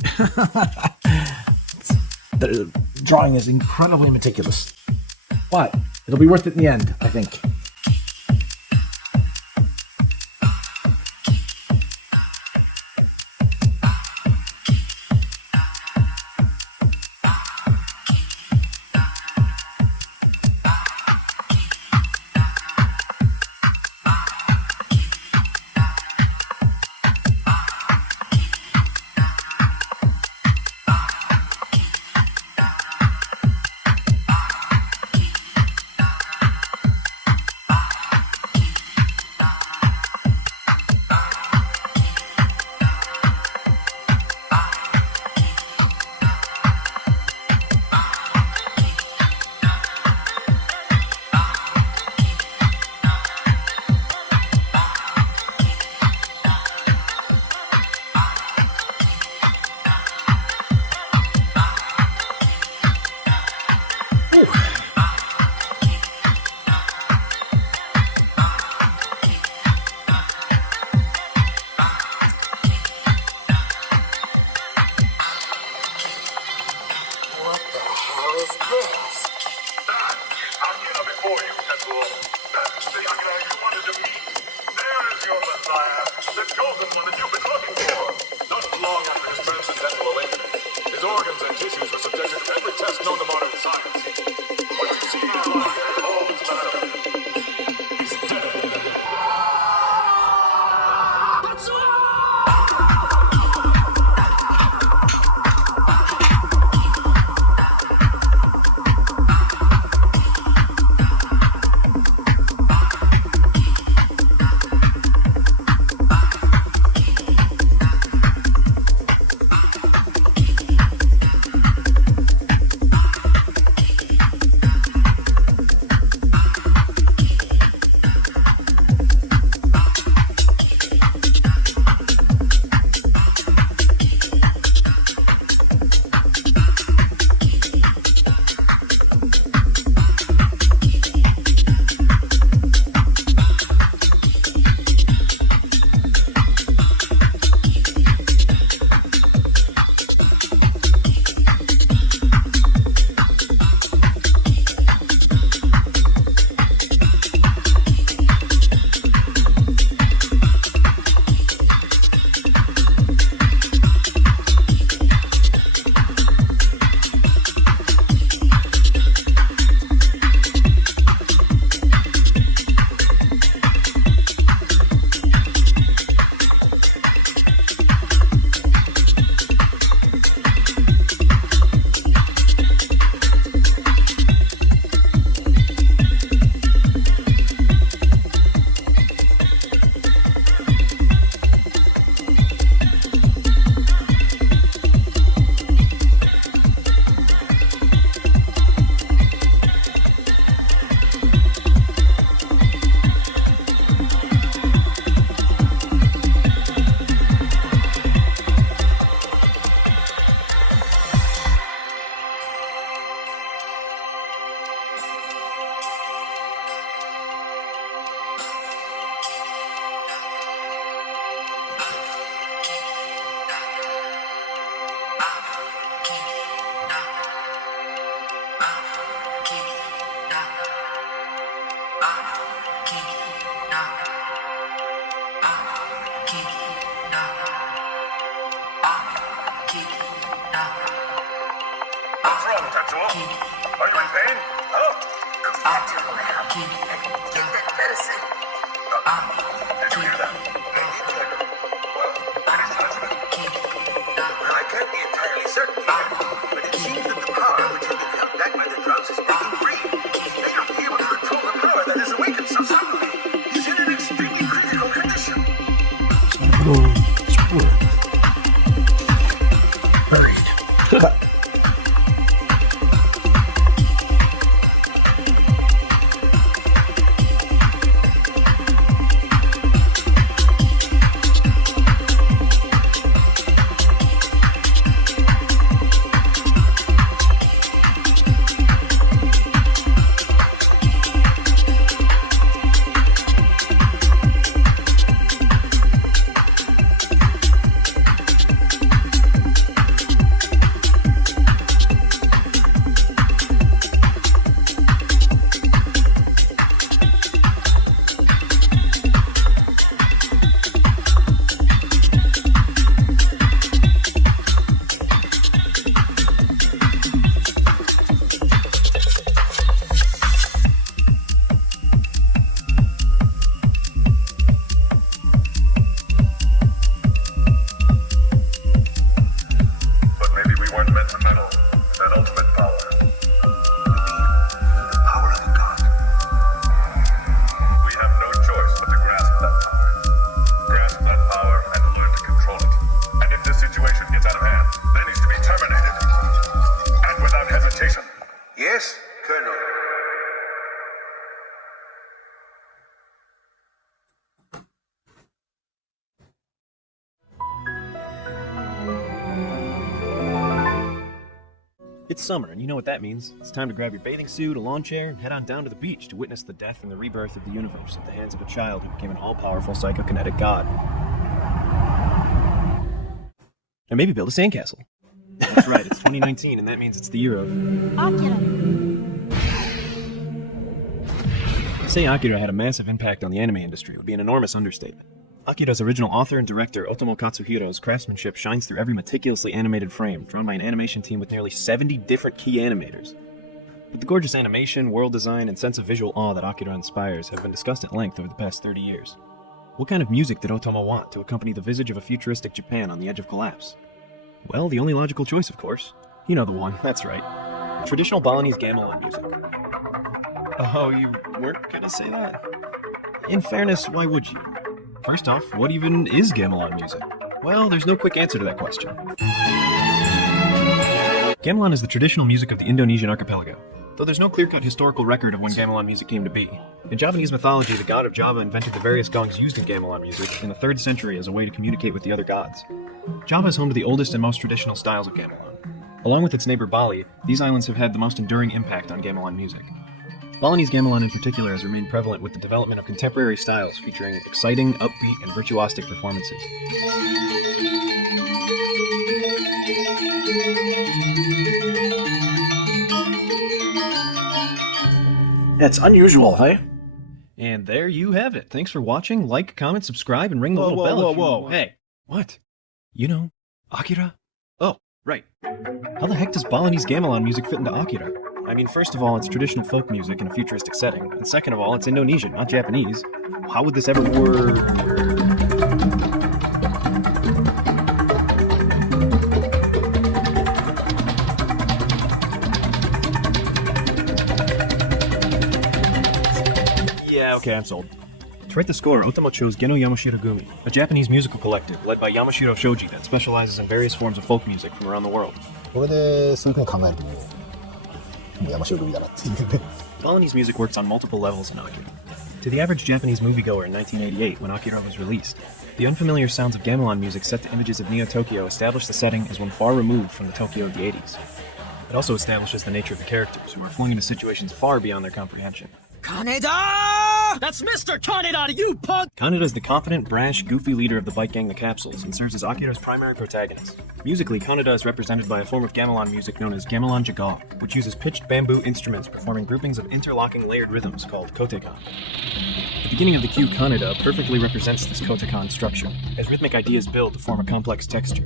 The drawing is incredibly meticulous, but it'll be worth it in the end, I think. His organs and tissues were subjected to every test known to modern science. wrong, Tetsuo? Are you in pain? Huh? Get that medicine. Did you hear that? I can't be entirely certain here, but it seems that the power which has been held back by the drugs is breaking free. May not be able to control the power that has awakened so suddenly. He's in an extremely critical condition. It's summer, and you know what that means. It's time to grab your bathing suit, a lawn chair, and head on down to the beach to witness the death and the rebirth of the universe at the hands of a child who became an all-powerful psychokinetic god. And maybe build a sandcastle. That's right, it's 2019, and that means it's the year of... AKIRA. To say AKIRA had a massive impact on the anime industry would be an enormous understatement. AKIRA's original author and director, Otomo Katsuhiro's craftsmanship shines through every meticulously animated frame, drawn by an animation team with nearly 70 different key animators. But the gorgeous animation, world design, and sense of visual awe that AKIRA inspires have been discussed at length over the past 30 years. What kind of music did Otomo want to accompany the visage of a futuristic Japan on the edge of collapse? Well, the only logical choice, of course. You know the one, that's right. Traditional Balinese gamelan music. Oh, you weren't gonna say that? In fairness, why would you? First off, what even is gamelan music? Well, there's no quick answer to that question. Gamelan is the traditional music of the Indonesian archipelago, though there's no clear-cut historical record of when gamelan music came to be. In Javanese mythology, the god of Java invented the various gongs used in gamelan music in the 3rd century as a way to communicate with the other gods. Java is home to the oldest and most traditional styles of gamelan. Along with its neighbor Bali, these islands have had the most enduring impact on gamelan music. Balinese gamelan in particular has remained prevalent with the development of contemporary styles featuring exciting, upbeat, and virtuosic performances. It's unusual, hey? And there you have it. Thanks for watching. Like, comment, subscribe, and ring the little bell. Whoa. Hey, what? You know, AKIRA? Oh, right. How the heck does Balinese gamelan music fit into AKIRA? I mean, first of all, it's traditional folk music in a futuristic setting, and second of all, it's Indonesian, not Japanese. How would this ever work? Yeah, okay, I'm sold. To write the score, Otomo chose Geno Yamashiro-gumi, a Japanese musical collective led by Yamashiro Shoji that specializes in various forms of folk music from around the world. これでそういうふうに考えると山城組だなっていうね。 Balinese music works on multiple levels in AKIRA. To the average Japanese moviegoer in 1988, when AKIRA was released, the unfamiliar sounds of gamelan music set to images of Neo-Tokyo establish the setting as one far removed from the Tokyo of the 80s. It also establishes the nature of the characters, who are flung into situations far beyond their comprehension. Kaneda! That's Mr. Kaneda, you punk! Kaneda is the confident, brash, goofy leader of the bike gang the Capsules and serves as AKIRA's primary protagonist. Musically, Kaneda is represented by a form of gamelan music known as gamelan jagal, which uses pitched bamboo instruments performing groupings of interlocking layered rhythms called kotekan. The beginning of the cue Kaneda perfectly represents this kotekan structure, as rhythmic ideas build to form a complex texture.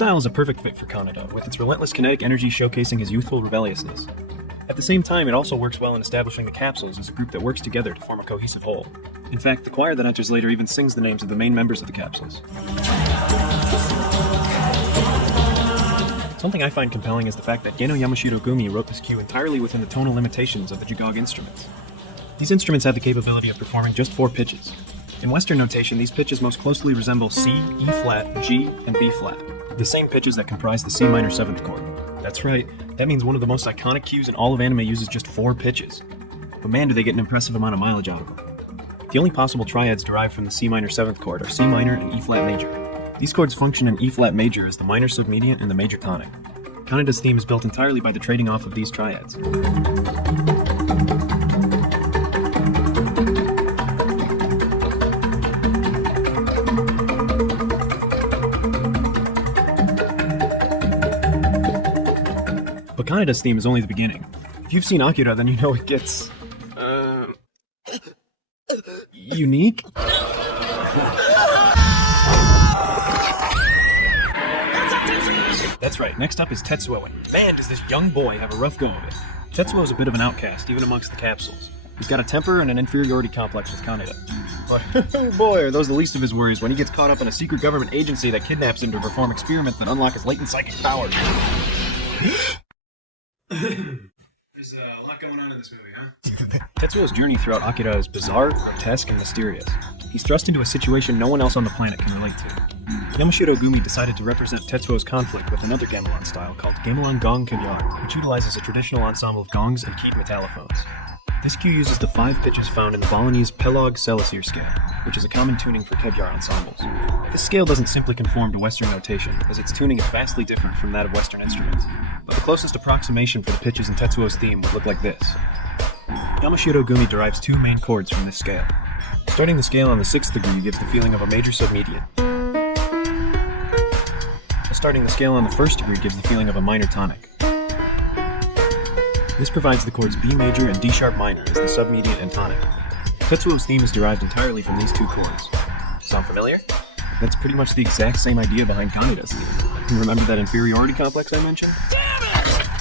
style is a perfect fit for Kaneda, with its relentless kinetic energy showcasing his youthful rebelliousness. At the same time, it also works well in establishing the Capsules as a group that works together to form a cohesive whole. In fact, the choir that enters later even sings the names of the main members of the Capsules. Something I find compelling is the fact that Geno Yamashiro Gumi wrote this cue entirely within the tonal limitations of the Jigog instruments. These instruments have the capability of performing just 4 pitches. In Western notation, these pitches most closely resemble C, E flat, G, and B flat, the same pitches that comprise the C minor 7th chord. That's right, that means one of the most iconic cues in all of anime uses just 4 pitches. But man, do they get an impressive amount of mileage out of them. The only possible triads derived from the C minor 7th chord are C minor and E flat major. These chords function in E flat major as the minor submediate and the major tonic. Kaneda's theme is built entirely by the trading off of these triads. But Kaneda's theme is only the beginning. If you've seen AKIRA, then you know it gets... unique? That's right, next up is Tetsuo, and man, does this young boy have a rough go of it. Tetsuo is a bit of an outcast, even amongst the Capsules. He's got a temper and an inferiority complex with Kaneda. But oh boy, are those the least of his worries when he gets caught up in a secret government agency that kidnaps him to perform experiments that unlock his latent psychic powers. There's a lot going on in this movie, huh? Tetsuo's journey throughout AKIRA is bizarre, grotesque, and mysterious. He's thrust into a situation no one else on the planet can relate to. Yamashiro Gumi decided to represent Tetsuo's conflict with another gamelan style called gamelan gong kebyar, which utilizes a traditional ensemble of gongs and keyed metallophones. This cue uses the 5 pitches found in the Balinese Pelog Selasir scale, which is a common tuning for kebyar ensembles. This scale doesn't simply conform to Western notation, as its tuning is vastly different from that of Western instruments, but the closest approximation for the pitches in Tetsuo's theme would look like this. Yamashiro Gumi derives 2 main chords from this scale. Starting the scale on the 6th degree gives the feeling of a major submediate. Starting the scale on the 1st degree gives the feeling of a minor tonic. This provides the chords B major and D sharp minor as the submediate and tonic. Tetsuo's theme is derived entirely from these 2 chords. Sound familiar? That's pretty much the exact same idea behind Kaneda's theme. Remember that inferiority complex I mentioned? Damn it!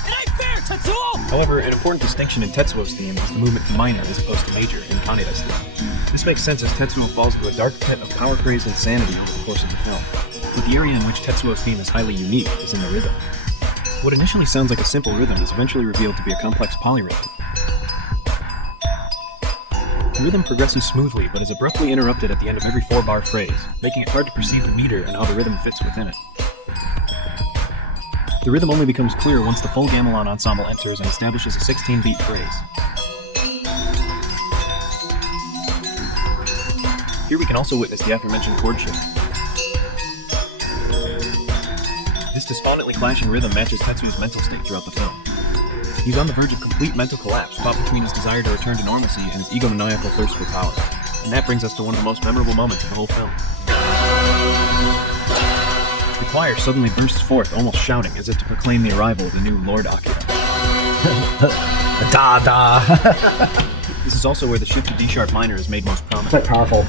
It ain't fair, Tetsuo! However, an important distinction in Tetsuo's theme is the movement to minor as opposed to major in Kaneda's theme. This makes sense as Tetsuo falls into a dark pit of power-crazed insanity over the course of the film. But the area in which Tetsuo's theme is highly unique is in the rhythm. What initially sounds like a simple rhythm is eventually revealed to be a complex polyrhythm. The rhythm progresses smoothly, but is abruptly interrupted at the end of every 4-bar phrase, making it hard to perceive the meter and how the rhythm fits within it. The rhythm only becomes clear once the full gamelan ensemble enters and establishes a 16-beat phrase. Here we can also witness the aforementioned chord shift. This despondently clashing rhythm matches Tetsuo's mental state throughout the film. He's on the verge of complete mental collapse, caught between his desire to return to normalcy and his egomaniacal thirst for power. And that brings us to one of the most memorable moments of the whole film. The choir suddenly bursts forth, almost shouting, as if to proclaim the arrival of the new Lord AKIRA. Da da! This is also where the shift to D sharp minor is made most prominent. Quite powerful.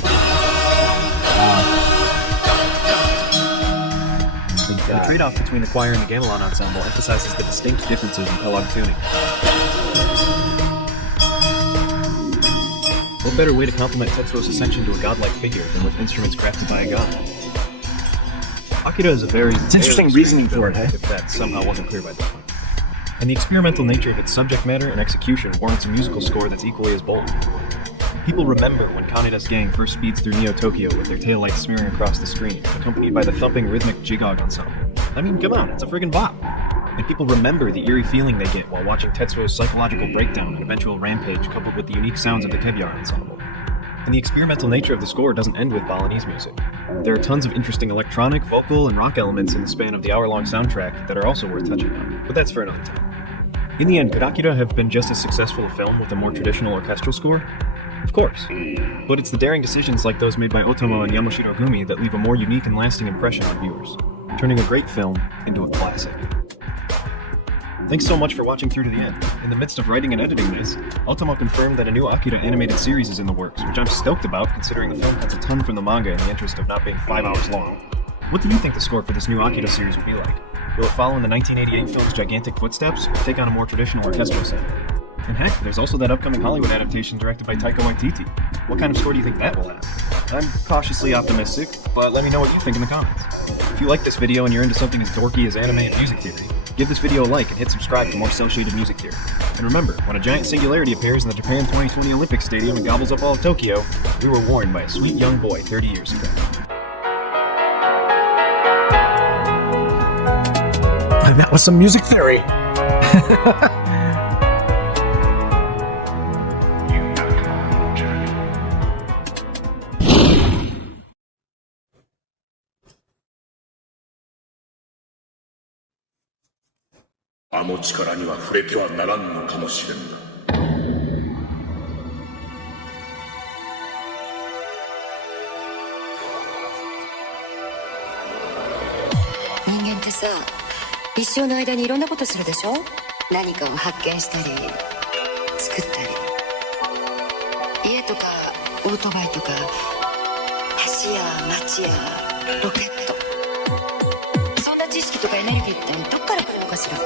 The trade-off between the choir and the gamelan ensemble emphasizes the distinct differences in Pelog tuning. What better way to compliment Tetsuo's ascension to a godlike figure than with instruments crafted by a god? AKIRA is a very interesting reasoning for it, if that somehow wasn't clear by this point. And the experimental nature of its subject matter and execution warrants a musical score that's equally as bold. People remember when Kaneda's gang first speeds through Neo-Tokyo with their taillights smearing across the screen, accompanied by the thumping rhythmic jigog ensemble. I mean, come on, it's a friggin' bop! And people remember the eerie feeling they get while watching Tetsuo's psychological breakdown and eventual rampage coupled with the unique sounds of the kebyar ensemble. And the experimental nature of the score doesn't end with Balinese music. There are tons of interesting electronic, vocal, and rock elements in the span of the hour-long soundtrack that are also worth touching on, but that's for another time. In the end, could AKIRA have been just as successful a film with a more traditional orchestral score? Of course. But it's the daring decisions like those made by Otomo and Yamashiro Gumi that leave a more unique and lasting impression on viewers, turning a great film into a classic. Thanks so much for watching through to the end. In the midst of writing and editing this, Otomo confirmed that a new AKIRA animated series is in the works, which I'm stoked about considering the film cuts a ton from the manga in the interest of not being 5 hours long. What do you think the score for this new Akira series will be like? Will it follow in the 1988 film's gigantic footsteps, or take on a more traditional orchestral setting? And heck, there's also that upcoming Hollywood adaptation directed by Taika Waititi. What kind of score do you think that will have? I'm cautiously optimistic, but let me know what you think in the comments. If you like this video and you're into something as dorky as anime and music theory, give this video a like and hit subscribe for more cel-shaded music theory. And remember, when a giant singularity appears in the Japan 2020 Olympic Stadium and gobbles up all of Tokyo, we were warned by a sweet young boy 30 years ago. And that was some music theory. Sa 一生の間にいろんなことするでしょ。何かを発見したり作ったり、家とかオートバイとか橋や街やロケット、そんな知識とかエネルギーってどっから来るのかしら。さ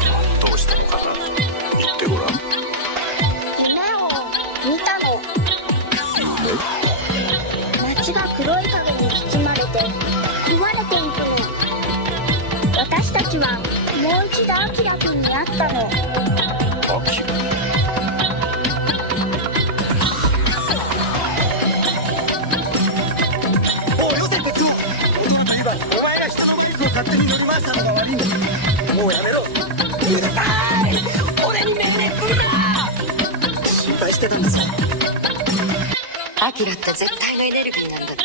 あどうしたのかな、言ってごらん。夢を見たの。街が黒い影に包まれて壊れていくの。私たちはもう一度アキラ君に会ったの。アキラ？おうよせこっちを。大人といえばお前が人のバイクを勝手に乗り回したのが悪いんだ。もうやめろ。うるさい。俺に命令するな。心配してたんだぞ。アキラって絶対のエネルギーなんだって。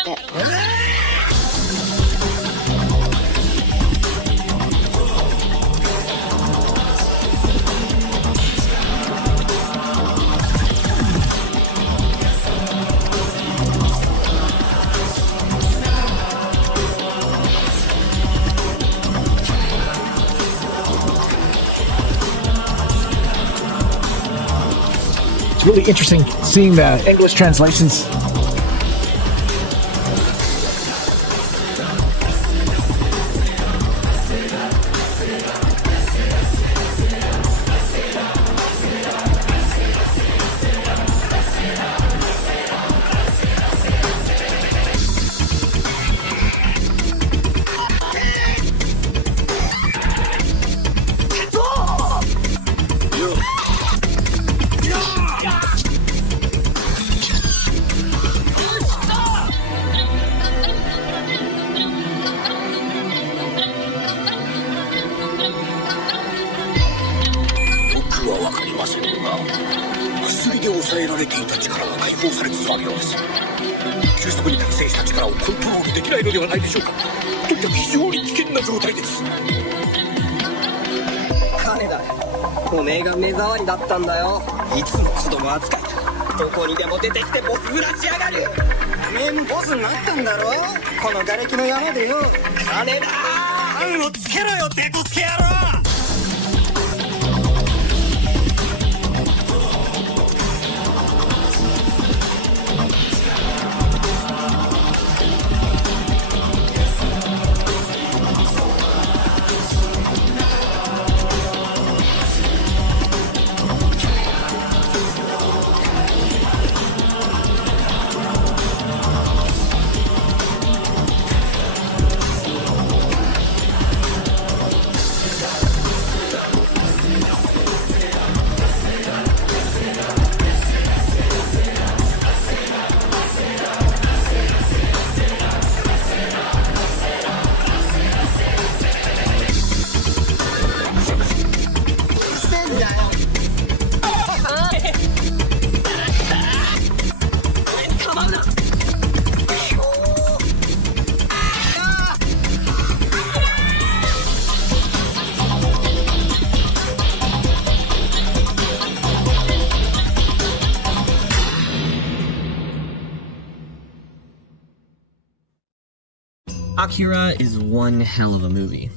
It's really interesting seeing the English translations. Kaneda、おめえが目障りだったんだよ。いつも子供扱いだ。どこにでも出てきてボスぶらしやがる。おめえもボスになったんだろ、この瓦礫の山でよ。金だー、運をつけろよ、デコつけ野郎。Akira is one hell of a movie.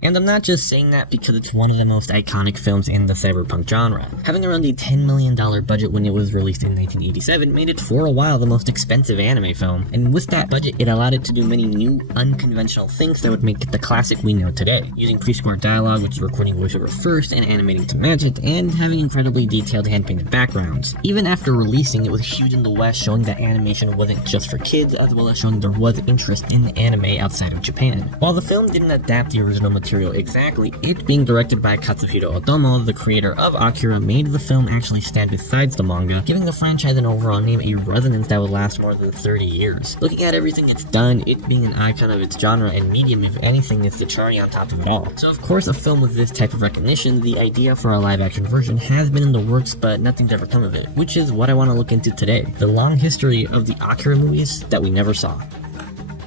And I'm not just saying that because it's one of the most iconic films in the cyberpunk genre. Having around a $10 million budget when it was released in 1987 made it for a while the most expensive anime film, and with that budget it allowed it to do many new, unconventional things that would make it the classic we know today. Using pre-scored dialogue, which is recording voiceover first and animating to match it, and having incredibly detailed hand-painted backgrounds. Even after releasing, it was huge in the West, showing that animation wasn't just for kids, as well as showing there was interest in anime outside of Japan. While the film didn't adapt the original material exactly, it being directed by Katsuhiro Otomo, the creator of Akira, made the film actually stand besides the manga, giving the franchise an overall name a resonance that would last more than 30 years. Looking at everything it's done, it being an icon of its genre and medium, if anything, is the cherry on top of it all. So of course, a film with this type of recognition, the idea for a live-action version has been in the works, but nothing's ever come of it, which is what I want to look into today. The long history of the Akira movies that we never saw.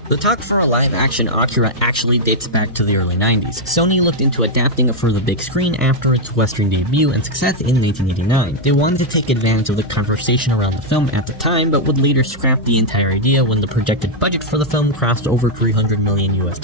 The talk for a live-action Akira actually dates back to the early 90s. Sony looked into adapting it for the big screen after its Western debut and success in 1989. They wanted to take advantage of the conversation around the film at the time, but would later scrap the entire idea when the projected budget for the film crossed over $300 million US.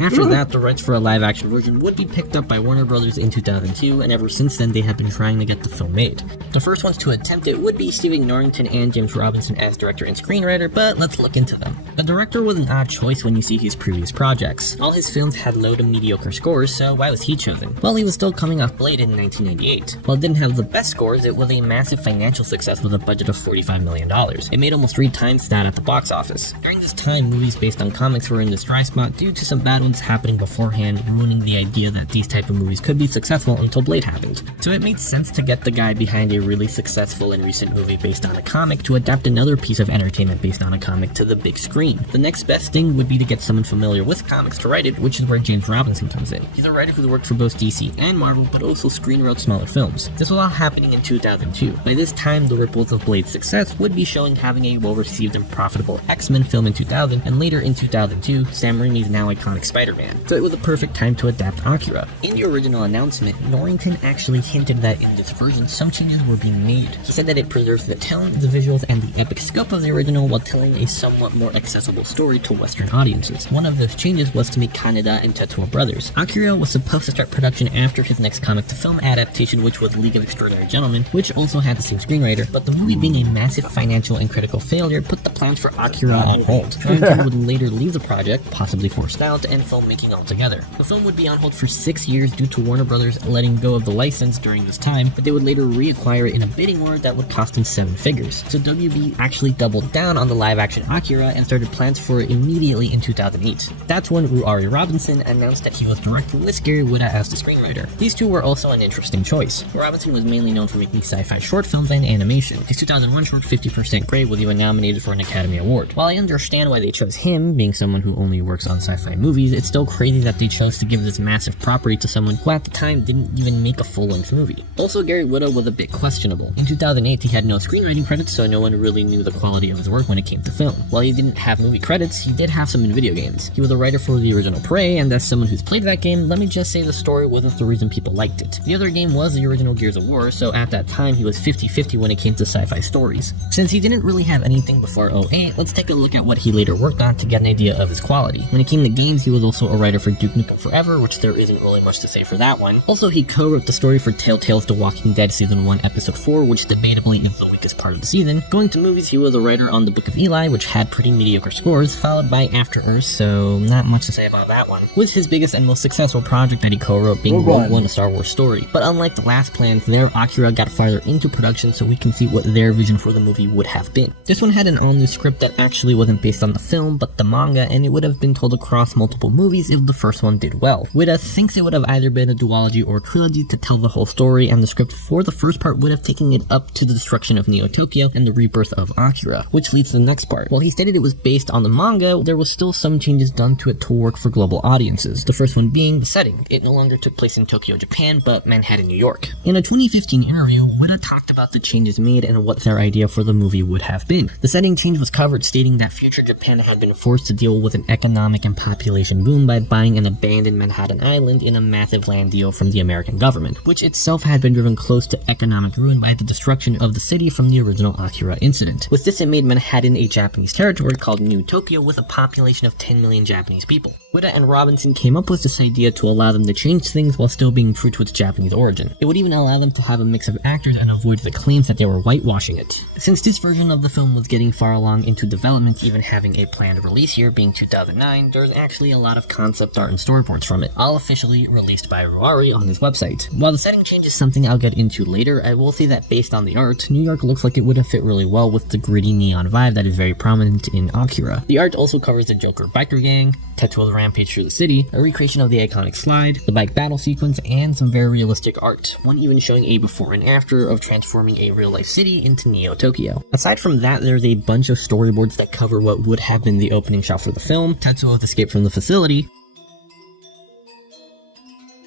After that, the rights for a live-action version would be picked up by Warner Brothers in 2002, and ever since then they have been trying to get the film made. The first ones to attempt it would be Stephen Norrington and James Robinson as director and screenwriter, but let's look into them. The director was an odd choice when you see his previous projects. All his films had low to mediocre scores, so why was he chosen? Well, he was still coming off Blade in 1998. While it didn't have the best scores, it was a massive financial success with a budget of $45 million. It made almost 3 times that at the box office. During this time, movies based on comics were in this dry spot due to some bad ones happening beforehand, ruining the idea that these type of movies could be successful until Blade happened. So it made sense to get the guy behind a really successful and recent movie based on a comic to adapt another piece of entertainment based on a comic to the big screen. The next best thing would be to get someone familiar with comics to write it, which is where James Robinson comes in. He's a writer who's worked for both DC and Marvel, but also screenwrote smaller films. This was all happening in 2002. By this time, the ripples of Blade's success would be showing, having a well-received and profitable X-Men film in 2000, and later in 2002, Sam Raimi's now iconic Spider-Man. So it was a perfect time to adapt Akira. In the original announcement, Norrington actually hinted that in this version, some changes were being made. He said that it preserves the tone, the visuals, and the epic scope of the original while telling a somewhat more accessible story to Western audiences. One of those changes was to make Kaneda and Tetsuo brothers. Akira was supposed to start production after his next comic-to-film adaptation, which was League of Extraordinary Gentlemen, which also had the same screenwriter, but the movie being a massive financial and critical failure put the plans for Akira on hold. Norrington would later leave the project, possibly forced out, and filmmaking altogether. The film would be on hold for 6 years due to Warner Brothers letting go of the license during this time, but they would later reacquire it in a bidding war that would cost them 7 figures. So WB actually doubled down on the live-action Akira and started plans for it immediately in 2008. That's when Ruari Robinson announced that he was directing with Gary Whitta as the screenwriter. These two were also an interesting choice. Robinson was mainly known for making sci-fi short films and animation. His 2001 short 50% Grey was even nominated for an Academy Award. While I understand why they chose him, being someone who only works on sci-fi movies, it's still crazy that they chose to give this massive property to someone who at the time didn't even make a full-length movie. Also, Gary Whitta was a bit questionable. In 2008, he had no screenwriting credits, so no one really knew the quality of his work when it came to film. While he didn't have movie credits, he did have some in video games. He was a writer for the original Prey, and as someone who's played that game, let me just say the story wasn't the reason people liked it. The other game was the original Gears of War, so at that time he was 50-50 when it came to sci-fi stories. Since he didn't really have anything before 08, let's take a look at what he later worked on to get an idea of his quality. When it came to games, he was also a writer for Duke Nukem Forever, which there isn't really much to say for that one. Also, he co-wrote the story for Telltale's The Walking Dead Season 1 Episode 4, which debatably is the weakest part of the season. Going to movies, he was a writer on The Book of Eli, which had pretty mediocre scores, followed by After Earth, so not much to say about that one. Was his biggest and most successful project that he co-wrote being Rogue One, a Star Wars story. But unlike the last plans, there Akira got farther into production so we can see what their vision for the movie would have been. This one had an all-new script that actually wasn't based on the film, but the manga, and it would have been told across multiple movies if the first one did well. Whitta thinks it would have either been a duology or a trilogy to tell the whole story, and the script for the first part would have taken it up to the destruction of Neo Tokyo and the rebirth of Akira, which leads to the next part. While he stated it was based on the manga, there was still some changes done to it to work for global audiences. The first one being the setting. It no longer took place in Tokyo, Japan, but Manhattan, New York. In a 2015 interview, Whitta talked about the changes made and what their idea for the movie would have been. The setting change was covered, stating that future Japan had been forced to deal with an economic and population boom by buying an abandoned Manhattan Island in a massive land deal from the American government, which itself had been driven close to economic ruin by the destruction of the city from the original Akira incident. With this, it made Manhattan a Japanese territory called New Tokyo with a population of 10 million Japanese people. Ueda and Robinson came up with this idea to allow them to change things while still being true to its Japanese origin. It would even allow them to have a mix of actors and avoid the claims that they were whitewashing it. Since this version of the film was getting far along into development, even having a planned release year being 2009, there's actually a lot of concept art and storyboards from it, all officially released by Ruari on his website. While the setting change is something I'll get into later, I will say that based on the art, New York looks like it would have fit really well with the gritty neon vibe that is very prominent in AKIRA. The art also covers the Joker biker gang, Tetsuo's rampage through the city, a recreation of the iconic slide, the bike battle sequence, and some very realistic art, one even showing a before and after of transforming a real-life city into Neo Tokyo. Aside from that, there's a bunch of storyboards that cover what would have been the opening shot for the film, Tetsuo's escape from the facility,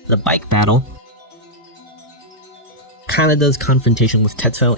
the bike battle, Kaneda's confrontation with Tetsuo,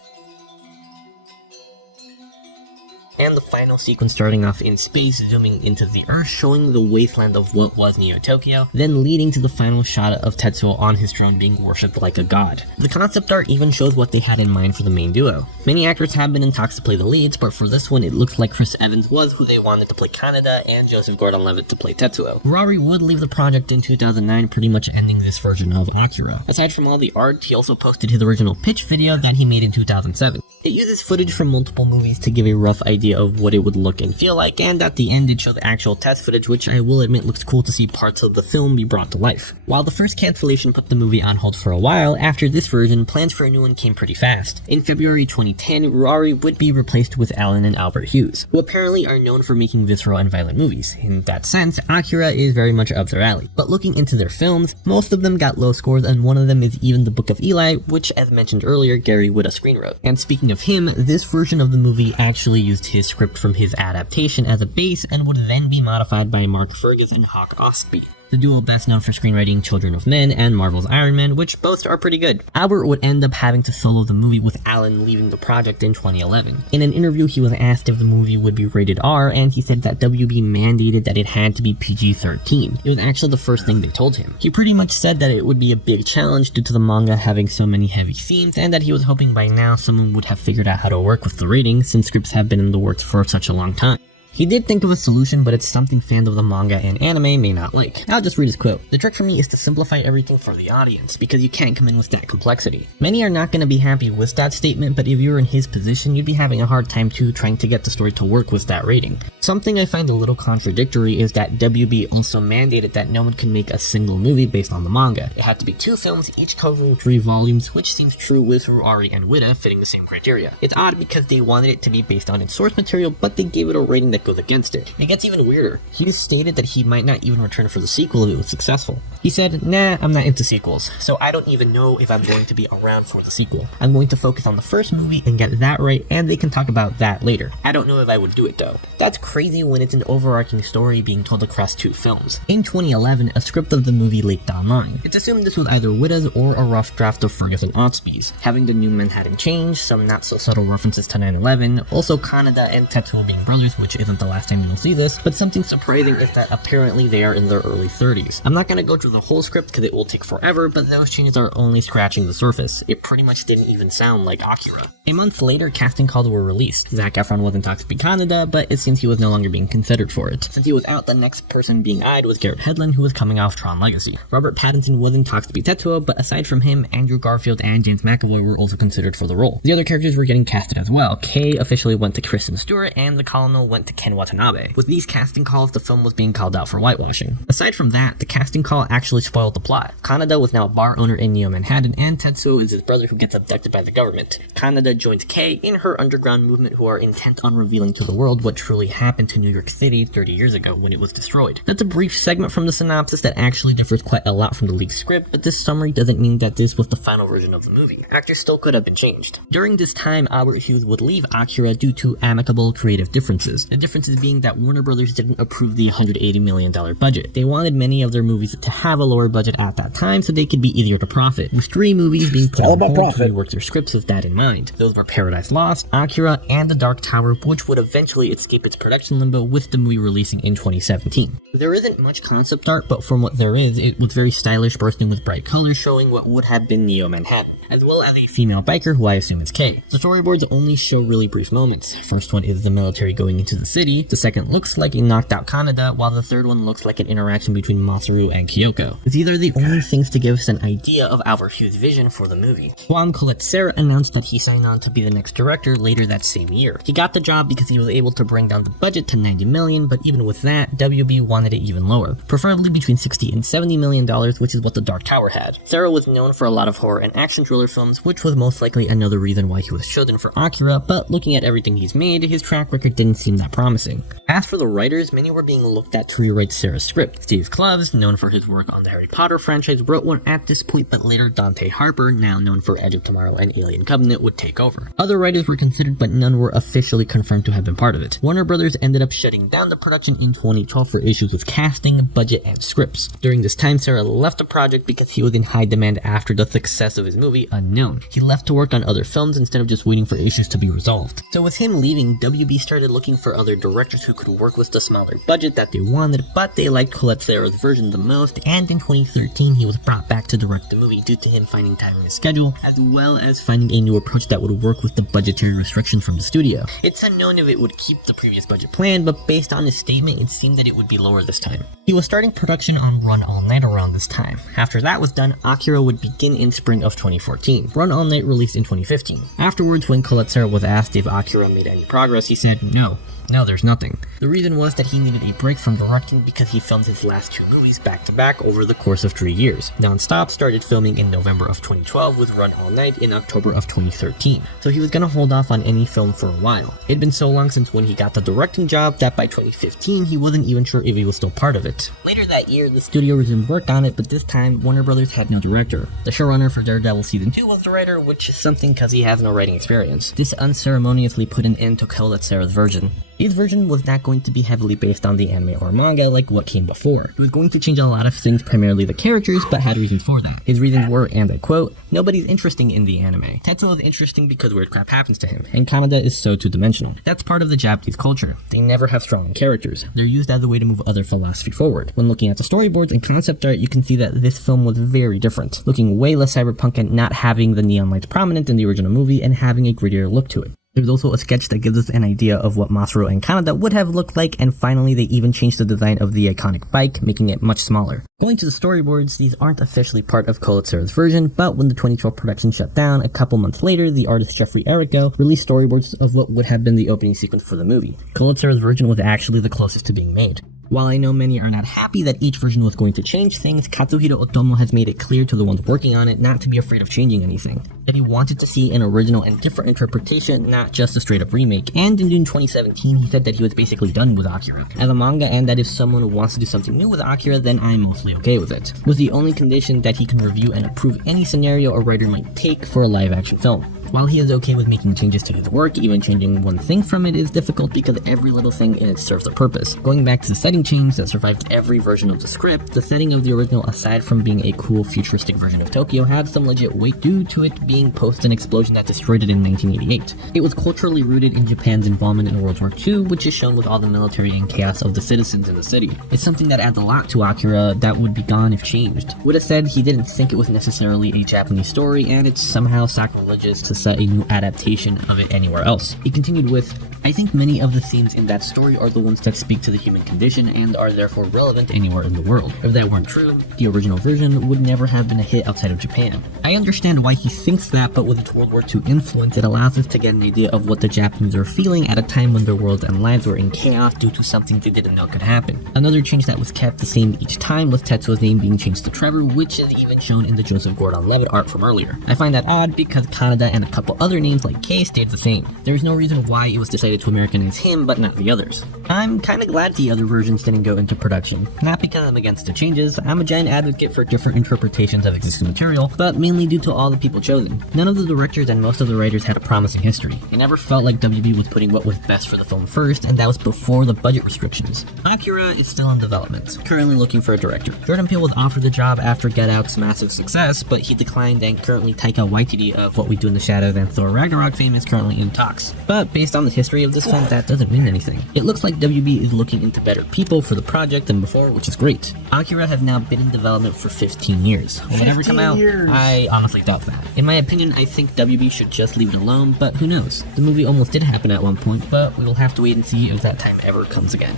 and the final sequence starting off in space, zooming into the Earth, showing the wasteland of what was Neo Tokyo, then leading to the final shot of Tetsuo on his throne being worshipped like a god. The concept art even shows what they had in mind for the main duo. Many actors have been in talks to play the leads, but for this one it looks like Chris Evans was who they wanted to play Kaneda and Joseph Gordon-Levitt to play Tetsuo. Ruari would leave the project in 2009, pretty much ending this version of AKIRA. Aside from all the art, he also posted his original pitch video that he made in 2007. It uses footage from multiple movies to give a rough idea of what it would look and feel like, and at the end it showed actual test footage, which I will admit looks cool to see parts of the film be brought to life. While the first cancellation put the movie on hold for a while, after this version, plans for a new one came pretty fast. In February 2010, Ruari would be replaced with Alan and Albert Hughes, who apparently are known for making visceral and violent movies. In that sense, AKIRA is very much up their alley. But looking into their films, most of them got low scores, and one of them is even The Book of Eli, which, as mentioned earlier, Gary Whitta screenwrote. And speaking of him, this version of the movie actually used his script from his adaptation as a base and would then be modified by Mark Fergus and Hawk Ostby, the duo best known for screenwriting Children of Men and Marvel's Iron Man, which both are pretty good. Albert would end up having to solo the movie, with Alan leaving the project in 2011. In an interview, he was asked if the movie would be rated R, and he said that WB mandated that it had to be PG-13. It was actually the first thing they told him. He pretty much said that it would be a big challenge due to the manga having so many heavy themes, and that he was hoping by now someone would have figured out how to work with the rating, since scripts have been in the works for such a long time. He did think of a solution, but it's something fans of the manga and anime may not like. I'll just read his quote. "The trick for me is to simplify everything for the audience, because you can't come in with that complexity. Many are not going to be happy with that statement, but if you were in his position, you'd be having a hard time too trying to get the story to work with that rating." Something I find a little contradictory is that WB also mandated that no one can make a single movie based on the manga. It had to be 2 films, each covering 3 volumes, which seems true with Ruari and Whitta fitting the same criteria. It's odd because they wanted it to be based on its source material, but they gave it a rating that goes against it. It gets even weirder. Hughes stated that he might not even return for the sequel if it was successful. He said, "Nah, I'm not into sequels, so I don't even know if I'm going to be around for the sequel. I'm going to focus on the first movie and get that right, and they can talk about that later. I don't know if I would do it though." That's crazy when it's an overarching story being told across 2 films. In 2011, a script of the movie leaked online. It's assumed this was either Whitta's or a rough draft of Fergus and Ostby's, having the new Manhattan change, some not so subtle references to 9/11, also Kaneda and Tetsuo being brothers, which isn't the last time you'll see this, but something surprising is that apparently they are in their early 30s. I'm not gonna go through the whole script because it will take forever, but those changes are only scratching the surface. It pretty much didn't even sound like AKIRA. A month later, casting calls were released. Zac Efron was in talks to be Kaneda, but it seems he was no longer being considered for it. Since he was out, the next person being eyed was Garrett Hedlund, who was coming off Tron Legacy. Robert Pattinson was in talks to be Tetsuo, but aside from him, Andrew Garfield and James McAvoy were also considered for the role. The other characters were getting casted as well. Kay officially went to Kristen Stewart, and the Colonel went to Ken Watanabe. With these casting calls, the film was being called out for whitewashing. Aside from that, the casting call actually spoiled the plot. Kaneda was now a bar owner in Neo Manhattan, and Tetsuo is his brother who gets abducted by the government. Kaneda joins Kay in her underground movement, who are intent on revealing to the world what truly happened to New York City 30 years ago when it was destroyed. That's a brief segment from the synopsis that actually differs quite a lot from the leaked script, but this summary doesn't mean that this was the final version of the movie. Actors still could have been changed. During this time, Albert Hughes would leave AKIRA due to amicable creative differences. The differences being that Warner Brothers didn't approve the $180 million budget. They wanted many of their movies to have a lower budget at that time so they could be easier to profit, with 3 movies being put on hold to rework their scripts with that in mind. Those were Paradise Lost, AKIRA, and The Dark Tower, which would eventually escape its production limbo with the movie releasing in 2017. There isn't much concept art, but from what there is, it was very stylish, bursting with bright colors, showing what would have been Neo Manhattan. as well as a female biker who I assume is Kei. The storyboards only show really brief moments. First one is the military going into the city, the second looks like a knocked out Kaneda, while the third one looks like an interaction between Masaru and Kiyoko. These are the only things to give us an idea of Albert Hugh's vision for the movie. Juan Collet-Serra announced that he signed on to be the next director later that same year. He got the job because he was able to bring down the budget to $90 million, but even with that, WB wanted it even lower, preferably between $60 and $70 million, which is what The Dark Tower had. Serra was known for a lot of horror and action thriller films, which was most likely another reason why he was chosen for AKIRA, but looking at everything he's made, his track record didn't seem that promising. As for the writers, many were being looked at to rewrite Serra's script. Steve Kloves, known for his work on the Harry Potter franchise, wrote one at this point, but later Dante Harper, now known for Edge of Tomorrow and Alien Covenant, would take over. Other writers were considered, but none were officially confirmed to have been part of it. Warner Brothers ended up shutting down the production in 2012 for issues with casting, budget, and scripts. During this time, Serra left the project because he was in high demand after the success of his movie, Unknown. He left to work on other films instead of just waiting for issues to be resolved. So with him leaving, WB started looking for other directors who could work with the smaller budget that they wanted, but they liked Collet-Serra's version the most, and in 2013 he was brought back to direct the movie due to him finding time in his schedule, as well as finding a new approach that would work with the budgetary restrictions from the studio. It's unknown if it would keep the previous budget plan, but based on his statement, it seemed that it would be lower this time. He was starting production on Run All Night around this time. After that was done, AKIRA would begin in spring of 2014. Run All Night released in 2015. Afterwards, when Collet-Serra was asked if AKIRA made any progress, he said no. No, there's nothing. The reason was that he needed a break from directing because he filmed his last two movies back to back over the course of 3 years. Nonstop started filming in November of 2012 with Run All Night in October of 2013. So he was gonna hold off on any film for a while. It'd been so long since when he got the directing job that by 2015 he wasn't even sure if he was still part of it. Later that year, the studio resumed work on it, but this time Warner Brothers had no director. The showrunner for Daredevil Season 2 was the writer, which is something because he has no writing experience. This unceremoniously put an end to Collet-Serra's version. His version was not going to be heavily based on the anime or manga like what came before. It was going to change a lot of things, primarily the characters, but had reasons for that. His reasons were, and I quote, "Nobody's interesting in the anime. Tetsuo is interesting because weird crap happens to him, and Kaneda is so two-dimensional. That's part of the Japanese culture. They never have strong characters. They're used as a way to move other philosophy forward." When looking at the storyboards and concept art, you can see that this film was very different, looking way less cyberpunk and not having the neon lights prominent in the original movie and having a grittier look to it. There's also a sketch that gives us an idea of what Masaru and Kaneda would have looked like, and finally they even changed the design of the iconic bike, making it much smaller. Going to the storyboards, these aren't officially part of Collet-Serra's version, but when the 2012 production shut down, a couple months later, the artist Jeffrey Errico released storyboards of what would have been the opening sequence for the movie. Collet-Serra's version was actually the closest to being made. While I know many are not happy that each version was going to change things, Katsuhiro Otomo has made it clear to the ones working on it not to be afraid of changing anything. That he wanted to see an original and different interpretation, not just a straight up remake, and in June 2017 he said that he was basically done with AKIRA as a manga, and that if someone wants to do something new with AKIRA, then I'm mostly okay with it, with the only condition that he can review and approve any scenario a writer might take for a live action film. While he is okay with making changes to his work, even changing one thing from it is difficult because every little thing in it serves a purpose. Going back to the setting change that survived every version of the script, the setting of the original, aside from being a cool futuristic version of Tokyo, had some legit weight due to it being post an explosion that destroyed it in 1988. It was culturally rooted in Japan's involvement in World War II, which is shown with all the military and chaos of the citizens in the city. It's something that adds a lot to AKIRA that would be gone if changed. Would have said he didn't think it was necessarily a Japanese story, and it's somehow sacrilegious to set a new adaptation of it anywhere else. He continued with, "I think many of the themes in that story are the ones that speak to the human condition and are therefore relevant anywhere in the world. If that weren't true, the original version would never have been a hit outside of Japan. I understand why he thinks that, but with its World War II influence, it allows us to get an idea of what the Japanese are feeling at a time when their worlds and lives were in chaos due to something they didn't know could happen." Another change that was kept the same each time was Tetsuo's name being changed to Trevor, which is even shown in the Joseph Gordon-Levitt art from earlier. I find that odd because Kaneda and a couple other names like Kei stayed the same. There is no reason why it was decided to Americanize him but not the others. I'm kinda glad the other versions didn't go into production. Not because I'm against the changes, I'm a giant advocate for different interpretations of existing material, but mainly due to all the people chosen. None of the directors and most of the writers had a promising history. It never felt like WB was putting what was best for the film first, and that was before the budget restrictions. AKIRA is still in development, currently looking for a director. Jordan Peele was offered the job after Get Out's massive success, but he declined, and currently Taika Waititi of What We Do in the Shadows rather than Thor Ragnarok fame is currently in talks. But based on the history of this film, that doesn't mean anything. It looks like WB is looking into better people for the project than before, which is great. AKIRA have now been in development for 15 years. Will it ever come out? I honestly doubt that. In my opinion, I think WB should just leave it alone, but who knows? The movie almost did happen at one point, but we'll have to wait and see if that time ever comes again.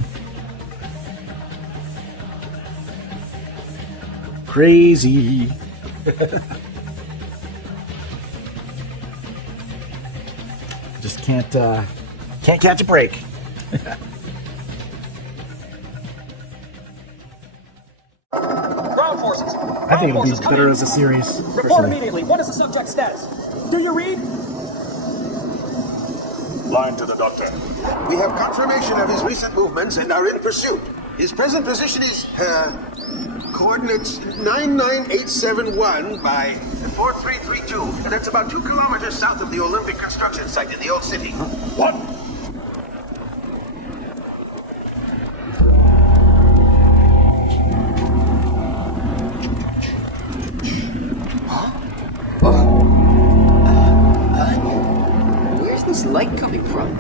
Crazy. Just can't catch a break. Ground forces. I think it'll be better as a series. Report personally. immediately. What is the subject's status? Do you read? Line to the doctor. We have confirmation of his recent movements and are in pursuit. His present position is, coordinates 99871 by 4332. And that's about 2 kilometers south of the Olympic construction site in the old city. What? Where's this light coming from?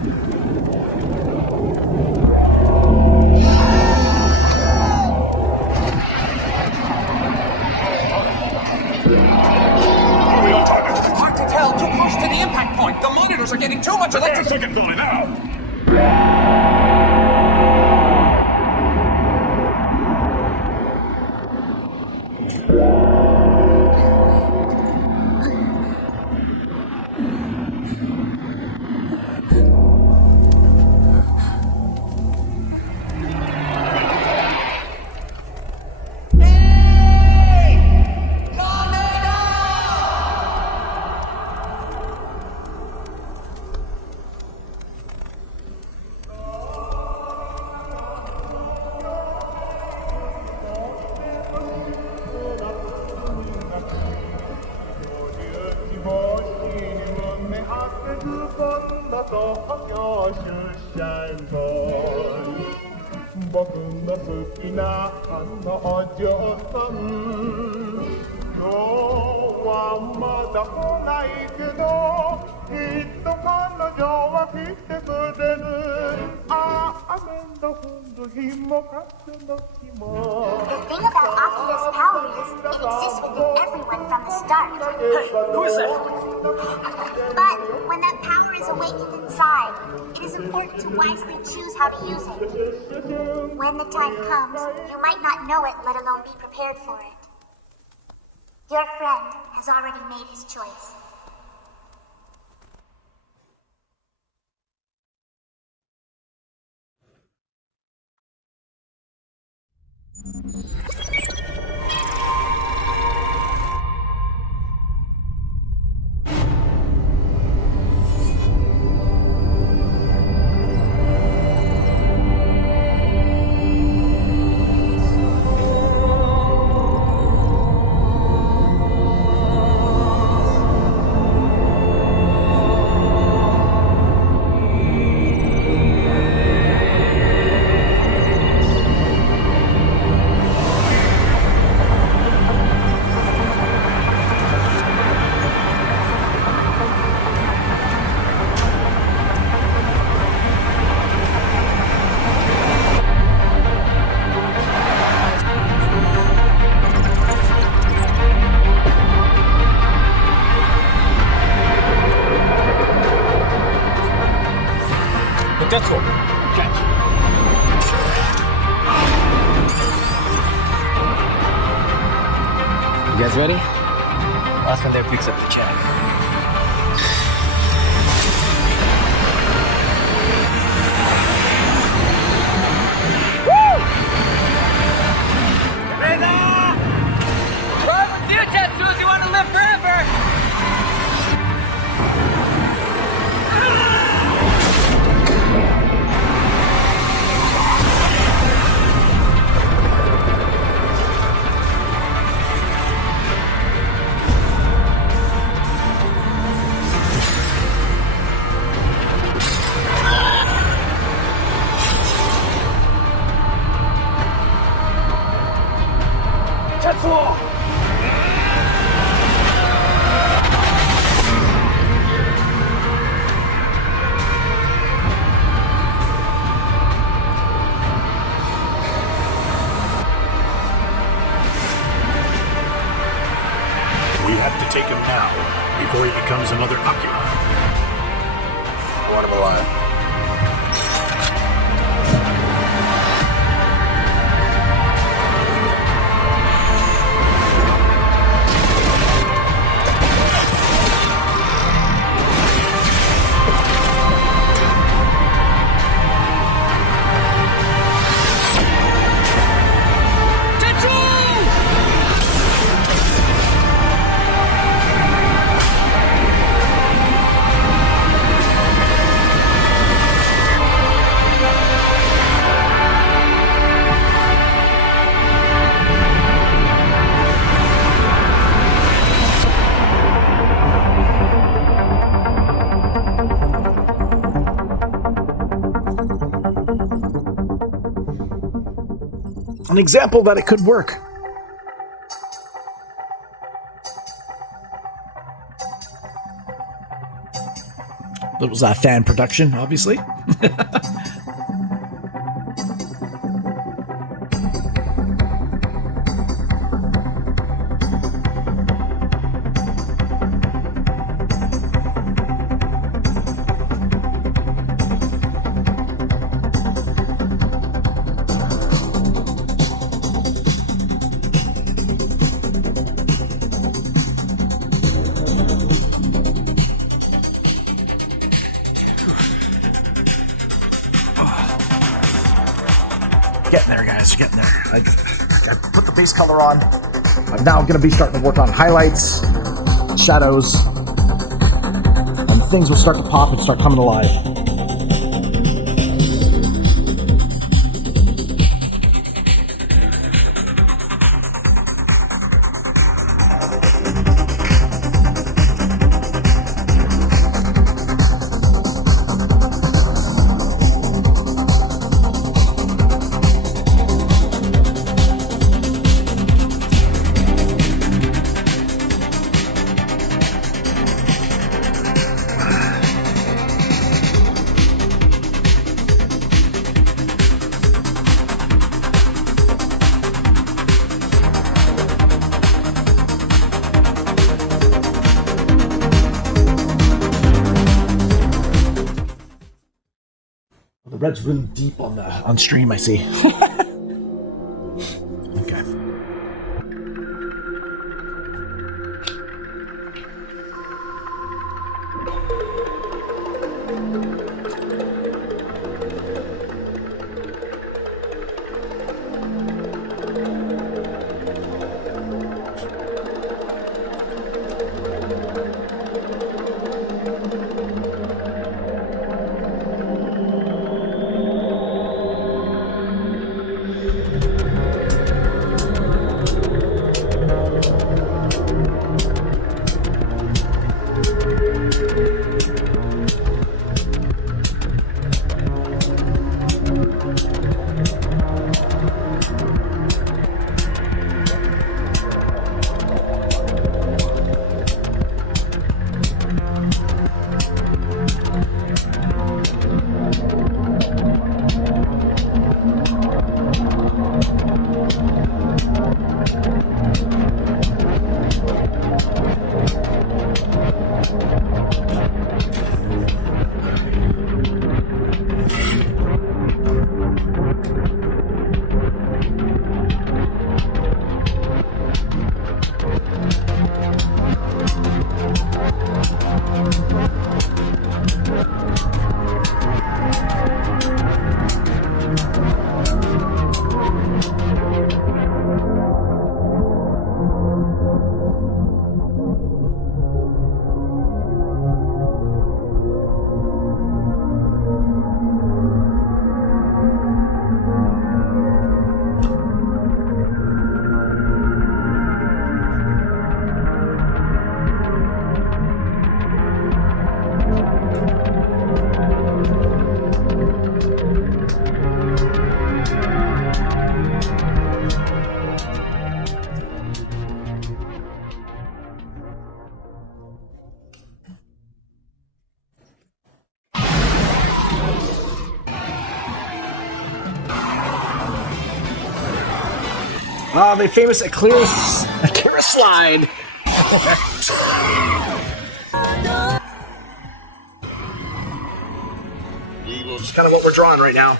Hard to tell. Too close to the impact point. The monitors are getting too much electric. Second going now. The thing about Akira's power is it exists within everyone from the start. Hey, who is that? But when that power is awakened inside, it is important to wisely choose how to use it. When the time comes, you might not know it, let alone be prepared for it. Your friend has already made his choice. Tetsuo, catch. You guys ready? Last one there picks up the check. Ride with you, Tetsuo, if you want to live forever! take him now, before he becomes another Akira. I want him alive. An example that it could work. That was a fan production, obviously. Getting there, guys. Getting there. I put the base color on. I'm now going to be starting to work on highlights, shadows, and things will start to pop and start coming alive. The red's really deep on stream, I see. Okay. The famous AKIRA slide. It's kind of what we're drawing right now.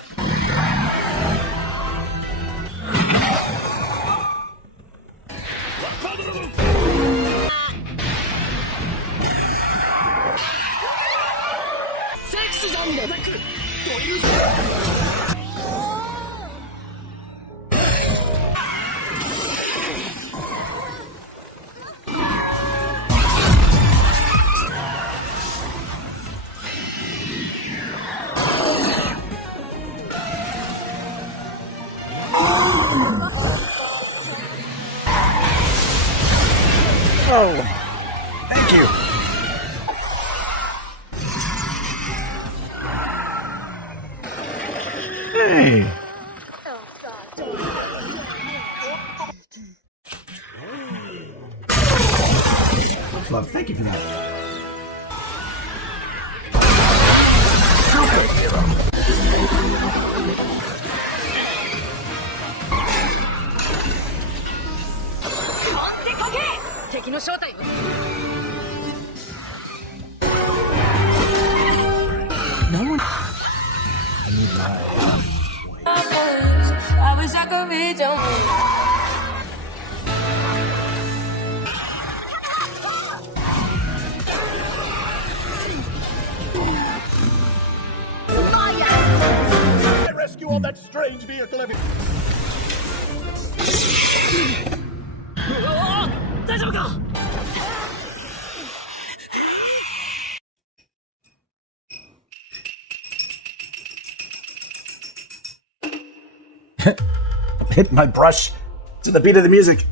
Oh, thank you. Hey. Love, thank you for that. No one. I wish I could reach your I rescue all that strange vehicle every... I'm hitting my brush to the beat of the music.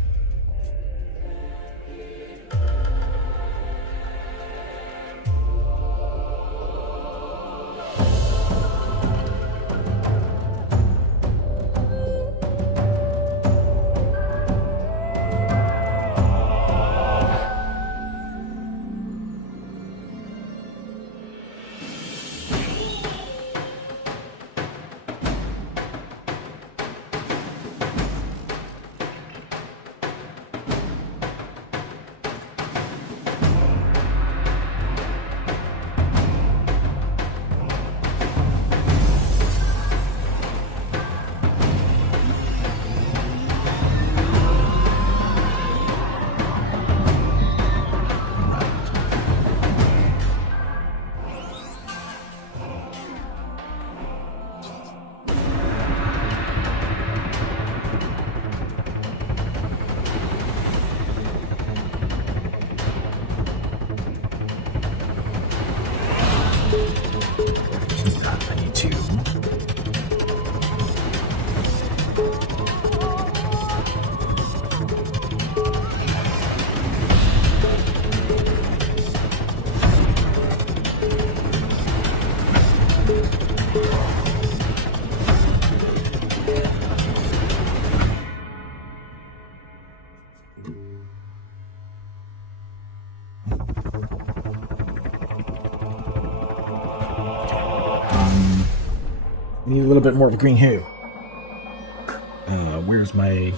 Need a little bit more of the green hue. Where's my...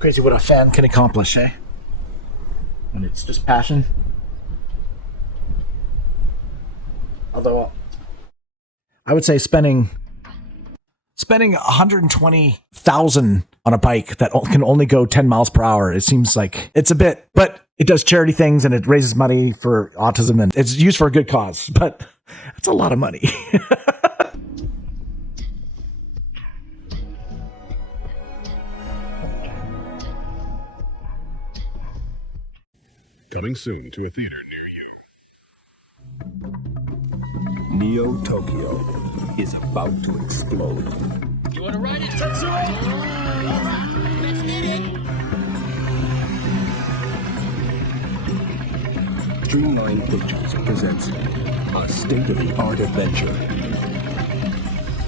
Crazy what a fan can accomplish, eh? When it's just passion. Although, I would say spending $120,000 on a bike that can only go 10 miles per hour, it seems like it's a bit, but it does charity things and it raises money for autism and it's used for a good cause, but it's a lot of money. Coming soon to a theater near you. Neo Tokyo is about to explode. You want to ride it, Tetsuo? Let's get it! Streamline Pictures presents a state-of-the-art adventure.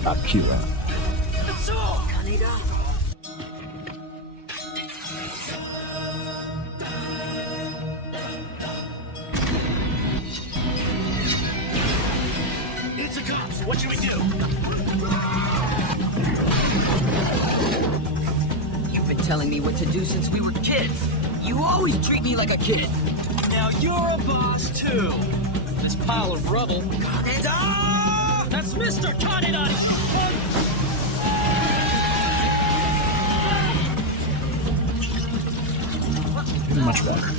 AKIRA. Tetsuo! Kaneda! It's the cops! What should we do? You've been telling me what to do since we were kids. You always treat me like a kid. Now you're a boss too. This pile of rubble. Kaneda! That's Mr. Kaneda! Much better.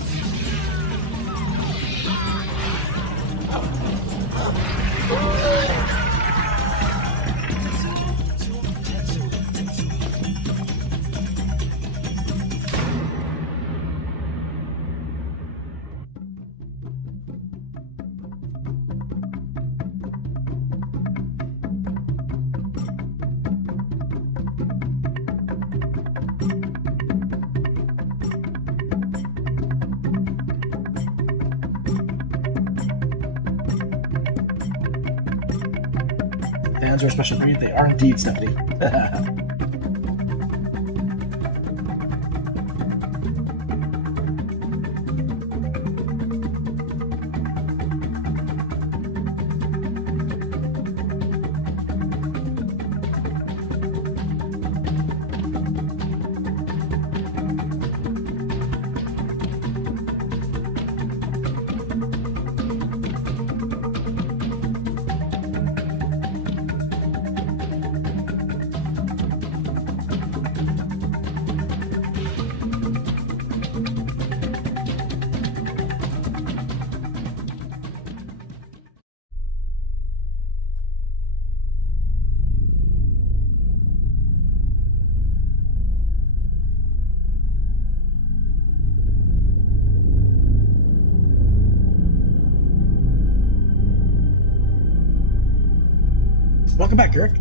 The hands are a special breed. They are indeed, Stephanie. Welcome back, Eric.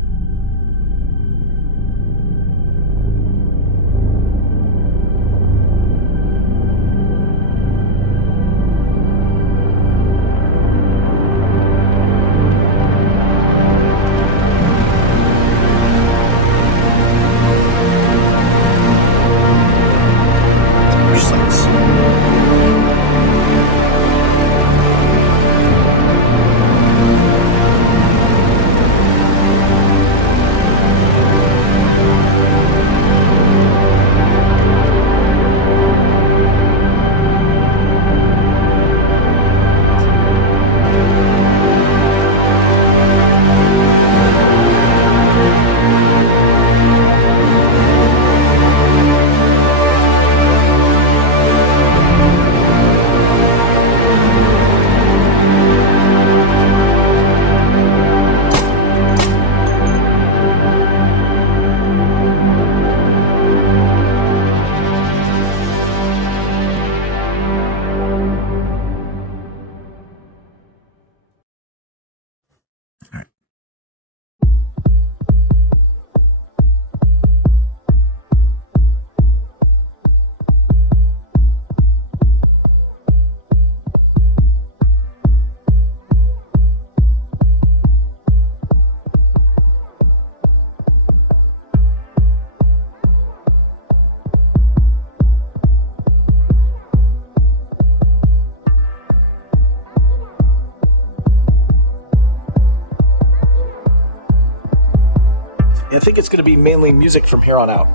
I think it's going to be mainly music from here on out.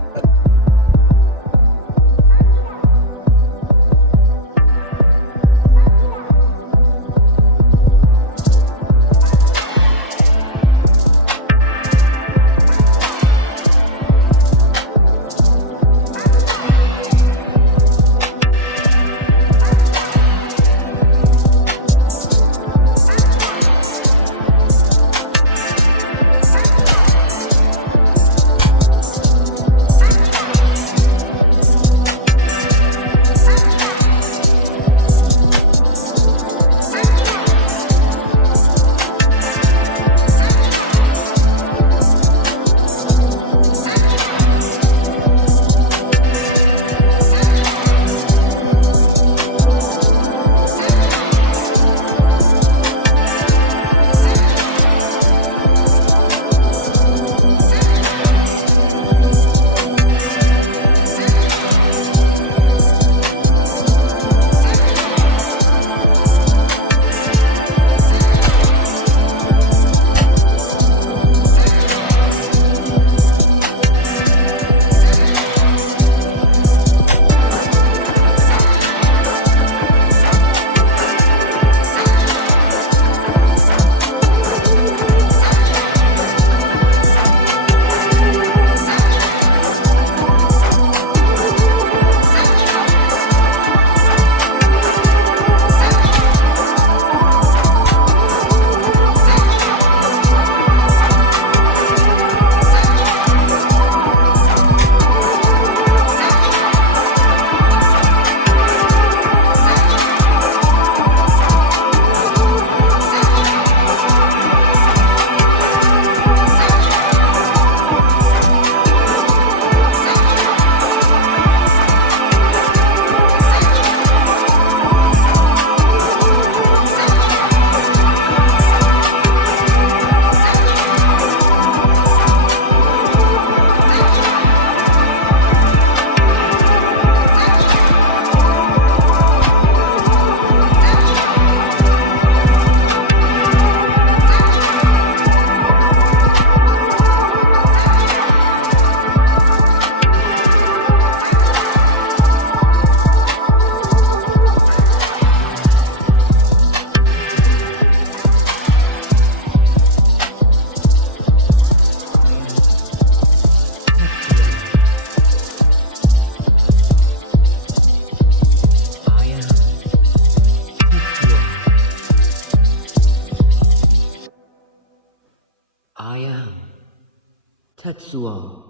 Tetsuo.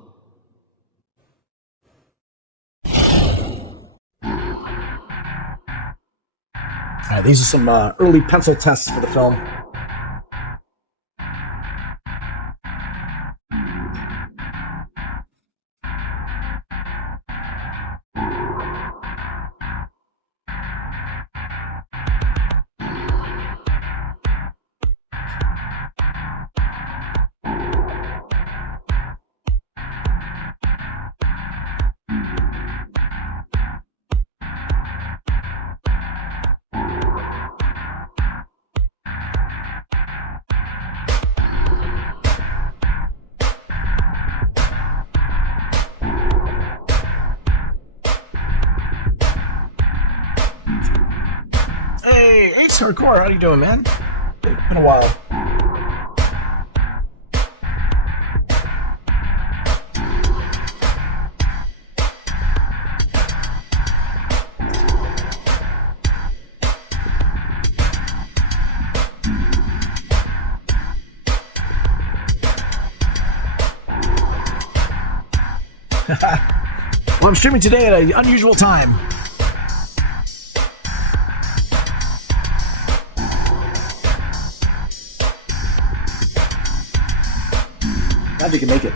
Alright, these are some early pencil tests for the film. Hey, Ace Hardcore, how you doing, man? Been a while. Well, I'm streaming today at an unusual time. Glad you can make it.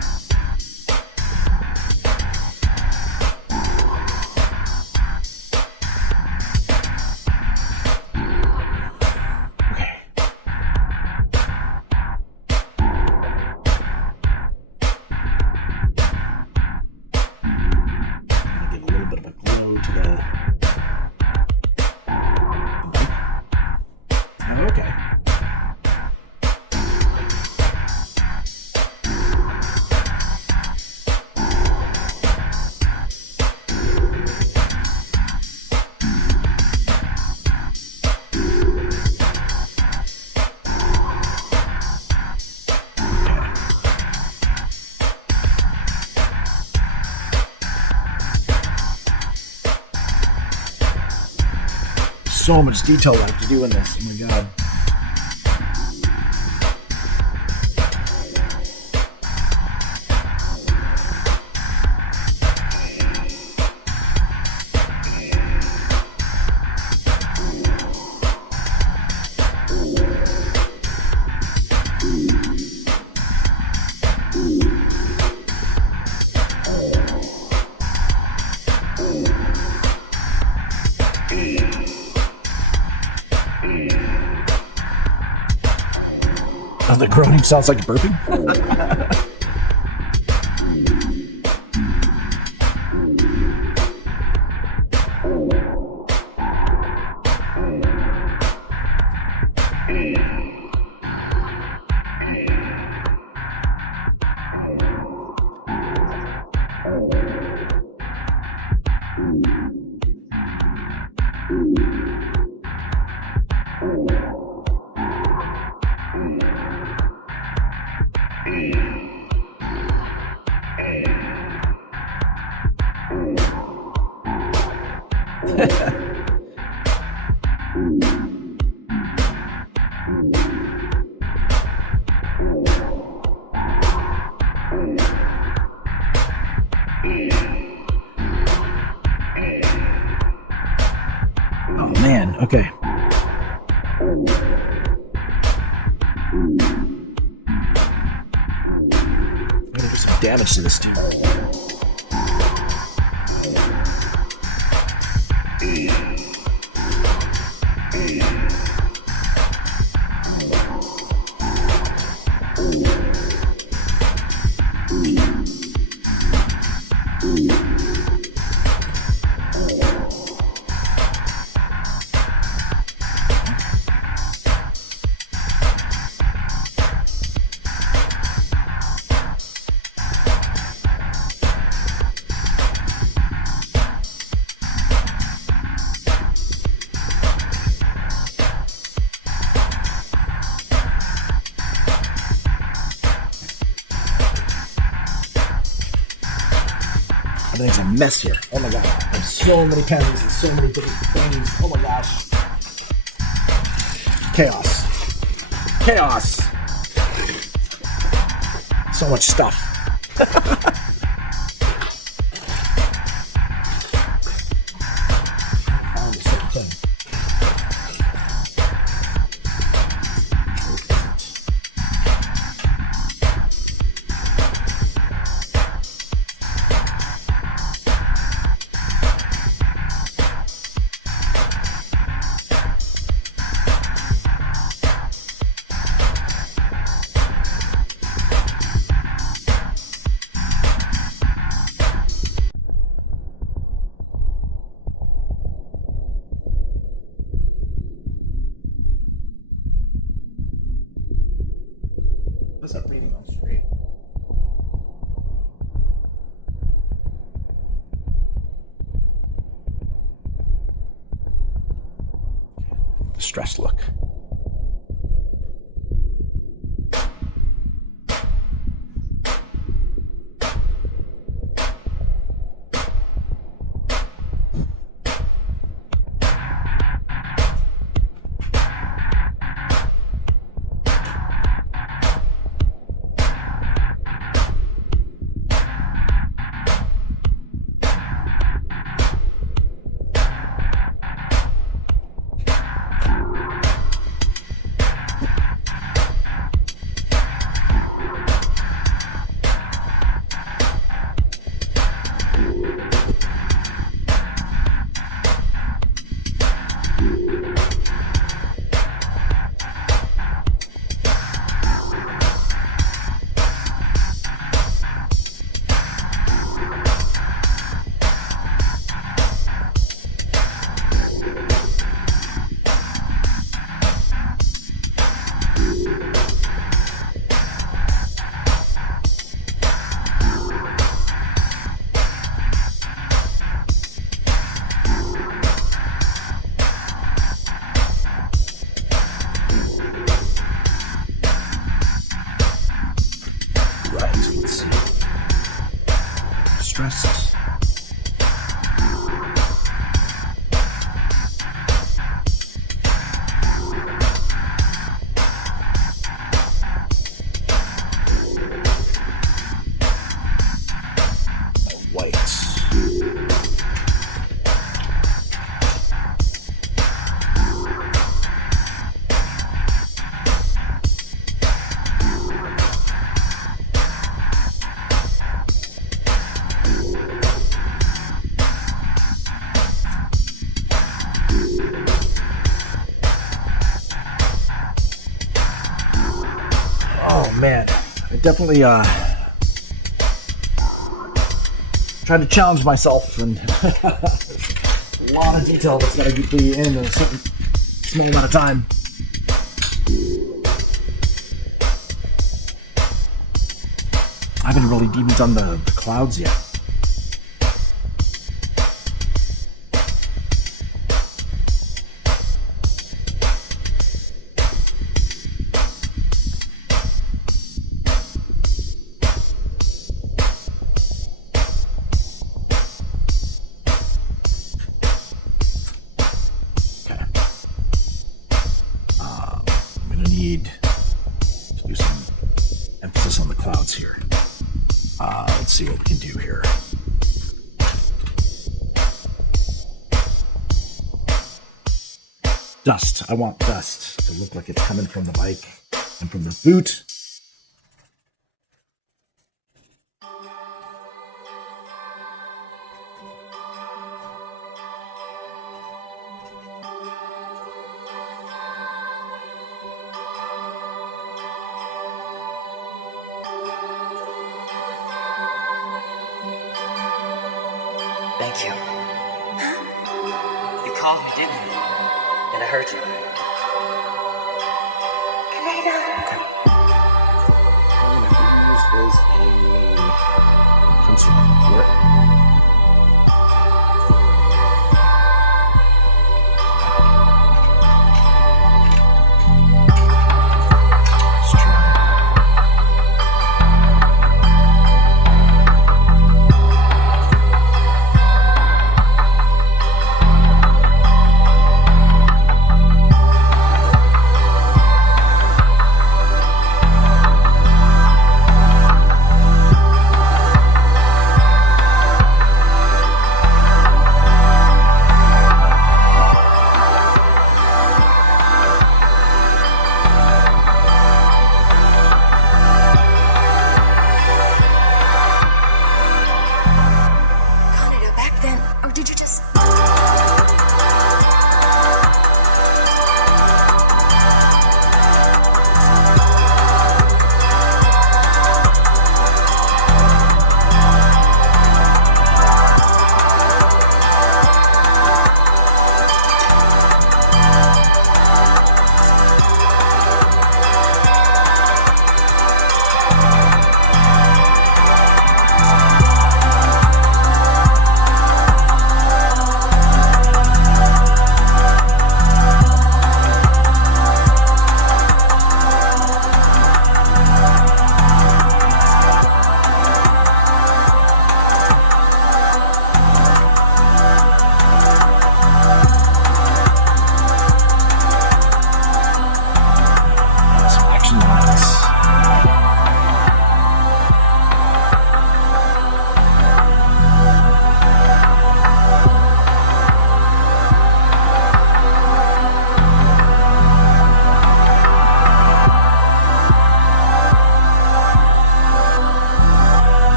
So much detail I have to do in this. Oh my god. The groaning sounds like burping. Oh man, okay. There's some damage to this too. Everything's a mess here. Oh my god. There's so many pens and so many different things. Oh my gosh. Chaos. Chaos. So much stuff. What's that reading on the screen? Stressed look. Stressed. Man, I definitely tried to challenge myself, and a lot of detail that's got to be in a certain small amount of time. I haven't really even done the clouds yet. Dust. I want dust to look like it's coming from the bike and from the boot. Thank you. You called me, didn't you? And I heard you.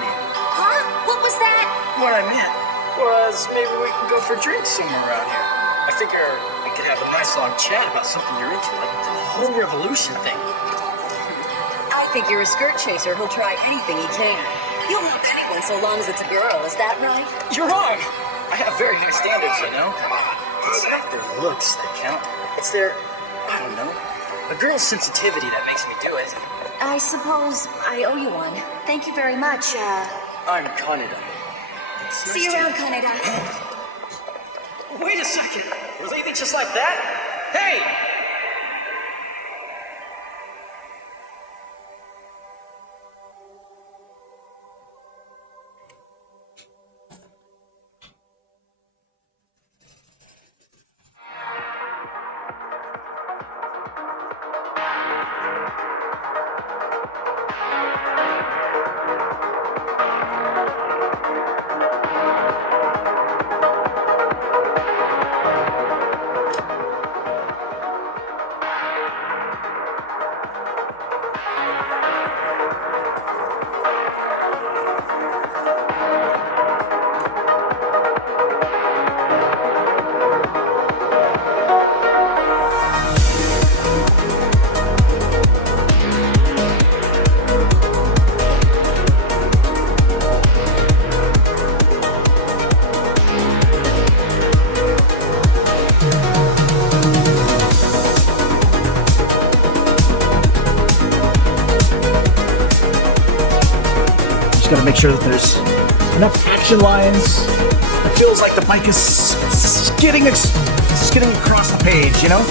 mean. Huh? What was that? What I meant was maybe we can go for drinks somewhere around here. I figure we could have a nice long chat about something you're into, like the home revolution thing. I think you're a skirt chaser who'll try anything he can. You'll help anyone so long as it's a girl, is that right? You're wrong. I have very high standards, you know. It's not their looks that count. It's their, I don't know, a girl's sensitivity that makes me do it. I suppose I owe you one. Thank you very much, I'm Kaneda. See you around, Kaneda. Wait a second. You're leaving just like that? Hey! Just gotta make sure that there's enough action lines. It feels like the bike is skidding across the page, you know?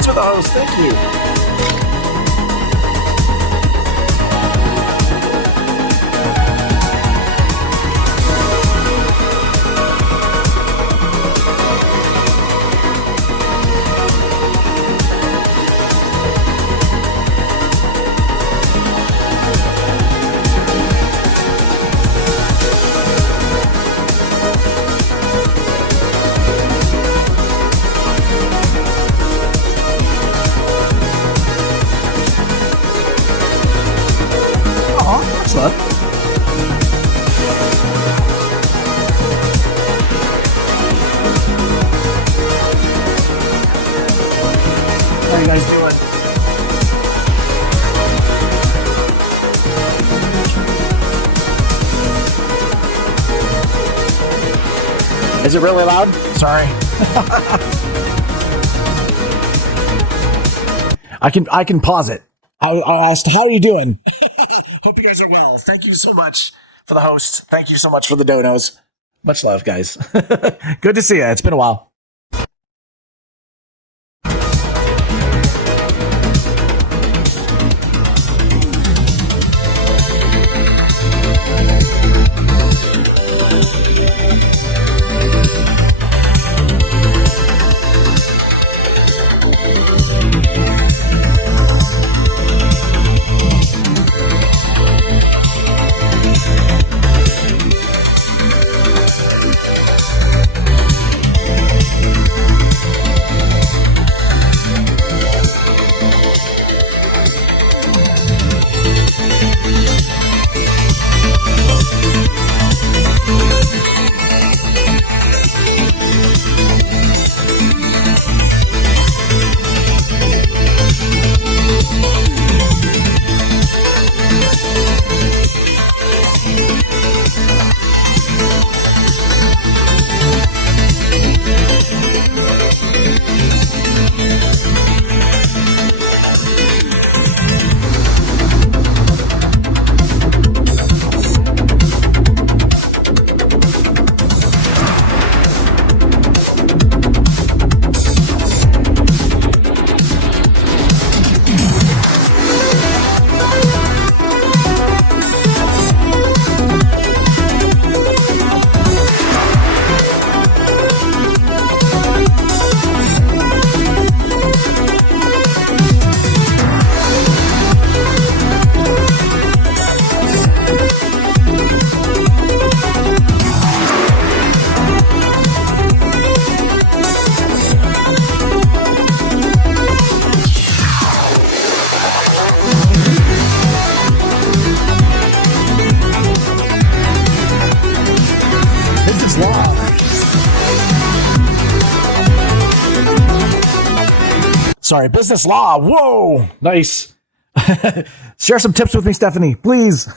For the host, thank you. Excellent. How are you guys doing? Is it really loud? Sorry. I can pause it. I asked, how are you doing? Hope you guys are well. Thank you so much for the host. Thank you so much for the donos. Much love, guys. Good to see you. It's been a while. Sorry, business law. Whoa, nice. Share some tips with me, Stephanie, please.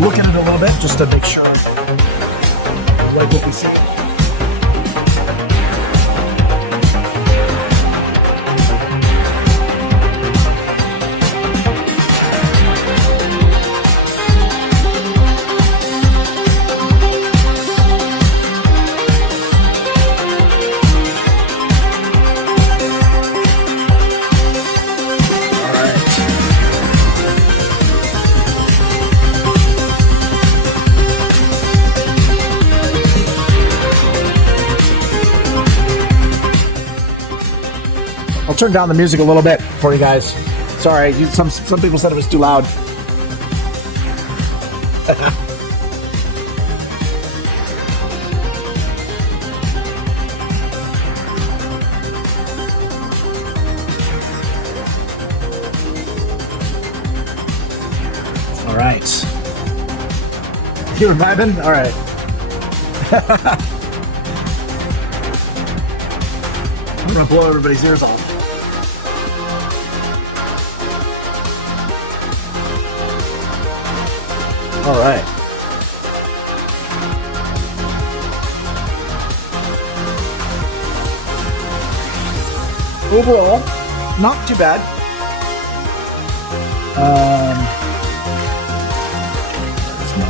Look at it a little bit just to make sure like what we see. I'll turn down the music a little bit for you guys. Sorry, some people said it was too loud. All right. You're vibing? All right. I'm gonna blow everybody's ears off. All right. Overall, not too bad. That's my...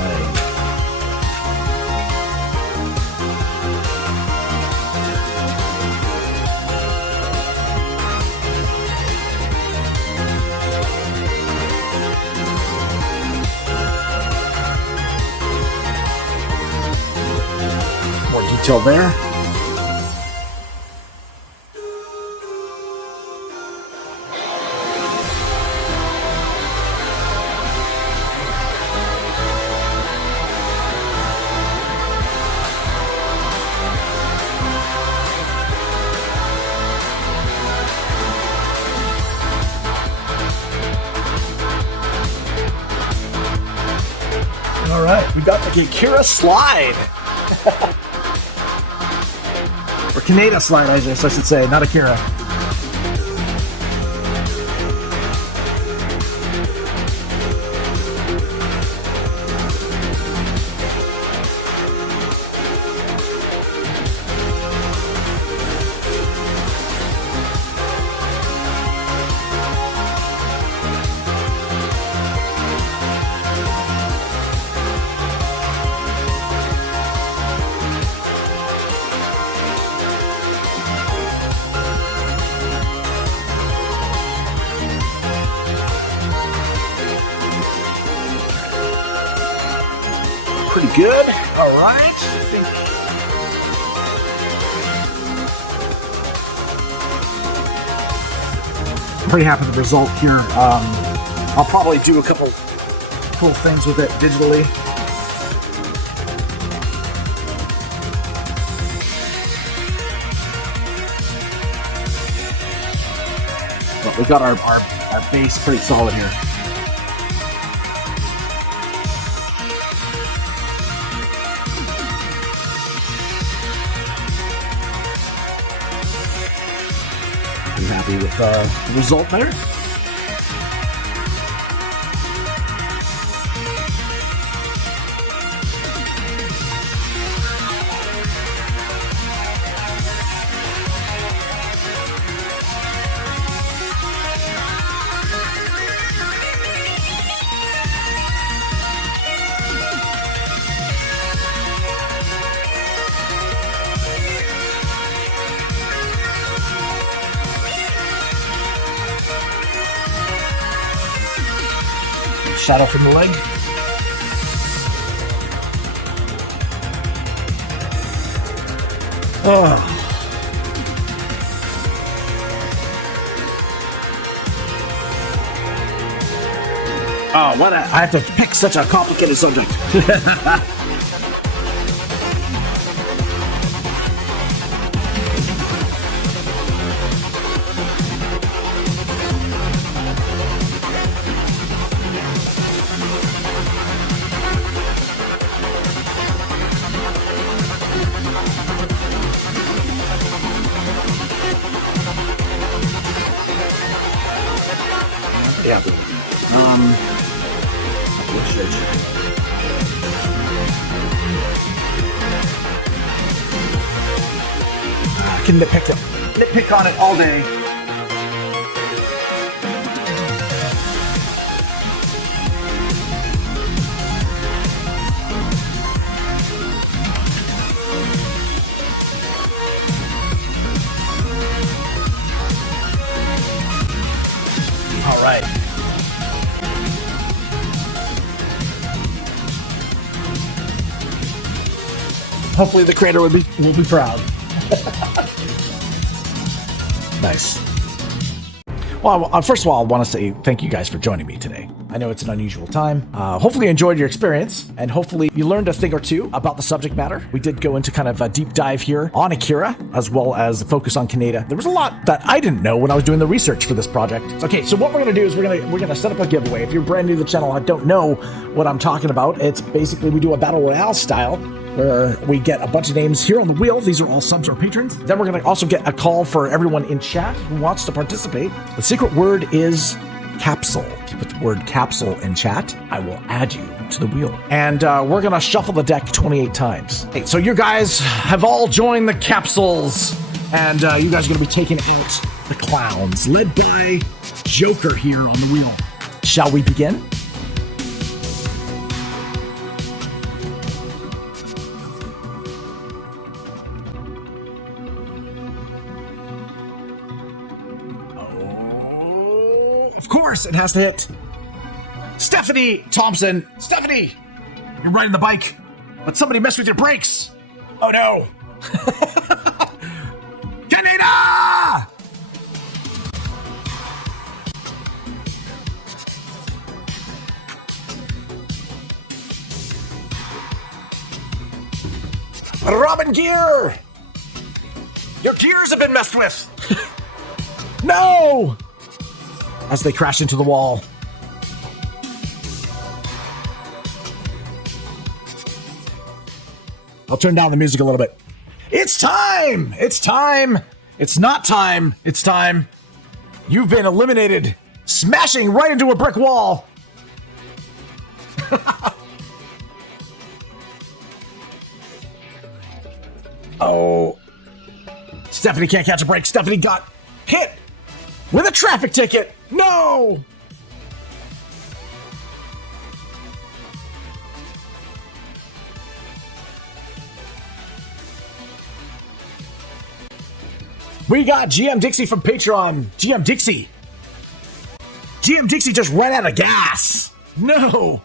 More detail there. All right, we got the AKIRA slide. Or Kaneda slide, I should say, not AKIRA. Pretty good. All right. I think I'm pretty happy with the result here. I'll probably do a couple cool things with it digitally. But we got our base pretty solid here. Happy with the result there. Shadow from the leg. Oh. Oh, what I have to pick such a complicated subject. Yeah. I can nitpick on it all day. All right. Hopefully the creator will be proud. Nice. Well, first of all, I want to say thank you guys for joining me today. I know it's an unusual time. Hopefully you enjoyed your experience, and hopefully you learned a thing or two about the subject matter. We did go into kind of a deep dive here on AKIRA, as well as the focus on Kaneda. There was a lot that I didn't know when I was doing the research for this project. Okay, so what we're gonna do is we're gonna set up a giveaway. If you're brand new to the channel and don't know what I'm talking about, it's basically we do a battle royale style, where we get a bunch of names here on the wheel. These are all subs or patrons. Then we're going to also get a call for everyone in chat who wants to participate. The secret word is capsule. If you put the word capsule in chat, I will add you to the wheel. And we're going to shuffle the deck 28 times. Hey, so you guys have all joined the capsules, and you guys are going to be taking out the clowns, led by Joker here on the wheel. Shall we begin? Of course, it has to hit. Stephanie Thompson. Stephanie, you're riding the bike, but somebody messed with your brakes. Oh no. Kaneda! Robin Gear! Your gears have been messed with! No! As they crash into the wall. I'll turn down the music a little bit. It's time! It's time! It's not time. It's time. You've been eliminated. Smashing right into a brick wall. Oh. Stephanie can't catch a break. Stephanie got hit with a traffic ticket. No! We got GM Dixie from Patreon. GM Dixie. GM Dixie just ran out of gas. No.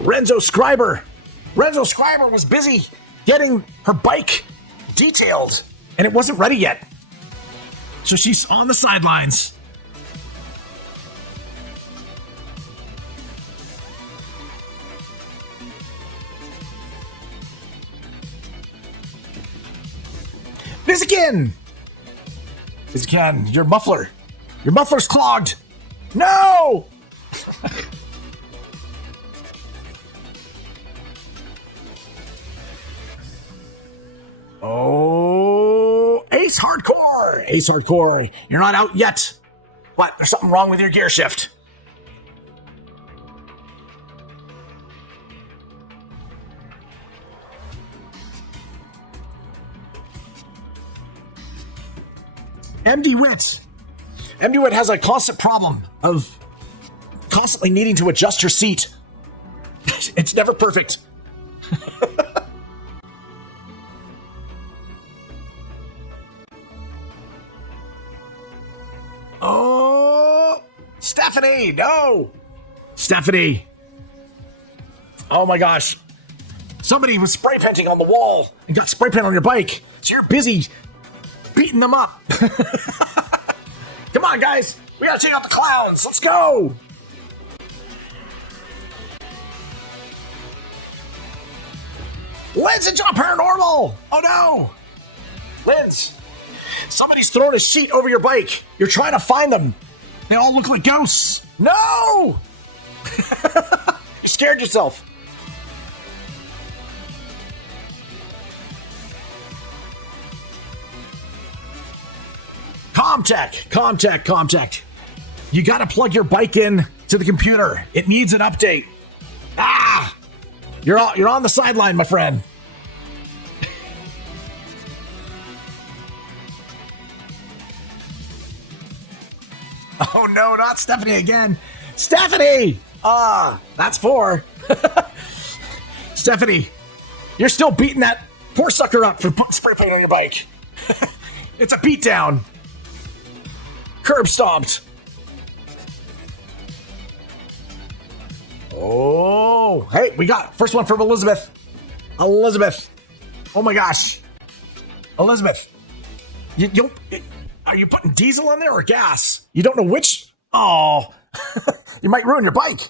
Renzo Scriber. Renzo Scriber was busy getting her bike detailed, and it wasn't ready yet. So she's on the sidelines. Vizikin! Vizikin, your muffler's clogged. No! Oh, Ace Hardcore! Ace Hardcore, you're not out yet. What? There's something wrong with your gear shift. MD Wit. MD Wit has a constant problem of constantly needing to adjust your seat. It's never perfect. Oh, Stephanie, no. Stephanie. Oh my gosh. Somebody was spray painting on the wall and got spray paint on your bike. So you're busy beating them up. Come on, guys. We gotta take out the clowns. Let's go. Linz and John Paranormal. Oh no. Linz. Somebody's thrown a sheet over your bike. You're trying to find them. They all look like ghosts. No. You scared yourself. Comtech. You gotta plug your bike in to the computer. It needs an update. Ah! You're on the sideline, my friend. Oh no, not Stephanie again. Stephanie! That's 4. Stephanie, you're still beating that poor sucker up for putting spray paint on your bike. It's a beatdown. Curb stomped. Oh, hey, we got first one from Elizabeth. Elizabeth. Oh my gosh. Elizabeth. Are you putting diesel in there or gas? You don't know which? Oh, you might ruin your bike.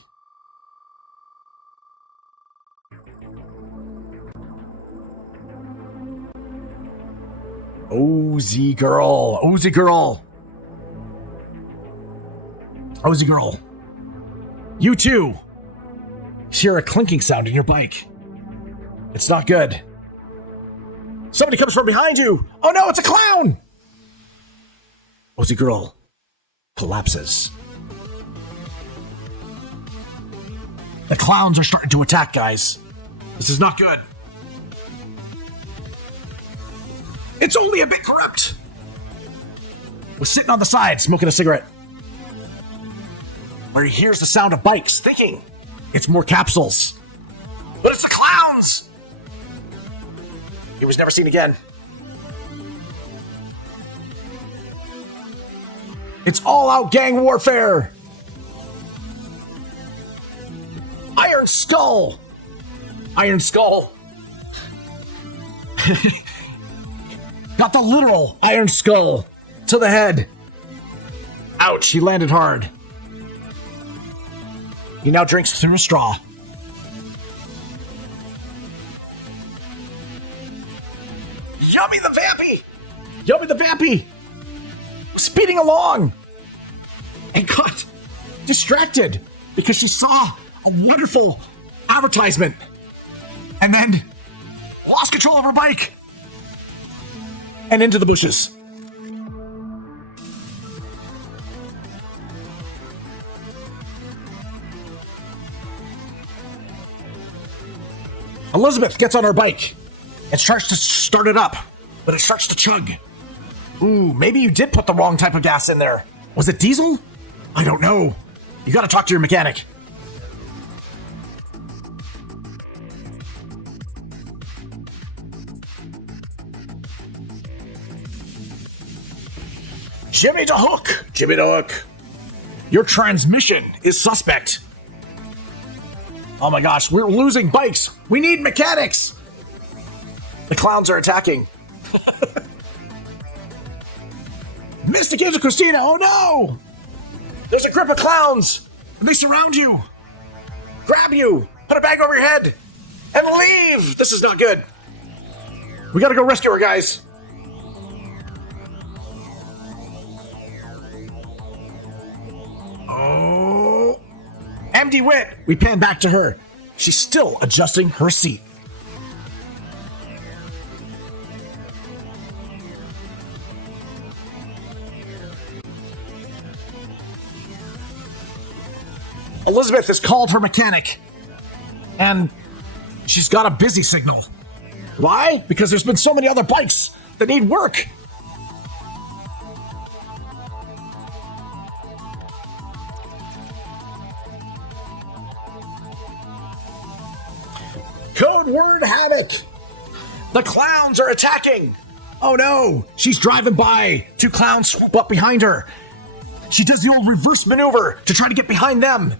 Ozzy girl. You too. Hear a clinking sound in your bike. It's not good. Somebody comes from behind you. Oh no, it's a clown. Ozzy girl collapses. The clowns are starting to attack, guys. This is not good. It's only a bit corrupt. Was sitting on the side smoking a cigarette, where he hears the sound of bikes, thinking it's more capsules. But it's the clowns! He was never seen again. It's all-out gang warfare. Iron Skull. Got the literal Iron Skull to the head. Ouch, he landed hard. He now drinks through a straw. Yummy the Vampy! speeding along and got distracted because she saw a wonderful advertisement and then lost control of her bike and into the bushes. Elizabeth gets on her bike and starts to start it up, but it starts to chug. Ooh, maybe you did put the wrong type of gas in there. Was it diesel? I don't know. You gotta talk to your mechanic. Jimmy the Hook! Jimmy the Hook! Your transmission is suspect. Oh my gosh, we're losing bikes. We need mechanics. The clowns are attacking. Mystic Angel Christina, oh no! There's a group of clowns, and they surround you, grab you, put a bag over your head, and leave. This is not good. We gotta go rescue her, guys. Oh, MD Wit. We pan back to her. She's still adjusting her seat. Elizabeth has called her mechanic, and she's got a busy signal. Why? Because there's been so many other bikes that need work. Code word havoc. The clowns are attacking. Oh no, she's driving by. Two clowns swoop up behind her. She does the old reverse maneuver to try to get behind them,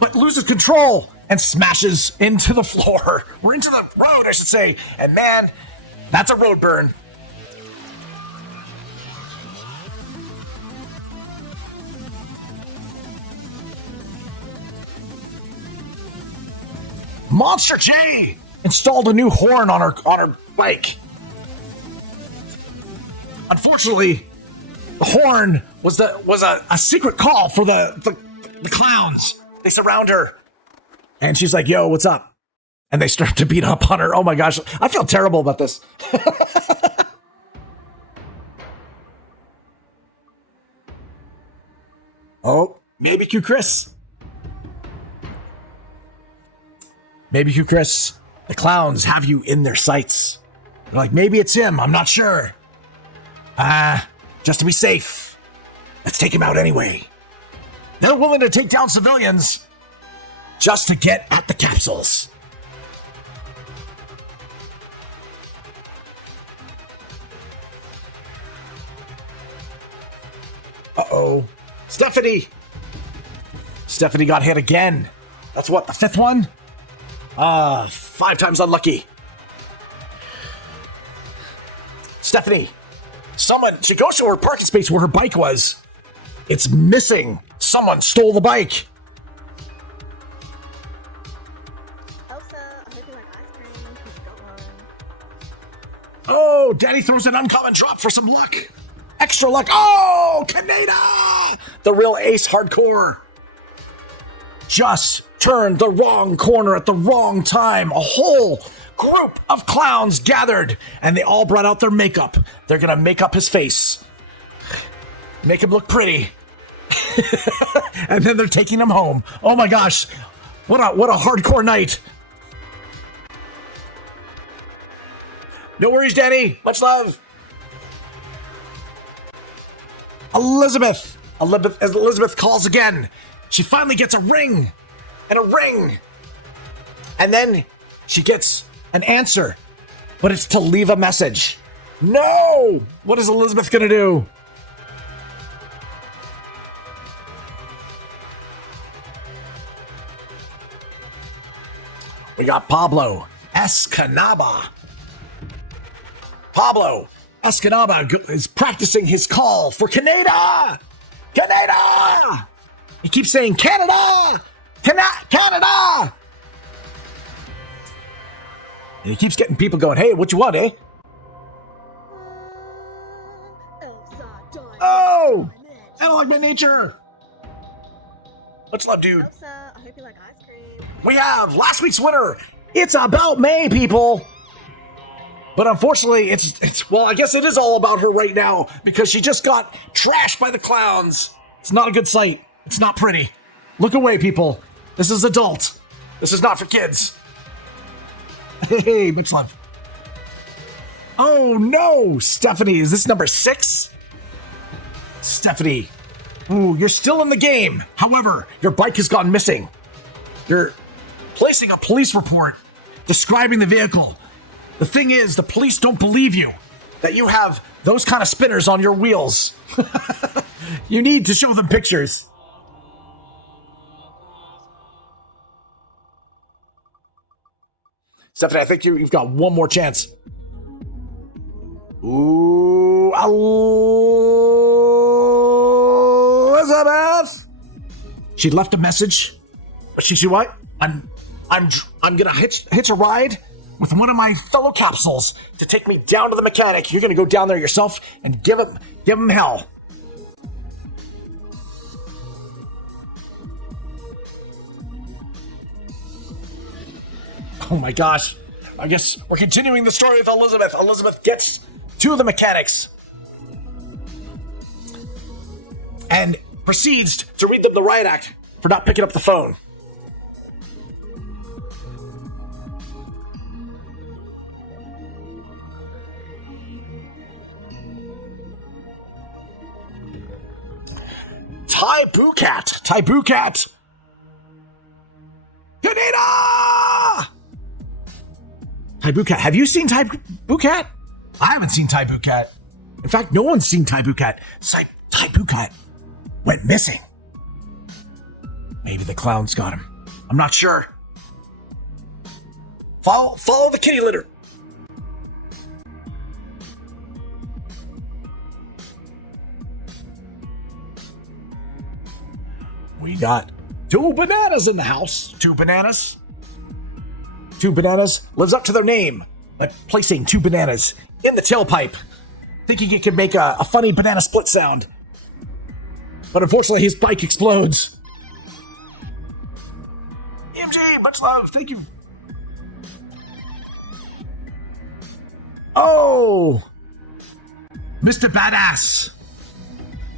but loses control and smashes into the floor. We're into the road, I should say. And man, that's a road burn. Monster J installed a new horn on her bike. Unfortunately, the horn was a secret call for the clowns. They surround her, and she's like, "Yo, what's up?" And they start to beat up on her. Oh my gosh, I feel terrible about this. Oh, maybe Q Chris. Maybe Q Chris. The clowns have you in their sights. They're like, maybe it's him. I'm not sure. Just to be safe, let's take him out anyway. They're willing to take down civilians just to get at the capsules. Uh-oh. Stephanie got hit again. That's what, the fifth one? 5 times unlucky. Stephanie, she goes to her parking space where her bike was. It's missing. Someone stole the bike. Oh, Daddy throws an uncommon drop for some luck. Extra luck. Oh, Kaneda! The real ace hardcore. Just turned the wrong corner at the wrong time. A whole group of clowns gathered, and they all brought out their makeup. They're gonna make up his face. Make him look pretty. And then they're taking him home. Oh my gosh. What a hardcore night. No worries, Danny. Much love. Elizabeth calls again. She finally gets a ring. And then she gets an answer. But it's to leave a message. No! What is Elizabeth gonna do? We got Pablo Escanaba. Pablo Escanaba is practicing his call for Kaneda! Kaneda! He keeps saying, Canada! Canada! And he keeps getting people going, hey, what you want, eh? Oh, no! I don't like my nature! Much love, dude. Elsa, I hope you like ice cream. We have last week's winner. It's about May, people. But unfortunately, it's well, I guess it is all about her right now because she just got trashed by the clowns. It's not a good sight. It's not pretty. Look away, people. This is adult. This is not for kids. Hey, much love. Oh no, Stephanie, is this number 6? Stephanie, ooh, you're still in the game. However, your bike has gone missing. You're placing a police report describing the vehicle. The thing is, the police don't believe you that you have those kind of spinners on your wheels. You need to show them pictures. Stephanie, I think you've got one more chance. Ooh, Elizabeth! She left a message. She what? I'm gonna hitch a ride with one of my fellow capsules to take me down to the mechanic. You're gonna go down there yourself and give him hell. Oh my gosh. I guess we're continuing the story with Elizabeth. Elizabeth gets to the mechanics and proceeds to read them the riot act for not picking up the phone. Taibu Cat. Kaneda! Taibu Cat. Have you seen Taibu Cat? I haven't seen Taibu Cat. In fact, no one's seen Taibu Cat. Taibu Cat went missing. Maybe the clowns got him. I'm not sure. Follow the kitty litter. We got 2 bananas in the house. 2 bananas. 2 bananas lives up to their name by placing 2 bananas in the tailpipe, thinking it could make a funny banana split sound. But unfortunately, his bike explodes. EMG, much love, thank you. Oh! Mr. Badass.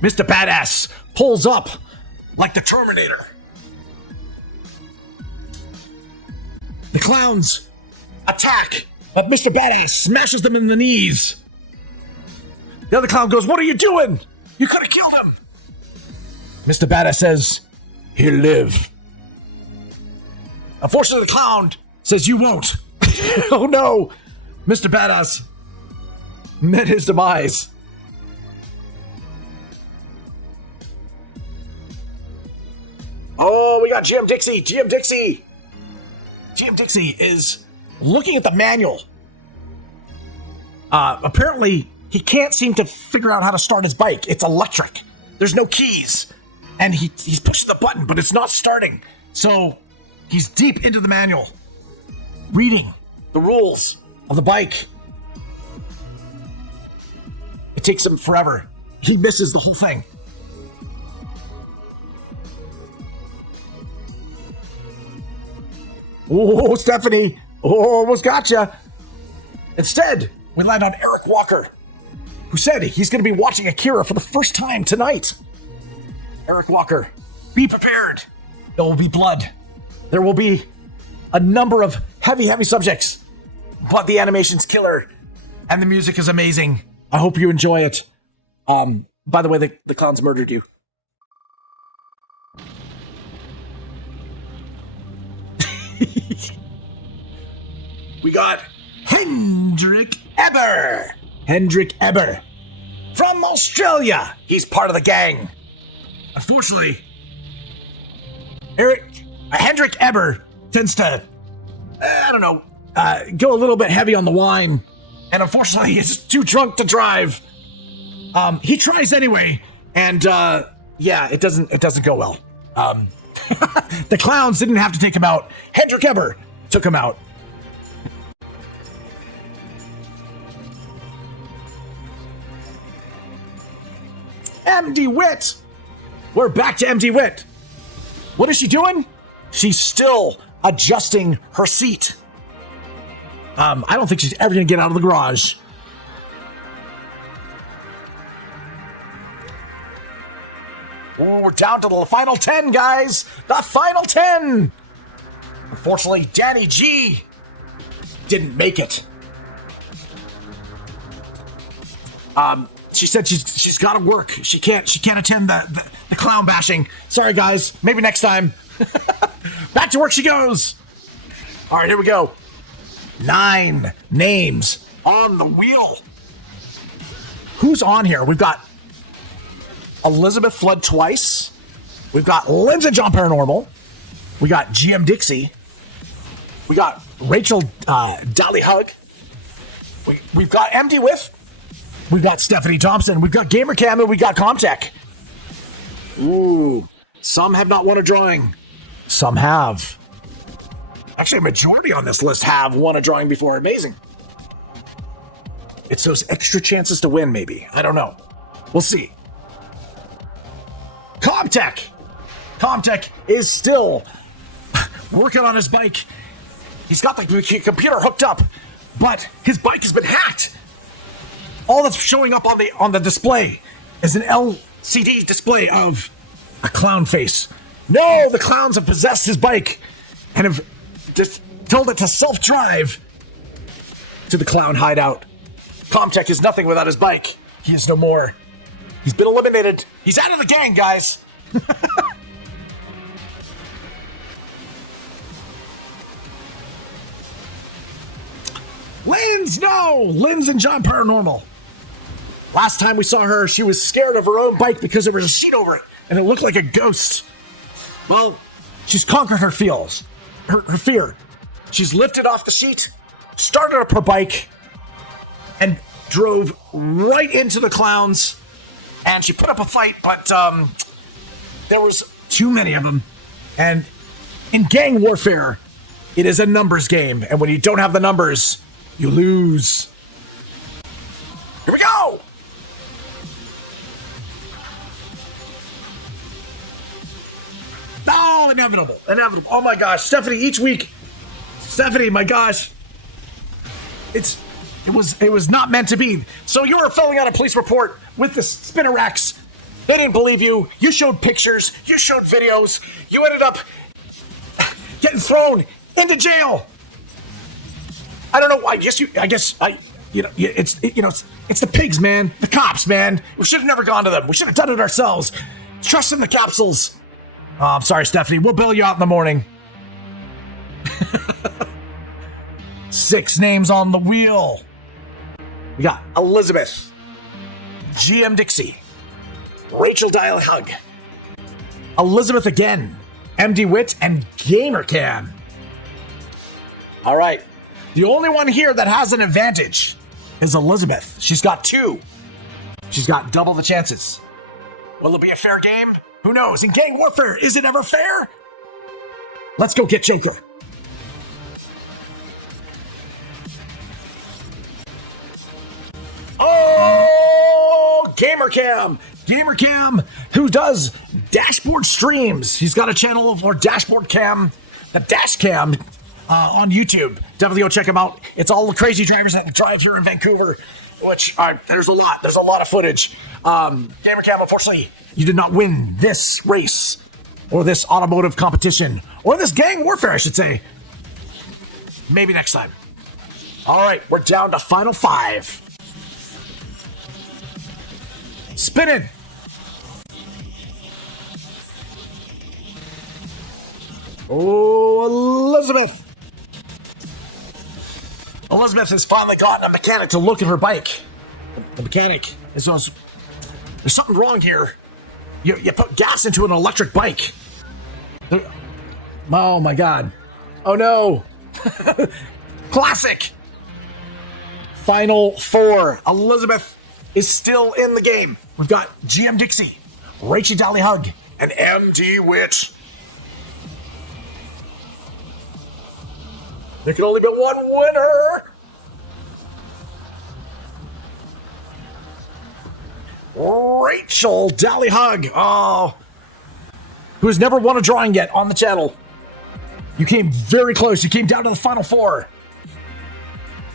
Mr. Badass pulls up like the Terminator. The clowns attack, but Mr. Badass smashes them in the knees. The other clown goes, "What are you doing? You could have killed him." Mr. Badass says, "He'll live." Unfortunately, the clown says, "You won't." Oh no! Mr. Badass met his demise. Oh, we got GM Dixie. GM Dixie is looking at the manual. Apparently, he can't seem to figure out how to start his bike. It's electric. There's no keys. And he's pushing the button, but it's not starting. So he's deep into the manual, reading the rules of the bike. It takes him forever. He misses the whole thing. Oh, Stephanie. Oh, almost gotcha. Instead, we land on Eric Walker, who said he's going to be watching AKIRA for the first time tonight. Eric Walker, be prepared. There will be blood. There will be a number of heavy subjects. But the animation's killer, and the music is amazing. I hope you enjoy it. By the way, the clowns murdered you. We got Hendrik Eber. Hendrik Eber from Australia. He's part of the gang. Unfortunately, Hendrik Eber tends to, go a little bit heavy on the wine. And unfortunately, he's too drunk to drive. He tries anyway. And, it doesn't go well. The clowns didn't have to take him out. Hendrik Eber took him out. MD Wit. We're back to MD Wit. What is she doing? She's still adjusting her seat. I don't think she's ever going to get out of the garage. Oh, we're down to the final 10, guys. The final 10. Unfortunately, Danny G didn't make it. She said she's got to work. She can't attend the clown bashing. Sorry, guys. Maybe next time. Back to work she goes. All right, here we go. 9 names on the wheel. Who's on here? We've got Elizabeth Flood twice. We've got Lindsay John Paranormal. We got GM Dixie. We got Rachel Dolly Hug. We've got MD With. We've got Stephanie Thompson. We've got GamerCam, and we got Comtech. Ooh, some have not won a drawing. Some have. Actually, a majority on this list have won a drawing before. Amazing. It's those extra chances to win, maybe. I don't know. We'll see. Comtech. Comtech is still working on his bike. He's got the computer hooked up, but his bike has been hacked. All that's showing up on the display is an LCD display of a clown face. No, the clowns have possessed his bike and have just told it to self-drive to the clown hideout. Comtech is nothing without his bike. He is no more. He's been eliminated. He's out of the gang, guys. Lynn's and John Paranormal. Last time we saw her, she was scared of her own bike because there was a sheet over it, and it looked like a ghost. Well, she's conquered her fears, her fear. She's lifted off the sheet, started up her bike, and drove right into the clowns. And she put up a fight, but there was too many of them. And in gang warfare, it is a numbers game. And when you don't have the numbers, you lose. Here we go! Oh, inevitable. Oh my gosh, Stephanie, each week. Stephanie, my gosh. It was not meant to be. So you were filling out a police report with the Spinnerax. They didn't believe you. You showed pictures. You showed videos. You ended up getting thrown into jail. I don't know why. It's the pigs, man. The cops, man. We should have never gone to them. We should have done it ourselves. Trust in the capsules. Oh, I'm sorry, Stephanie. We'll bail you out in the morning. 6 names on the wheel. We got Elizabeth, GM Dixie, Rachel Dial Hug, Elizabeth again, MD Wit, and GamerCam. All right. The only one here that has an advantage is Elizabeth. She's got 2. She's got double the chances. Will it be a fair game? Who knows? In gang warfare, is it ever fair? Let's go get Joker. Oh, GamerCam, who does dashboard streams. He's got a channel for dashboard cam, the dash cam on YouTube. Definitely go check him out. It's all the crazy drivers that drive here in Vancouver, which there's a lot of footage. GamerCam, unfortunately, you did not win this race or this automotive competition or this gang warfare, I should say. Maybe next time. All right, we're down to final 5. Spinning. Oh, Elizabeth. Elizabeth has finally gotten a mechanic to look at her bike. The mechanic is also, there's something wrong here. You put gas into an electric bike. Oh my God. Oh no. Classic. Final 4. Elizabeth is still in the game. We've got GM Dixie, Rachel Dolly Hug, and MD Wit. There can only be one winner. Rachel Dallyhug, who has never won a drawing yet on the channel. You came very close. You came down to the final 4.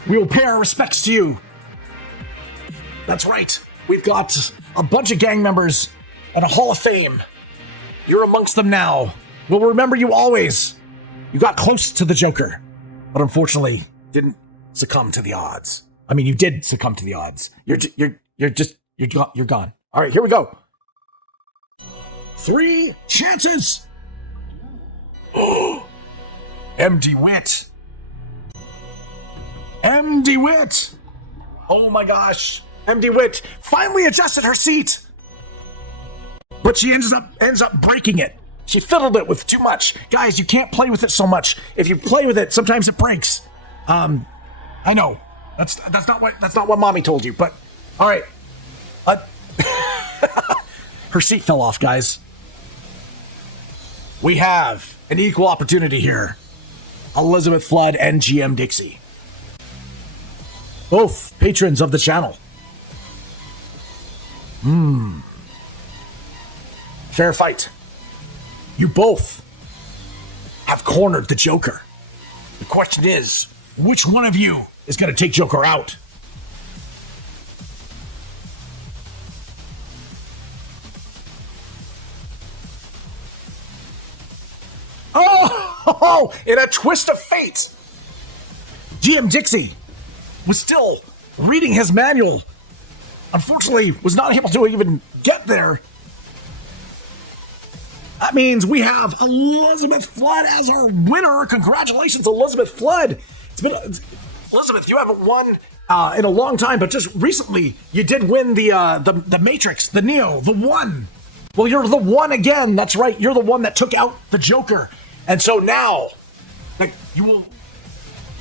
We will pay our respects to you. That's right. We've got a bunch of gang members and a Hall of Fame. You're amongst them now. We'll remember you always. You got close to the Joker, but unfortunately didn't succumb to the odds. I mean, you did succumb to the odds. You're gone. All right, here we go. 3 chances. MD Wit. MD Wit. Oh my gosh. MD Wit finally adjusted her seat. But she ends up breaking it. She fiddled it with too much. Guys, you can't play with it so much. If you play with it, sometimes it breaks. I know. That's not what mommy told you, but all right. Her seat fell off, guys. We have an equal opportunity here. Elizabeth Flood and GM Dixie. Both patrons of the channel. Fair fight. You both have cornered the Joker. The question is, which one of you is going to take Joker out? Oh, in a twist of fate, GM Dixie was still reading his manual. Unfortunately, was not able to even get there. That means we have Elizabeth Flood as our winner. Congratulations, Elizabeth Flood. Elizabeth, you haven't won in a long time, but just recently you did win the Matrix, the Neo, the One. Well, you're the One again. That's right. You're the one that took out the Joker. And so now, you will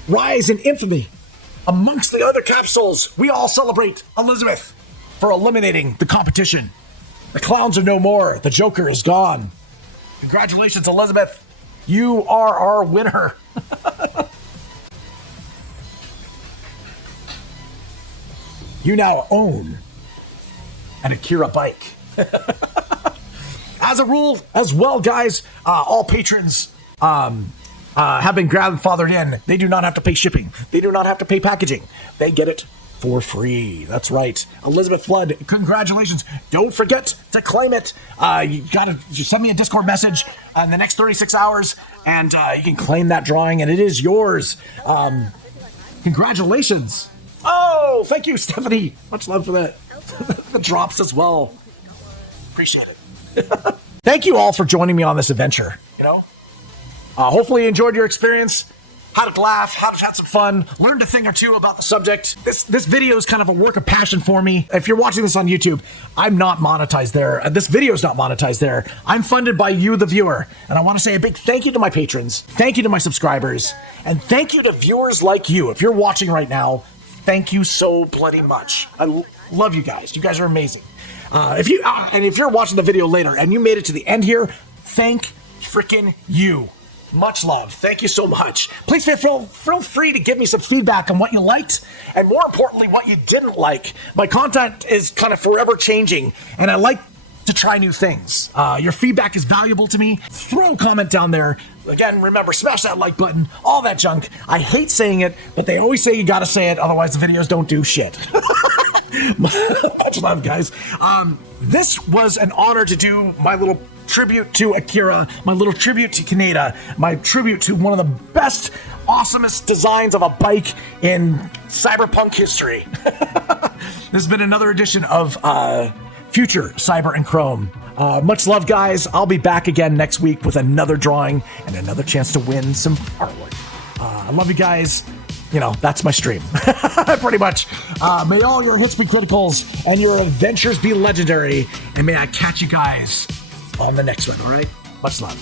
rise in infamy amongst the other capsules. We all celebrate Elizabeth for eliminating the competition. The clowns are no more. The Joker is gone. Congratulations, Elizabeth. You are our winner. You now own an AKIRA bike. As a rule, as well, guys, all patrons have been grandfathered in. They do not have to pay shipping. They do not have to pay packaging. They get it for free. That's right. Elizabeth Flood, congratulations. Don't forget to claim it. You gotta send me a Discord message in the next 36 hours, and you can claim that drawing, and it is yours. Congratulations. Oh, thank you, Stephanie. Much love for that. The drops as well. Appreciate it. Thank you all for joining me on this adventure. Hopefully you enjoyed your experience, had a laugh, had some fun, learned a thing or two about the subject. This video is kind of a work of passion for me. If you're watching this on YouTube, I'm not monetized there. This video is not monetized there. I'm funded by you, the viewer. And I want to say a big thank you to my patrons, thank you to my subscribers, and thank you to viewers like you. If you're watching right now, thank you so bloody much. I love you guys. You guys are amazing. If you're watching the video later and you made it to the end here, thank freaking you. Much love. Thank you so much. Please feel free to give me some feedback on what you liked and, more importantly, what you didn't like. My content is kind of forever changing, and I like to try new things. Your feedback is valuable to me. Throw a comment down there. Again, remember, smash that like button, all that junk. I hate saying it, but they always say you gotta say it, otherwise the videos don't do shit. Much love, guys. This was an honor to do my little tribute to AKIRA, my little tribute to Kaneda, my tribute to one of the best, awesomest designs of a bike in cyberpunk history. This has been another edition of Future Cyber and Chrome. Much love, guys. I'll be back again next week with another drawing and another chance to win some artwork. I love you guys. That's my stream. Pretty much. May all your hits be criticals and your adventures be legendary. And may I catch you guys on the next one, all right? Much love.